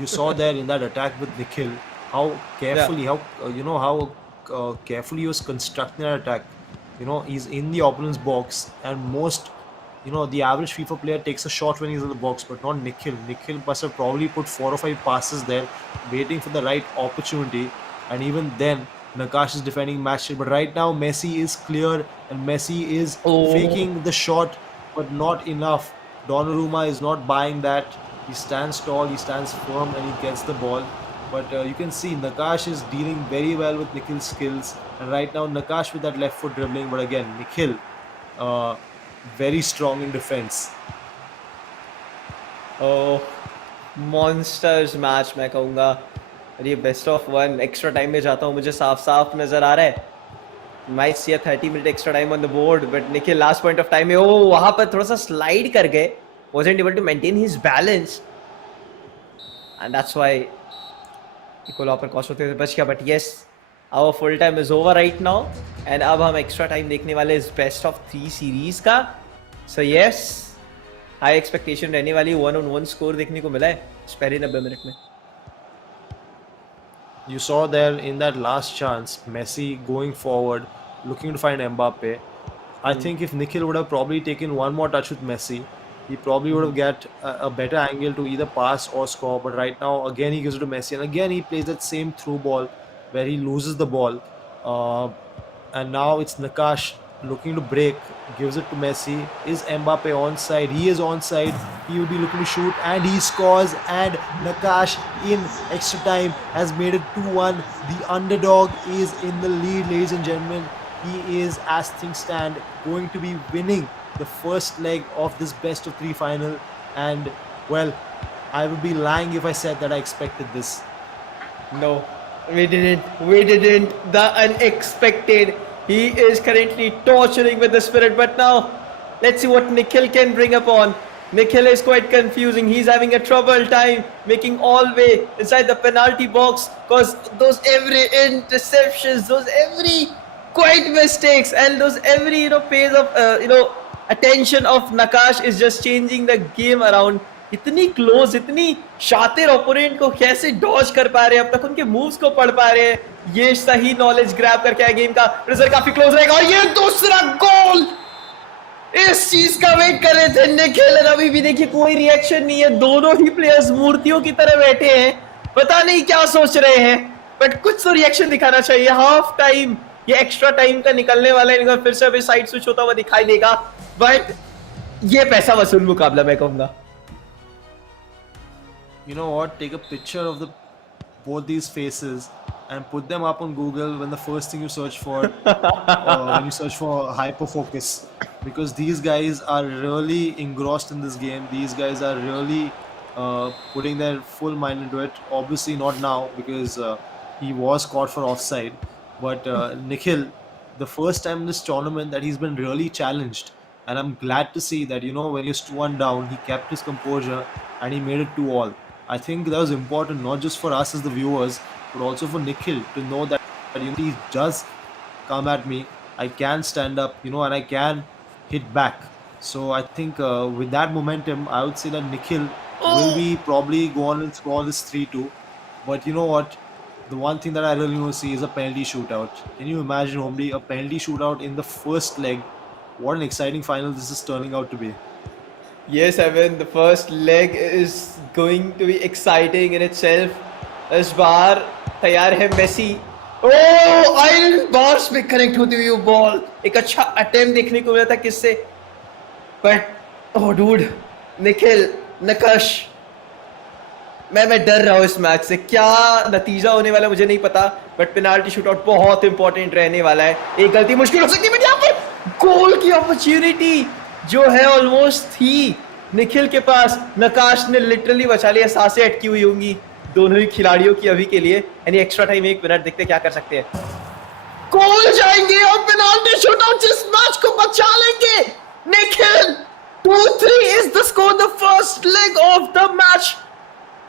you saw there in that attack with Nikhil how carefully, how carefully he was constructing that attack. He's in the opponent's box, and the average FIFA player takes a shot when he's in the box, but not Nikhil. Nikhil must have probably put 4 or 5 passes there, waiting for the right opportunity, and even then, Nakash is defending match. But right now, Messi is clear, and Messi is faking the shot, but not enough. Donnarumma is not buying that. He stands tall, he stands firm, and he gets the ball. But you can see Nakash is dealing very well with Nikhil's skills. And right now, Nakash with that left foot dribbling. But again, Nikhil, very strong in defense. Monsters match मैं कहूंगा. और ये best of one extra time में जाता हूँ, मुझे साफ साफ नजर आ रहा है. Might see 30 minute extra time on the board, but Nikhil last point of time में वहां पर थोड़ा सा स्लाइड कर गए. wasn't able to maintain his balance, and that's why equal upper cost होते हुए बच गया. But yes, our full time is over right now, and अब हम एक्स्ट्रा टाइम देखने वाले इस बेस्ट ऑफ 3 सीरीज का. सो यस, हाई एक्सपेक्टेशन रहने वाली 1-on-1 स्कोर देखने को मिला है इस पहले 90 मिनट में. You saw there in that last chance, Messi going forward, looking to find Mbappe. I think if Nikhil would have probably taken one more touch with Messi, he probably would have got a better angle to either pass or score. But right now, again, he gives it to Messi, and again, he plays that same through ball where he loses the ball. And now it's Nakash looking to break, gives it to Messi. Is Mbappe onside? He is onside. He would be looking to shoot, and he scores. And Nakash in extra time has made it 2-1. The underdog is in the lead, ladies and gentlemen. He is, as things stand, going to be winning the first leg of this best of 3 final. And well, I would be lying if I said that I expected this. No, we didn't. The unexpected. He is currently torturing with the spirit, but now let's see what Nikhil can bring upon. Nikhil is quite confusing. He's having a trouble time making all way inside the penalty box, because those every interceptions, those every quiet mistakes, and those every pace of attention of Nakash is just changing the game around. इतनी close, इतनी शातिर opponent को कैसे Dodge कर पा रहे हैं, अब तक उनके मूव्स को पढ़ पा रहे हैं. ये सही नॉलेज ग्रैब करके आया गेम का. रिजल्ट काफी क्लोज रहेगा, और ये दूसरा गोल. इस चीज का वेट कर रहे थे निखिल, अभी भी देखिए कोई रिएक्शन नहीं है. दोनों ही प्लेयर्स मूर्तियों की तरह बैठे हैं, पता नहीं क्या सोच रहे हैं, बट कुछ तो रिएक्शन दिखाना चाहिए. हाफ टाइम, ये एक्स्ट्रा टाइम का निकलने वाला है, फिर से अभी साइड स्विच होता हुआ दिखाई देगा. बट ये पैसा वसूल मुकाबला मैं कहूंगा. You know what? Take a picture of both these faces and put them up on Google when the first thing you search for, when you search for hyperfocus, because these guys are really engrossed in this game. These guys are really putting their full mind into it. Obviously not now, because he was caught for offside. But Nikhil, the first time in this tournament that he's been really challenged, and I'm glad to see that when he was 2-1 down, he kept his composure and he made it 2-all. I think that was important not just for us as the viewers, but also for Nikhil to know that he does come at me, I can stand up, and I can hit back. So I think with that momentum, I would say that Nikhil will Oh! be probably go on and score this 3-2. But you know what? The one thing that I really want to see is a penalty shootout. Can you imagine, Homely, a penalty shootout in the first leg? What an exciting final this is turning out to be. Yes, Evan, the first leg is going to be exciting in itself. इस बार तैयार है Messi. ओह, iron bars में connect होती हुई वो ball. एक अच्छा attempt देखने को मिला था किससे. बट ओह डूड, निखिल, नकश, मैं डर रहा हूँ इस मैच से. क्या नतीजा होने वाला मुझे नहीं पता, बट पेनाल्टी शूटआउट बहुत इंपॉर्टेंट रहने वाला है. एक गलती मुश्किल हो सकती है, बट यहाँ पर गोल की अपॉर्चुनिटी जो है ऑलमोस्ट थी निखिल के पास. नकाश ने लिटरली बचा लिया. सांसें अटकी हुई होंगी दोनों ही खिलाड़ियों की अभी के लिए. यानी एक्स्ट्रा टाइम 1 मिनट, देखते क्या कर सकते हैं. गोल जाएंगे और पेनाल्टी शूटआउट इस मैच को बचा लेंगे. Nikhil 2-3 is the score, the first leg of the match.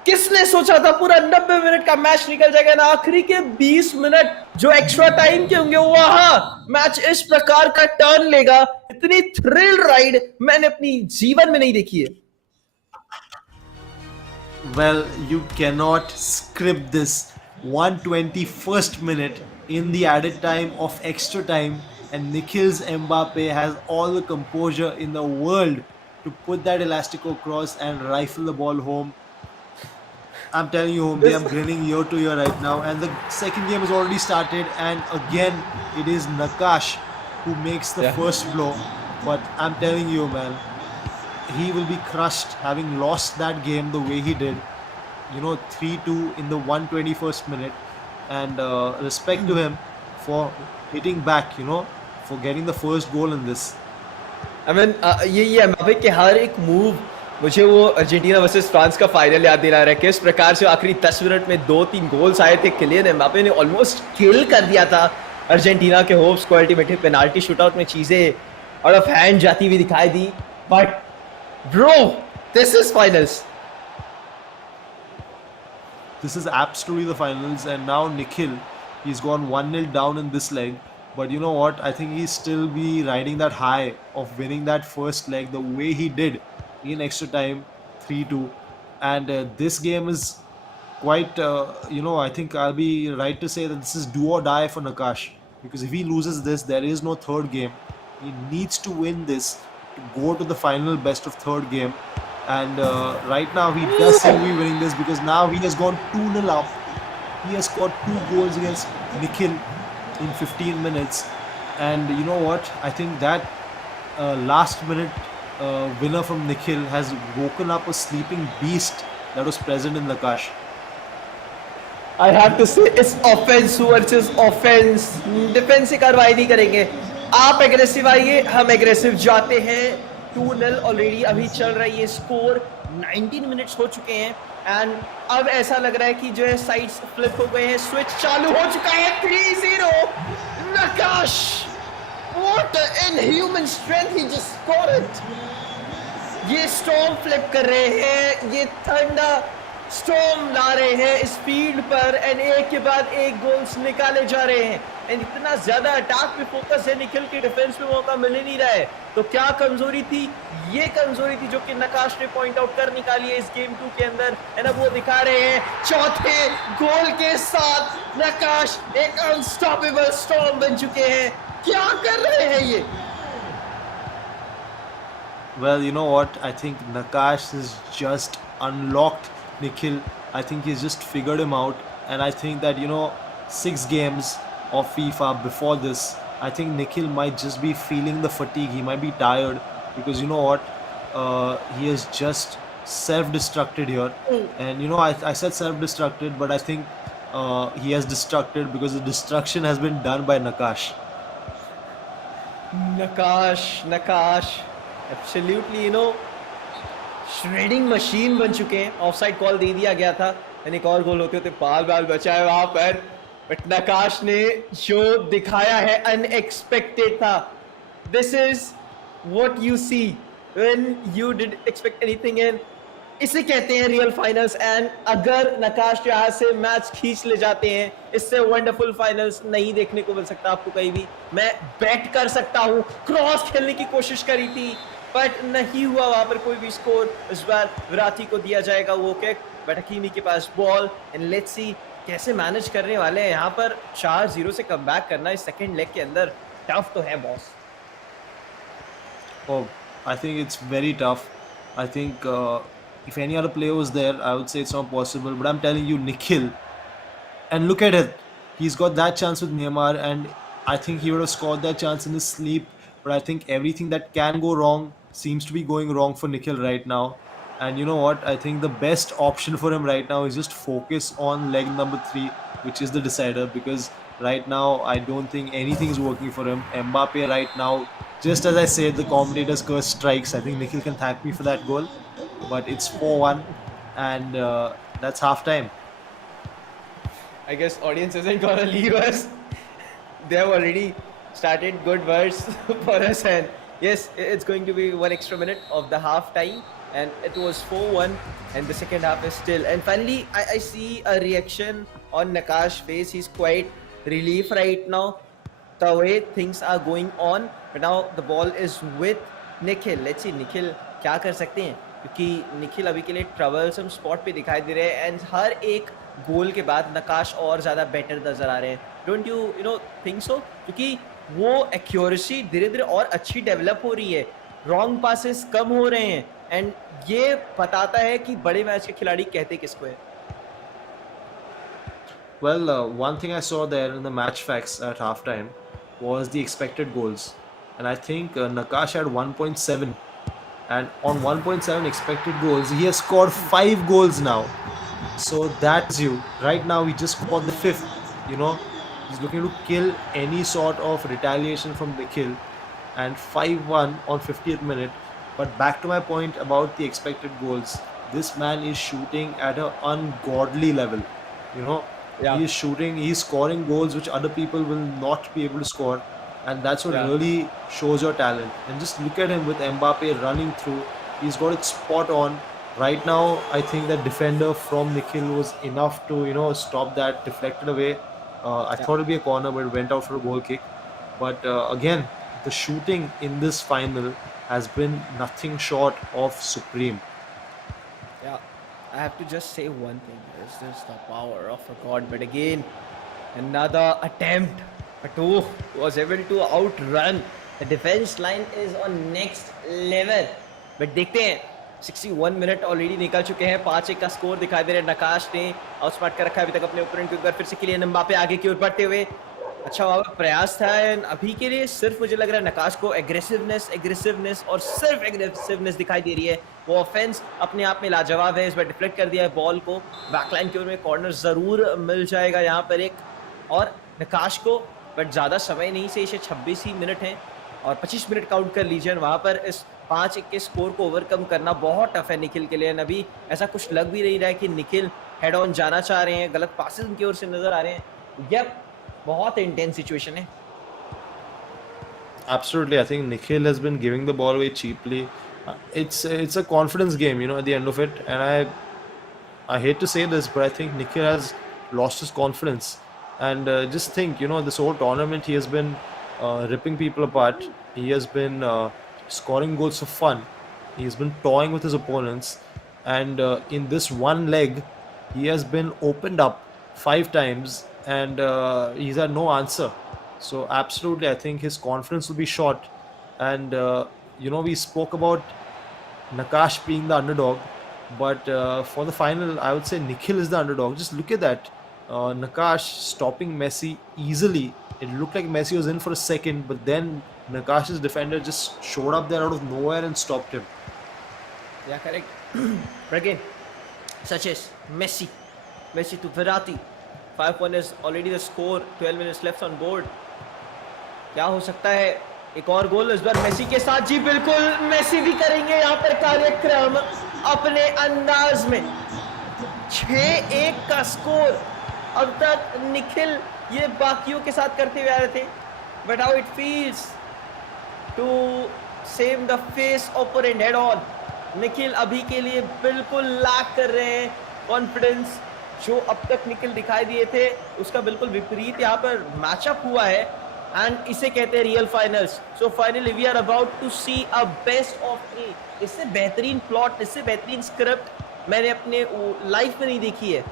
किसने सोचा था पूरा 90 मिनट का मैच निकल जाएगा ना. आखिरी के 20 मिनट जो एक्स्ट्रा टाइम के होंगे वहां मैच इस प्रकार का टर्न लेगा. इतनी थ्रिल राइड मैंने अपनी जीवन में नहीं देखी है. Well, you cannot script this 121st minute in the added time of extra time, and Nikhil's Mbappe has all the composure in the world to put that elastico cross and rifle the ball home. I'm telling you, Homie, I'm grinning ear to ear right now. And the second game has already started, and again, it is Nakash who makes the first blow. But I'm telling you, man, he will be crushed having lost that game the way he did. 3-2 in the 121st minute. And respect to him for hitting back, for getting the first goal in this. I mean, ये Mbappe के हर एक move मुझे वो Argentina versus France का final याद दिला रहा है. किस प्रकार से आखिरी 10 मिनट में 2-3 गोल्स आए थे. किलियन एम्बापे ने ऑलमोस्ट किल कर दिया था अर्जेंटीना के होप्स को. अल्टीमेटली पेनाल्टी शूटआउट में चीजें आउट ऑफ हैंड जाती हुई दिखाई दी. But bro, this is finals. This is absolutely the finals, and now Nikhil, he's gone 1-0 down in this leg. But you know what? I think he's still be riding that high of winning that first leg the way he did in extra time, 3-2. And this game is quite, I think I'll be right to say that this is do or die for Nakash. Because if he loses this, there is no third game. He needs to win this to go to the final best of third game. And right now he does seem to be winning this, because now he has gone 2-0 up. He has scored 2 goals against Nikhil in 15 minutes. And you know what? I think that last minute winner from Nikhil has woken up a sleeping beast that was present in Nakash. I have to say, it's offense versus offense. Defence से कार्रवाई नहीं करेंगे. आप aggressive आइए, हम aggressive जाते हैं. 2-0 already अभी चल रहा है ये स्कोर. 19 मिनट्स हो चुके हैं एंड अब ऐसा लग रहा है कि जो है साइड्स फ्लिप हो गए हैं. स्विच चालू हो चुका है. 3-0 नकाश. What an inhuman strength, he just scored it. ये स्टॉर्म फ्लिप कर रहे हैं, ये थंडर स्टॉर्म ला रहे हैं इस फील्ड पर एंड एक के बाद एक गोल्स निकाले जा रहे हैं. एंड इतना ज्यादा अटैक पे फोकस है निखिल के, डिफेंस में मौका मिल ही नहीं रहा है. तो क्या कमजोरी थी? ये कमजोरी थी जो कि नकाश ने पॉइंट आउट कर निकाली है इस गेम 2 के अंदर. एंड अब वो दिखा रहे हैं चौथे गोल के साथ नकाश एक अनस्टॉपेबल स्टॉर्म बन चुके हैं. क्या कर रहे हैं ये? Well, you know what? I think Nakash has just unlocked Nikhil. I think he's just figured him out. And I think that, 6 games of FIFA before this, I think Nikhil might just be feeling the fatigue. He might be tired because, you know what? He has just self-destructed here. And, I said self-destructed, but I think he has destructed because the destruction has been done by Nakash. Nakash absolutely shredding machine बन चुके हैं. Offside call दे दिया गया था यानी एक और गोल होते होते बाल बाल बचा है वहां पर. बट नकाश ने जो दिखाया है अनएक्सपेक्टेड था. This is what you see when you did expect anything in इसे कहते हैं रियल फाइनल्स। एंड अगर नकाश यहाँ से मैच खींच ले जाते हैं, इससे वंडरफुल फाइनल्स नहीं देखने को मिल सकता आपको कहीं भी। मैं बेट कर सकता हूं, क्रॉस खेलने की कोशिश करी थी बट नहीं हुआ वहां पर कोई भी स्कोर। इस बार विराटी को दिया जाएगा वो किक, बट हकीमी के पास बॉल। एंड लेट्स सी कैसे मैनेज करने वाले हैं यहाँ पर। 4-0 से कमबैक करना इस सेकेंड लेग के अंदर टफ तो है boss. Oh, I think it's very tough. I think if any other player was there, I would say it's not possible. But I'm telling you, Nikhil, and look at it. He's got that chance with Neymar, and I think he would have scored that chance in his sleep. But I think everything that can go wrong seems to be going wrong for Nikhil right now. And you know what? I think the best option for him right now is just focus on leg number 3, which is the decider. Because right now, I don't think anything is working for him. Mbappe right now, just as I said, the commentator's curse strikes. I think Nikhil can thank me for that goal. But it's 4-1, and that's half time. I guess audience isn't gonna leave us. They have already started good words for us, and yes, it's going to be 1 extra minute of the half time, and it was 4-1, and the second half is still. And finally, I see a reaction on Nakash's face. He's quite relief right now, the way things are going on. But now the ball is with Nikhil. Let's see Nikhil क्या कर सकते हैं, क्योंकि निखिल अभी के लिए troublesome spot पे दिखाई दे रहे हैं। एंड हर एक गोल के बाद नकाश और ज़्यादा बेटर नजर आ रहे हैं। Don't you think so? क्योंकि वो एक्यूरेसी धीरे धीरे और अच्छी डेवलप हो रही है, रॉन्ग पासेस कम हो रहे हैं, एंड ये बताता है कि बड़े मैच के खिलाड़ी कहते किसको है। Well, one thing I saw there in the match facts at halftime was the expected goals. And I think Nakash had 1.7. And on 1.7 expected goals, he has scored 5 goals now. So that's you. Right now, he just scored the 5th. You know, he's looking to kill any sort of retaliation from Nikhil. And 5-1 on 50th minute. But back to my point about the expected goals. This man is shooting at an ungodly level. You know, Yeah. he is shooting, he's scoring goals which other people will not be able to score. And that's what Yeah. really shows your talent. And just look at him with Mbappe running through. He's got it spot on. Right now, I think that defender from Nikhil was enough to, stop that, deflected away. I thought it'd be a corner, but it went out for a goal kick. But again, the shooting in this final has been nothing short of supreme. Yeah, I have to just say one thing. Is this the power of a god? But again, another attempt. But was able to outrun. The defense line is on next level. But देखते हैं, 61 minute already निकल चुके हैं। 5-1 का score दिखाई दे रहा है। नकाश ने आउटस्मार्ट कर रखा है अभी तक अपने ओपोनेंट को। एक बार फिर से किलियन एम्बाप्पे आगे की ओर बढ़ते हुए, अच्छा वहाँ पर प्रयास था। एंड अभी के लिए सिर्फ मुझे लग रहा है नकाश को एग्रेसिवनेस और सिर्फ एग्रेसिवनेस दिखाई दे रही है। वो ऑफेंस अपने आप में लाजवाब है। इस बार डिफ्लेक्ट कर दिया है बॉल को बैकलाइन की ओर में। कॉर्नर जरूर मिल जाएगा यहाँ पर एक और नकाश को, बट ज़्यादा समय नहीं से इसे 26 ही मिनट हैं और 25 मिनट काउंट कर लीजिए। वहाँ पर इस 5-1 के स्कोर को ओवरकम करना बहुत टफ है निखिल के लिए। अभी ऐसा कुछ लग भी नहीं रहा है कि निखिल हेड ऑन जाना चाह रहे हैं। गलत पासेस उनकी ओर से नजर आ रहे हैं। यप, बहुत इंटेंस सिचुएशन है। Absolutely, I think Nikhil has been giving the ball away cheaply. It's a confidence game, at the end of it, and I hate to say this, but I think Nikhil has lost his confidence. And just think, this whole tournament he has been ripping people apart. He has been scoring goals for fun. He has been toying with his opponents, and in this one leg, he has been opened up 5 times, and he's had no answer. So absolutely, I think his confidence will be shot. And we spoke about Nakash being the underdog, but for the final, I would say Nikhil is the underdog. Just look at that, Nakash stopping Messi easily. It looked like Messi was in for a second, but then Nakash's defender just showed up there out of nowhere and stopped him. Yeah, correct. But again, such as Messi to Verratti. 5-1 is already the score. 12 minutes left on board. क्या हो सकता है? एक और गोल इस बार Messi के साथ। जी बिल्कुल, मेसी भी करेंगे यहाँ पर कार्यक्रम अपने अंदाज में। 6-1 का स्कोर। अब तक निखिल ये बाकियों के साथ करते हुए आ रहे थे, but how it feels to save the face opponent head on. Nikhil अभी के लिए बिल्कुल लैक कर रहे हैं कॉन्फिडेंस। जो अब तक निखिल दिखाई दिए थे उसका बिल्कुल विपरीत यहाँ पर मैचअप हुआ है, एंड इसे कहते हैं real finals. So finally we are about to see a best of 3। इससे बेहतरीन प्लॉट, इससे बेहतरीन स्क्रिप्ट मैंने अपने लाइफ में नहीं देखी है।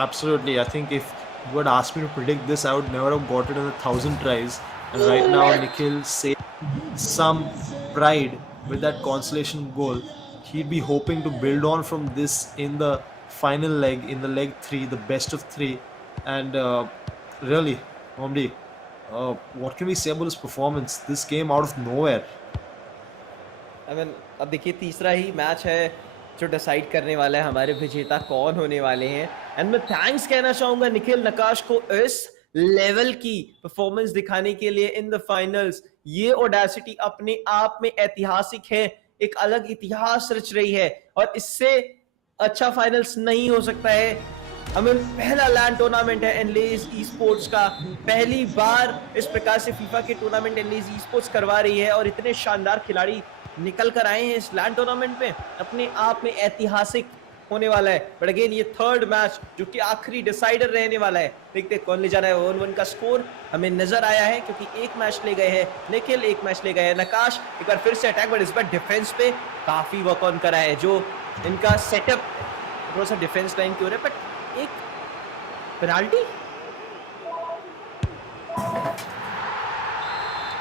Absolutely. I think if you had asked me to predict this, I would never have got it in 1,000 tries. And right now, Nikhil saved some pride with that consolation goal. He'd be hoping to build on from this in the final leg, in the leg three, the best of three. And really, Omdi, what can we say about his performance? This came out of nowhere. I mean अब देखिए तीसरा ही match है जो decide करने वाला है हमारे विजेता कौन होने वाले हैं। एंड मैं थैंक्स कहना चाहूंगा निखिल नकाश को इस लेवल की परफॉर्मेंस दिखाने के लिए इन द फाइनल्स। ये ऑडेसिटी अपने आप में ऐतिहासिक है, एक अलग इतिहास रच रही है, और इससे अच्छा फाइनल्स नहीं हो सकता है। हमें पहला लैंड टूर्नामेंट है एनलेज ई स्पोर्ट्स का, पहली बार इस प्रकार से फीफा के टूर्नामेंट एनलेज ई स्पोर्ट्स करवा रही है, और इतने शानदार खिलाड़ी निकल कर आए हैं इस लैंड टूर्नामेंट में, अपने आप में ऐतिहासिक होने वाला है। बट अगेन ये थर्ड मैच जो कि आखिरी डिसाइडर रहने वाला है, देखते कौन ले जाना है। 1-1 का स्कोर हमें नजर आया है क्योंकि एक मैच ले गए हैं निखिल, एक मैच ले गए हैं नकाश। एक बार फिर से अटैक, बट इस बार डिफेंस पे काफी वर्क ऑन करा है। जो इनका सेटअप थोड़ा सा डिफेंस लाइन की ओर है, बट एक पेनाल्टी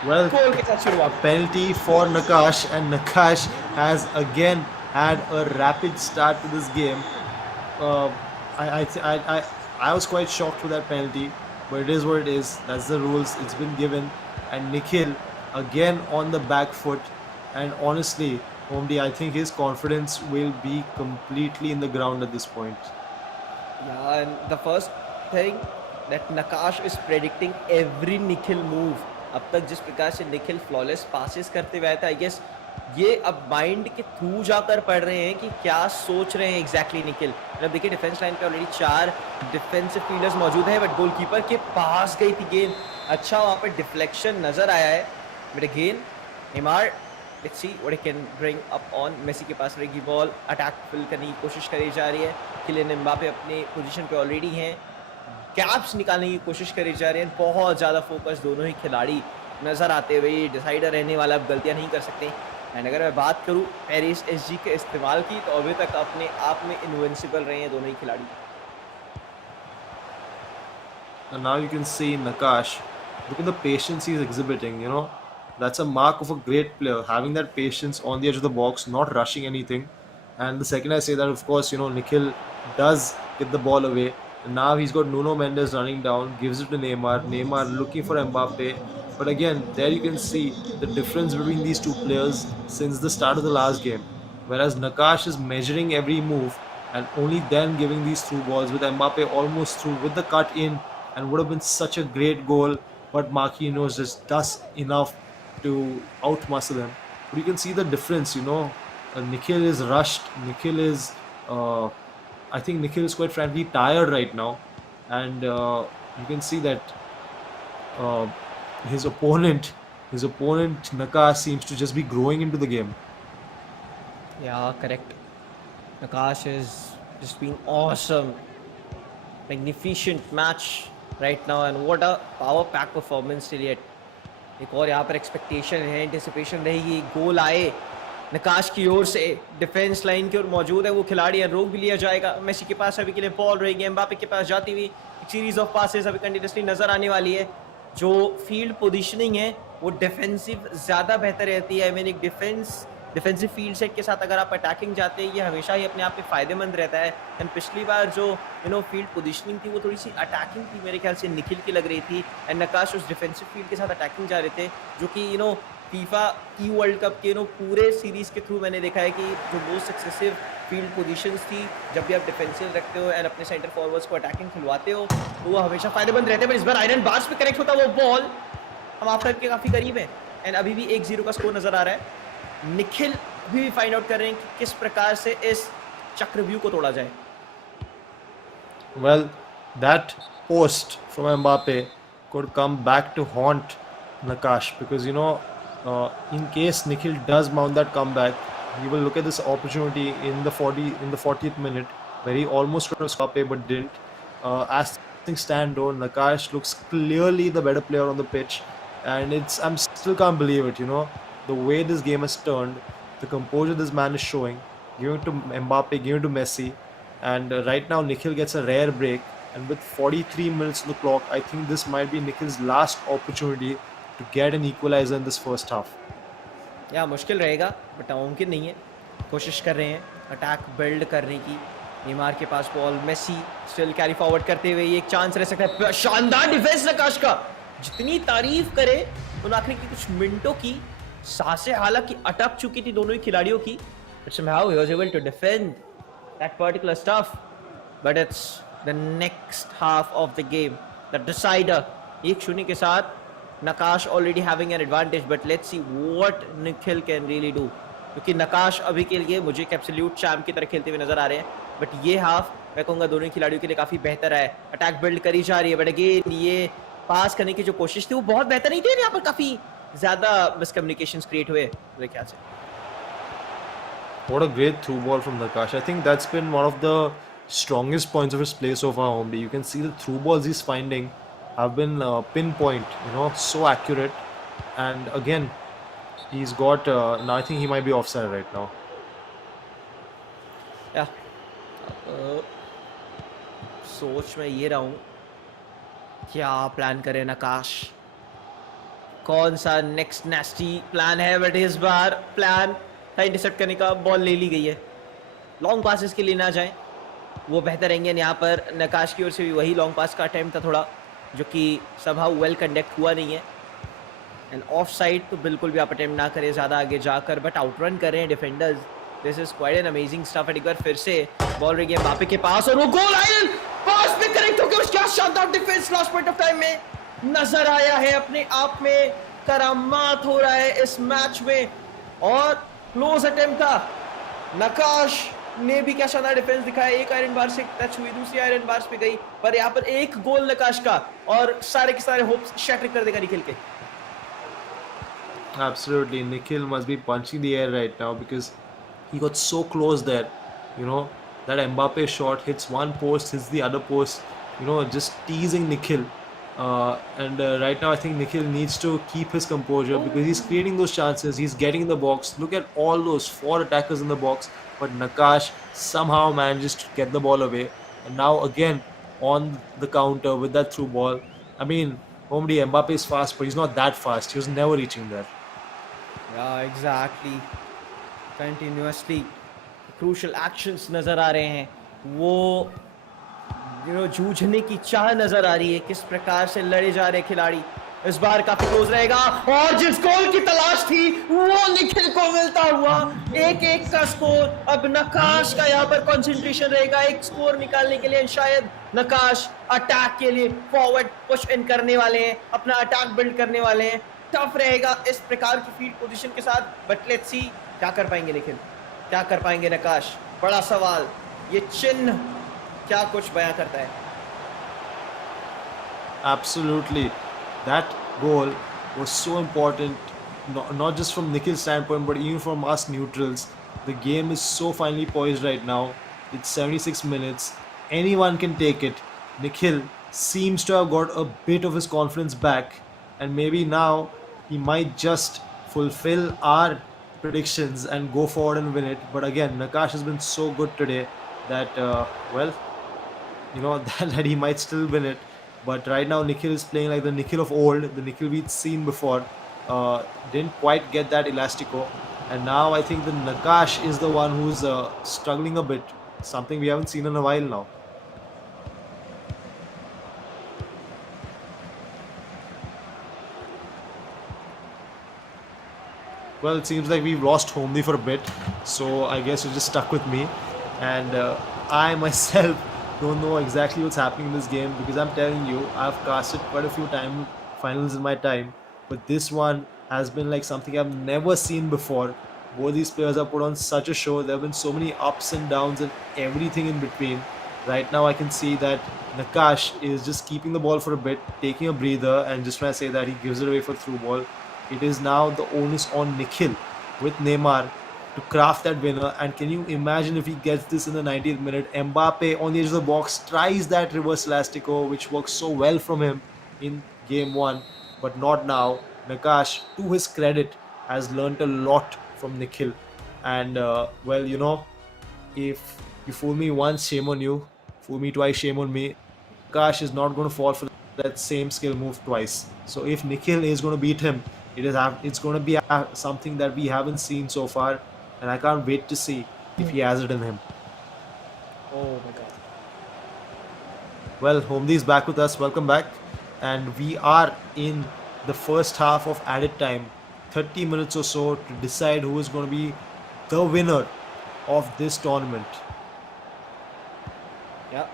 Well, गोल के साथ शुरुआत। penalty for Nakash, and Nakash has again had a rapid start to this game. Uh, I was quite shocked with that penalty, but it is what it is. That's the rules. It's been given, and Nikhil again on the back foot. And honestly, Omdi, I think his confidence will be completely in the ground at this point. Yeah, and the first thing that Nakash is predicting every Nikhil move. अब तक जिस प्रकार से Nikhil flawless passes करते हुए आया था, I guess ये अब माइंड के थ्रू जाकर पढ़ रहे हैं कि क्या सोच रहे हैं एग्जैक्टली निखिल। अब देखिए डिफेंस लाइन पे ऑलरेडी 4 डिफेंसिव फील्डर्स मौजूद हैं, बट गोलकीपर के पास गई थी गेंद। अच्छा वहाँ पर डिफ्लेक्शन नजर आया है, but again Neymar, let's see what he can bring up on. Messi के पास रहेगी बॉल, अटैक फिल करने की कोशिश करी जा रही है। किलियन एम्बापे अपने पोजीशन पे ऑलरेडी हैं, कैप्स निकालने की कोशिश करी जा रही है। बहुत ज़्यादा फोकस दोनों ही खिलाड़ी नज़र आते हुए, डिसाइडर रहने वाला, अब गलतियां नहीं कर सकते। एंड अगर मैं बात करूं पेरिस एसजी के इस्तेमाल की, तो अभी तक अपने आप में इनविंसिबल रहे हैं दोनों ही खिलाड़ी। And now you can see Nakash. Look at the patience he's exhibiting. You know, that's a mark of a great player. Having that patience on the edge of the box, not rushing anything. And the second I say that, of course, you know, Nikhil does get the ball away. And now he's got Nuno Mendes running down, gives it to Neymar. Neymar looking for Mbappe. But again, there you can see the difference between these two players since the start of the last game. Whereas Nakash is measuring every move and only then giving these through balls, with Mbappe almost through with the cut in, and would have been such a great goal, but Marquinhos just does enough to outmuscle him. But you can see the difference, you know. Nikhil is rushed. Nikhil is, I think Nikhil is quite frankly tired right now, and you can see that uh, his opponent, Nakash, seems to just be growing into the game. Yeah, correct. Nakash is just being awesome. Magnificent match right now, and what a power pack performance till yet. एक और यहाँ पर expectation है, anticipation रहेगी, गोल आए नकाश की ओर से, defence line की ओर मौजूद है वो खिलाड़ी, रोक भी लिया जाएगा। मेसी के पास अभी के लिए बॉल रहेगी, एम्बापे के पास जाती हुई एक सीरीज ऑफ पासेस अभी कंटिन्यूसली नजर आने वाली है। जो फील्ड पोजीशनिंग है वो डिफेंसिव ज़्यादा बेहतर रहती है। आई मीन एक डिफेंसिव फील्ड सेट के साथ अगर आप अटैकिंग जाते हैं, ये हमेशा ही अपने आप में फ़ायदेमंद रहता है। एंड पिछली बार जो फील्ड पोजीशनिंग थी वो थोड़ी सी अटैकिंग थी, मेरे ख्याल से निखिल की लग रही थी, एंड नकाश उस डिफेंसिव फील्ड के साथ अटैकिंग जा रहे थे, जो कि फीफा ई वर्ल्ड कप के पूरे सीरीज़ के थ्रू मैंने देखा है कि जो मोस्ट सक्सेसिव फील्ड पोजीशंस थी, जब भी आप डिफेंसिव रखते हो एंड अपने सेंटर फॉरवर्ड्स को अटैकिंग खिलवाते हो, तो वो हमेशा फ़ायदेमंद रहते हैं। पर इस बार आयरन बार्स पे कनेक्ट होता वो बॉल हम आपके काफ़ी करीब हैं, एंड अभी भी 1-0 का स्कोर नज़र आ रहा है। निखिल अभी भी फाइंड आउट कर रहे हैं कि किस प्रकार से इस चक्रव्यूह को तोड़ा जाए। Well, that post from Mbappe could come back to haunt Nakash, because In case Nikhil does mount that comeback, he will look at this opportunity in the 40th minute, where he almost could have scored but didn't. As things stand, though, Nakash looks clearly the better player on the pitch, and I'm still can't believe it. The way this game has turned, the composure this man is showing, giving it to Mbappe, giving it to Messi, and right now Nikhil gets a rare break. And with 43 minutes on the clock, I think this might be Nikhil's last opportunity to get an equalizer in this first half. या मुश्किल रहेगा but नामुमकिन नहीं है. कोशिश कर रहे हैं अटैक बिल्ड करने की. नेमार के पास ball, Messi still carry forward करते हुए ये एक चांस रह सकता है. शानदार डिफेंस नकाश का. जितनी तारीफ करे उन आखिरी की कुछ मिनटों की, सांसें हालांकि अटक चुकी थी दोनों ही खिलाड़ियों की, but somehow he was able to defend that particular stuff. But it's the next half of the game, the decider. 1-0 के साथ Nakash already having an advantage, but let's see what Nikhil can really do. क्योंकि नकाश अभी के लिए मुझे एक absolute champ की तरह खेलते हुए नजर आ रहे हैं, बट ये हाफ मैं कहूँगा दोनों खिलाड़ियों के लिए काफी बेहतर है. अटैक बिल्ड करी जा रही है, बट अगेन ये पास करने की जो कोशिश थी वो बहुत बेहतर नहीं थी. यहाँ पर काफी ज्यादा मिसकम्युनिकेशंस क्रिएट हुए मेरे ख्याल से. What a great through ball from Nakash. I think that's been one of the strongest points of his play so far, Hombi. You can see the through balls he's finding have been pinpoint, so accurate. And again, he's got. Now I think he might be offside right now. या सोच में ये रहा हूँ क्या plan करे नकाश, कौन सा नेक्स्ट नेस्टी प्लान है. बट इस बार प्लान था इंटरसेप्ट करने का. बॉल ले ली गई है. लॉन्ग पासेस के लिए ना जाएं, वो बेहतर रहेंगे. यहाँ पर नकाश की ओर से भी वही लॉन्ग पास का अटेम्प्ट था थोड़ा, जो कि somehow वेल कंडक्ट हुआ नहीं है. एंड ऑफ साइड तो बिल्कुल भी आप अटेम्प्ट ना करें ज़्यादा आगे जाकर, बट आउटरन कर रहे हैं defenders. This is quite an amazing stuff. एक बार फिर से बॉल रही है मबाप्पे के पास और वो गोल लाइन पास में कनेक्ट होकर उसका शानदार defence last point of time में नजर आया है. अपने आप में करामात हो रहा है इस मैच में, और क्लोज अटेम्प्ट था. नकाश ने भी क्या शानदार डिफेंस दिखाया. एक आयरन बार से टच हुई, दूसरी आयरन बार पे गई, पर यहाँ पर एक गोल नकाश का और सारे के सारे होप्स शैटर कर देगा निखिल के. Absolutely, Nikhil must be punching the air right now because he got so close there. That Mbappe shot hits one post, hits the other post. Just teasing Nikhil. And right now, I think Nikhil needs to keep his composure because he's creating those chances. He's getting in the box. Look at all those 4 attackers in the box, but Nakash somehow manages to get the ball away. And now again on the counter with that through ball. I mean, Omri Mbappe is fast, but he's not that fast. He was never reaching there. Yeah, exactly. Continuously crucial actions नजर आ रहे हैं. वो जूझने की चाह नजर आ रही है, किस प्रकार से लड़े जा रहे खिलाड़ी. इस बार काफी क्लोज रहेगा, और जिस गोल की तलाश थी वो निखिल को मिलता हुआ. 1-1 का स्कोर. अब नकाश का यहाँ पर कंसंट्रेशन रहेगा एक स्कोर निकालने के लिए. शायद नकाश अटैक के लिए फॉरवर्ड पुश इन करने वाले हैं, अपना अटैक बिल्ड करने वाले हैं. टफ रहेगा इस प्रकार की फील्ड पोजीशन के साथ, बट लेट्स सी क्या कर पाएंगे निखिल, क्या कर पाएंगे नकाश. बड़ा सवाल. ये चिन्ह क्या कुछ बयां करता है. Absolutely. That goal was so important, not just from Nikhil's standpoint, but even from us neutrals. The game is so finely poised right now. It's 76 minutes. Anyone can take it. Nikhil seems to have got a bit of his confidence back, and maybe now he might just fulfill our predictions and go forward and win it. But again, Nakash has been so good today that, that he might still win it. But right now, Nikhil is playing like the Nikhil of old, the Nikhil we'd seen before. Didn't quite get that elastico. And now I think the Nakash is the one who's struggling a bit. Something we haven't seen in a while now. Well, it seems like we've lost Homely for a bit. So I guess you're just stuck with me. And I myself don't know exactly what's happening in this game because I'm telling you, I've casted quite a few finals in my time, but this one has been like something I've never seen before. Both these players have put on such a show. There have been so many ups and downs and everything in between. Right now I can see that Nakash is just keeping the ball for a bit, taking a breather, and just when I say that, he gives it away for through ball. it is now the onus on Nikhil with Neymar to craft that winner. And can you imagine if he gets this in the 90th minute? Mbappe on the edge of the box tries that reverse elastico, which works so well from him in game one, but not now. Nakash, to his credit, has learnt a lot from Nikhil. And well, if you fool me once, shame on you. Fool me twice, shame on me. Nakash is not going to fall for that same skill move twice. So if Nikhil is going to beat him, it's going to be something that we haven't seen so far, and I can't wait to see if he has it in him. Oh my god. Well, Homdi is back with us. Welcome back, and we are in the first half of added time, 30 minutes or so to decide who is going to be the winner of this tournament. Yeah,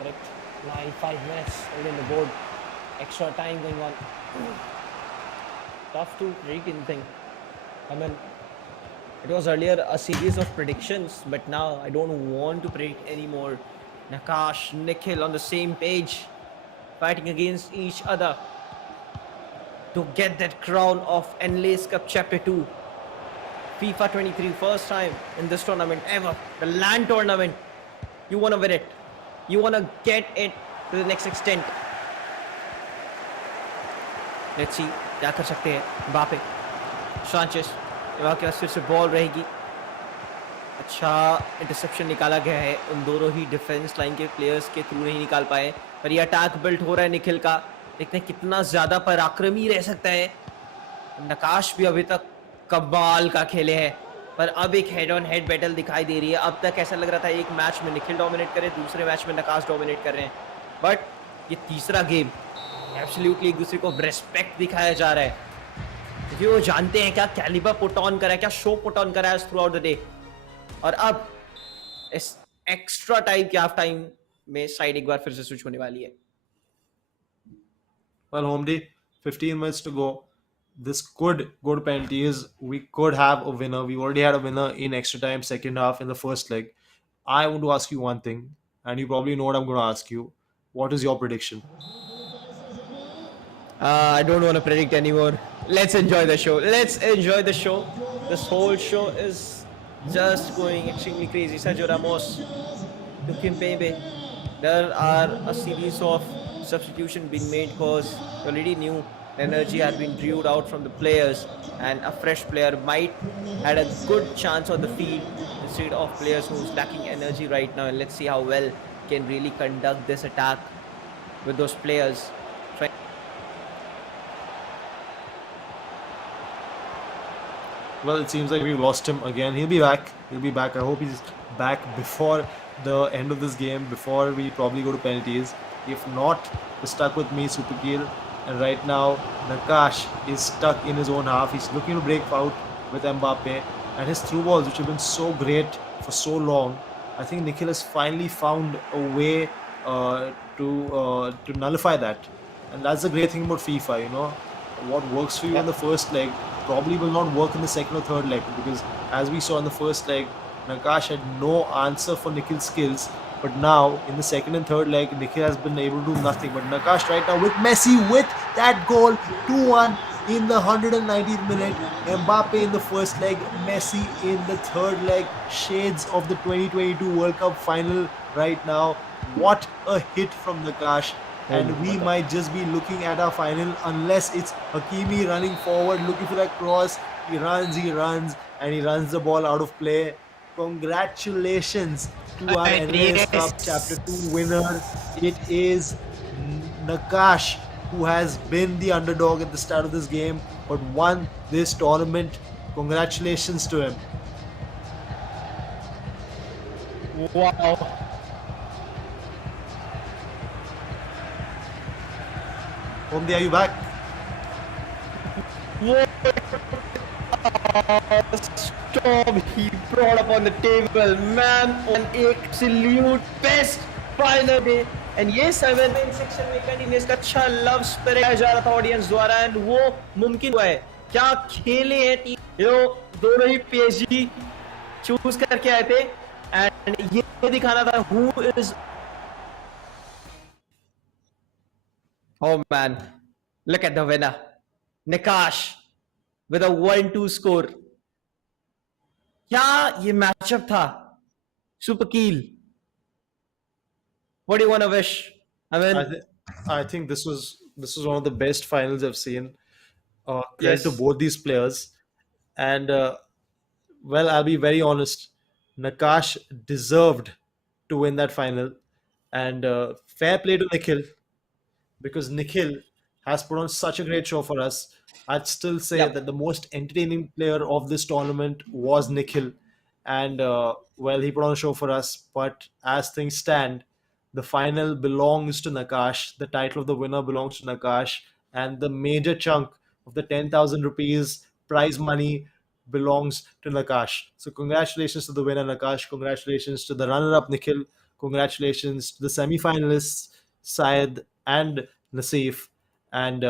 correct. 5 minutes holding the board. Extra time going on. Tough to predict anything. I mean, it was earlier a series of predictions, but now I don't want to predict anymore. Nakash, Nikhil on the same page, fighting against each other to get that crown of Enlaiz Cup Chapter 2. FIFA 23, first time in this tournament ever. The LAN tournament. You want to win it. You want to get it to the next extent. Let's see क्या कर सकते हैं. Mbappe, Sanchez, वहाँ के पास फिर से ball रहेगी. अच्छा इंटरसेप्शन निकाला गया है. उन दोनों ही डिफेंस लाइन के प्लेयर्स के थ्रू नहीं निकाल पाए. पर ये अटैक बिल्ड हो रहा है निखिल का. देखते हैं कितना ज़्यादा पराक्रमी रह सकता है. नकाश भी अभी तक कमाल का खेले हैं, पर अब एक हेड ऑन हेड बैटल दिखाई दे रही है. अब तक ऐसा लग रहा था एक मैच में निखिल डोमिनेट करे, दूसरे मैच में नकाश डोमिनेट कर रहे हैं. बट ये तीसरा गेम एब्सोल्युटली एक दूसरे को रेस्पेक्ट दिखाया जा रहा है, क्योंकि वो जानते हैं क्या कैलिबर पुट ऑन करा है, क्या शो पुट ऑन करा है थ्रू आउट द डे. और अब इस एक्स्ट्रा टाइम के हाफ टाइम में साइड एक बार फिर से स्विच होने वाली है. Well, Homdi, 15 minutes to go. This could go to penalties. We could have a winner. We already had a winner in extra time, second half, in the first leg. I want to ask you one thing, and you probably know what I'm going to ask you. What is your prediction? I don't want to predict anymore. Let's enjoy the show. Let's enjoy the show. This whole show is just going extremely crazy. Sergio Ramos to Kimpembe. There are a series of substitution being made because you already knew the energy had been drewed out from the players, and a fresh player might had a good chance on the field instead of players who's lacking energy right now. And let's see how well can really conduct this attack with those players. Well, it seems like we've lost him again. He'll be back. He'll be back. I hope he's back before the end of this game, before we probably go to penalties. If not, we're stuck with me, Superkeel. And right now, Nakash is stuck in his own half. He's looking to break out with Mbappe. And his through balls, which have been so great for so long, I think Nikhil has finally found a way to nullify that. And that's the great thing about FIFA, What works for you in the first leg probably will not work in the second or third leg, because as we saw in the first leg, Nakash had no answer for Nikhil's skills. But now, in the second and third leg, Nikhil has been able to do nothing. But Nakash right now with Messi with that goal, 2-1 in the 190th minute. Mbappe in the first leg, Messi in the third leg. Shades of the 2022 World Cup final right now. What a hit from Nakash. And we might just be looking at our final unless it's Hakimi running forward, looking for that cross. He runs, and he runs the ball out of play. Congratulations to our Enlaiz Cup Chapter 2 winner. It is Nakash, who has been the underdog at the start of this game, but won this tournament. Congratulations to him. Wow. Homdi, are you back? What a storm he brought up on the table, man, on absolute best final day. And yes, 7 section में continuous का अच्छा love spread किया जा रहा था audience द्वारा, and वो मुमकिन हुआ है. क्या खेले हैं दोनों ही PSG चूज करके आए थे, एंड ये दिखाना था who is. Oh man, look at the winner. Nakash with a 1-2 score. क्या ये मैचअप था? Super Keel. What do you want to wish? I I mean, th- I think this was one of the best finals I've seen. Credit to yes. both these players, and well, I'll be very honest. Nakash deserved to win that final, and fair play to Nikhil, because Nikhil has put on such a great show for us. I'd still say Yep. that the most entertaining player of this tournament was Nikhil, and well, he put on a show for us. But as things stand, the final belongs to Nakash. The title of the winner belongs to Nakash, and the major chunk of the 10,000 rupees prize money belongs to Nakash. So congratulations to the winner Nakash. Congratulations to the runner-up Nikhil. Congratulations to the semi-finalists Syed and Naseef. And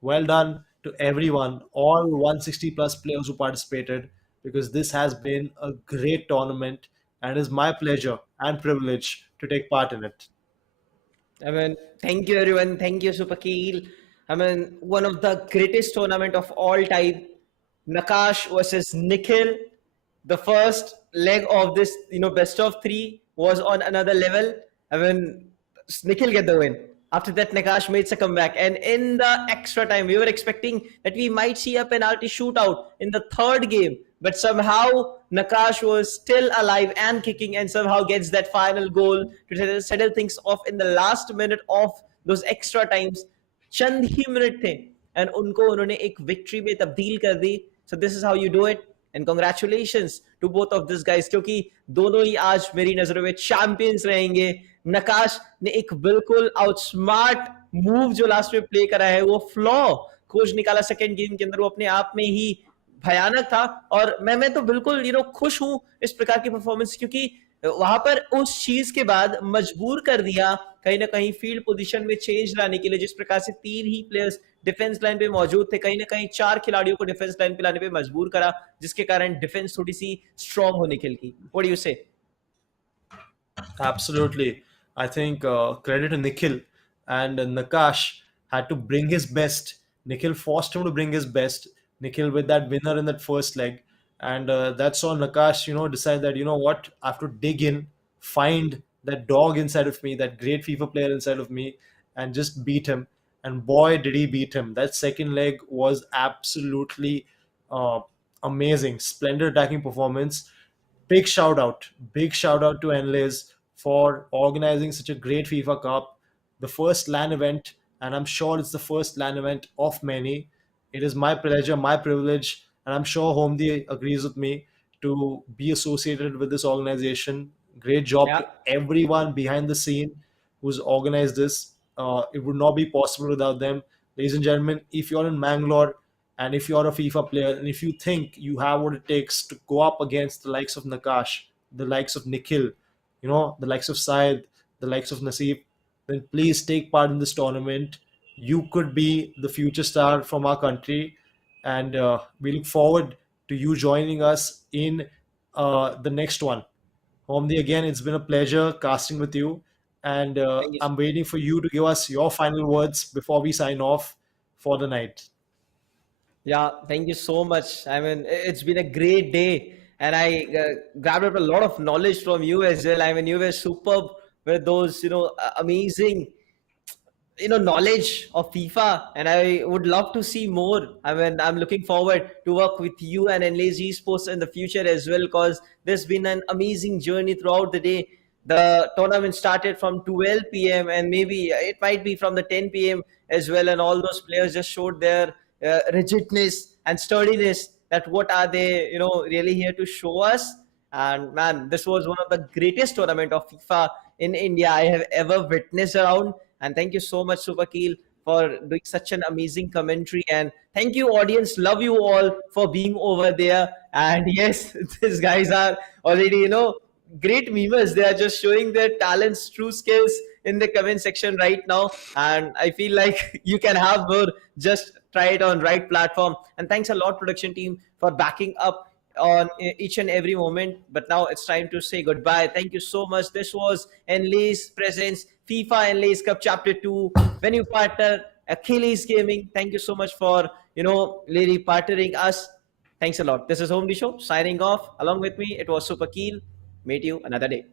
well done to everyone, all 160 plus players who participated, because this has been a great tournament and it is my pleasure and privilege to take part in it. I mean, thank you everyone. Thank you, Super Keel. I mean, one of the greatest tournament of all time. Nakash versus Nikhil. The first leg of this, best of three was on another level. I mean, Nikhil get the win. After that, Nakash made a comeback. And in the extra time, we were expecting that we might see a penalty shootout in the third game. But somehow, Nakash was still alive and kicking and somehow gets that final goal to settle things off in the last minute of those extra times. चंद ही minute थे and उनको उन्होंने एक victory में तब्दील कर दी. So this is how you do it and congratulations to both of this guys, क्योंकि दोनों ही आज मेरी नजरों में चैंपियंस रहेंगे. नकाश ने एक बिल्कुल आउटस्मार्ट मूव जो लास्ट में प्ले करा है, वो फ्लॉ खोज निकाला सेकंड गेम के अंदर, वो अपने आप में ही भयानक था. और मैं तो बिल्कुल खुश हूं इस प्रकार की परफॉर्मेंस, क्योंकि वहां पर उस चीज के बाद मजबूर कर दिया कहीं ना कहीं फील्ड पोजीशन में चेंज लाने के लिए. जिस प्रकार से तीन ही प्लेयर्स डिफेंस लाइन पे मौजूद थे, कहीं ना कहीं चार खिलाड़ियों को डिफेंस लाइन पे लाने पे मजबूर करा, जिसके कारण डिफेंस थोड़ी सी स्ट्रांग हो निकल की. व्हाट डू यू से? Absolutely. I think credit to Nikhil, and Nakash had to bring his best. Nikhil forced him to bring his best. Nikhil with that winner in that first leg. And that's all Nakash, decide that, what, I have to dig in, find that dog inside of me, that great FIFA player inside of me, and just beat him. And boy, did he beat him. That second leg was absolutely uh, amazing. Splendid attacking performance. Big shout out to Enlaiz for organizing such a great FIFA Cup, the first LAN event, and I'm sure it's the first LAN event of many. It is my pleasure, my privilege, and I'm sure Homdi agrees with me to be associated with this organization. Great job Yeah. to everyone behind the scene who's organized this. It would not be possible without them. Ladies and gentlemen, if you're in Mangalore, and if you're a FIFA player, and if you think you have what it takes to go up against the likes of Nakash, the likes of Nikhil, the likes of Syed, the likes of Naseeb, then please take part in this tournament. You could be the future star from our country, and we look forward to you joining us in the next one. Homdi, again, it's been a pleasure casting with you, and Thank you. I'm waiting for you to give us your final words before we sign off for the night. Yeah, thank you so much. I mean, it's been a great day, and I grabbed up a lot of knowledge from you as well. I mean, you were superb with those, amazing knowledge of FIFA, and I would love to see more. I mean, I'm looking forward to work with you and Enlaiz esports in the future as well, because there's been an amazing journey throughout the day. The tournament started from 12 p.m. and maybe it might be from the 10 p.m. as well, and all those players just showed their rigidness and sturdiness, that what are they really here to show us. And man, this was one of the greatest tournament of FIFA in India I have ever witnessed around. And thank you so much, Super Keel, for doing such an amazing commentary. And thank you, audience. Love you all for being over there. And yes, these guys are already, great memers. They are just showing their talents, true skills in the comment section right now. And I feel like you can have more. Just try it on right platform. And thanks a lot, production team, for backing up on each and every moment. But now it's time to say goodbye. Thank you so much. This was Enlaiz Presents FIFA Enlaiz Cup Chapter 2 Venue Partner Achilles Gaming. Thank you so much for really partnering us. Thanks a lot. This is Home the Show signing off. Along with me, it was Super Keel. Meet you another day.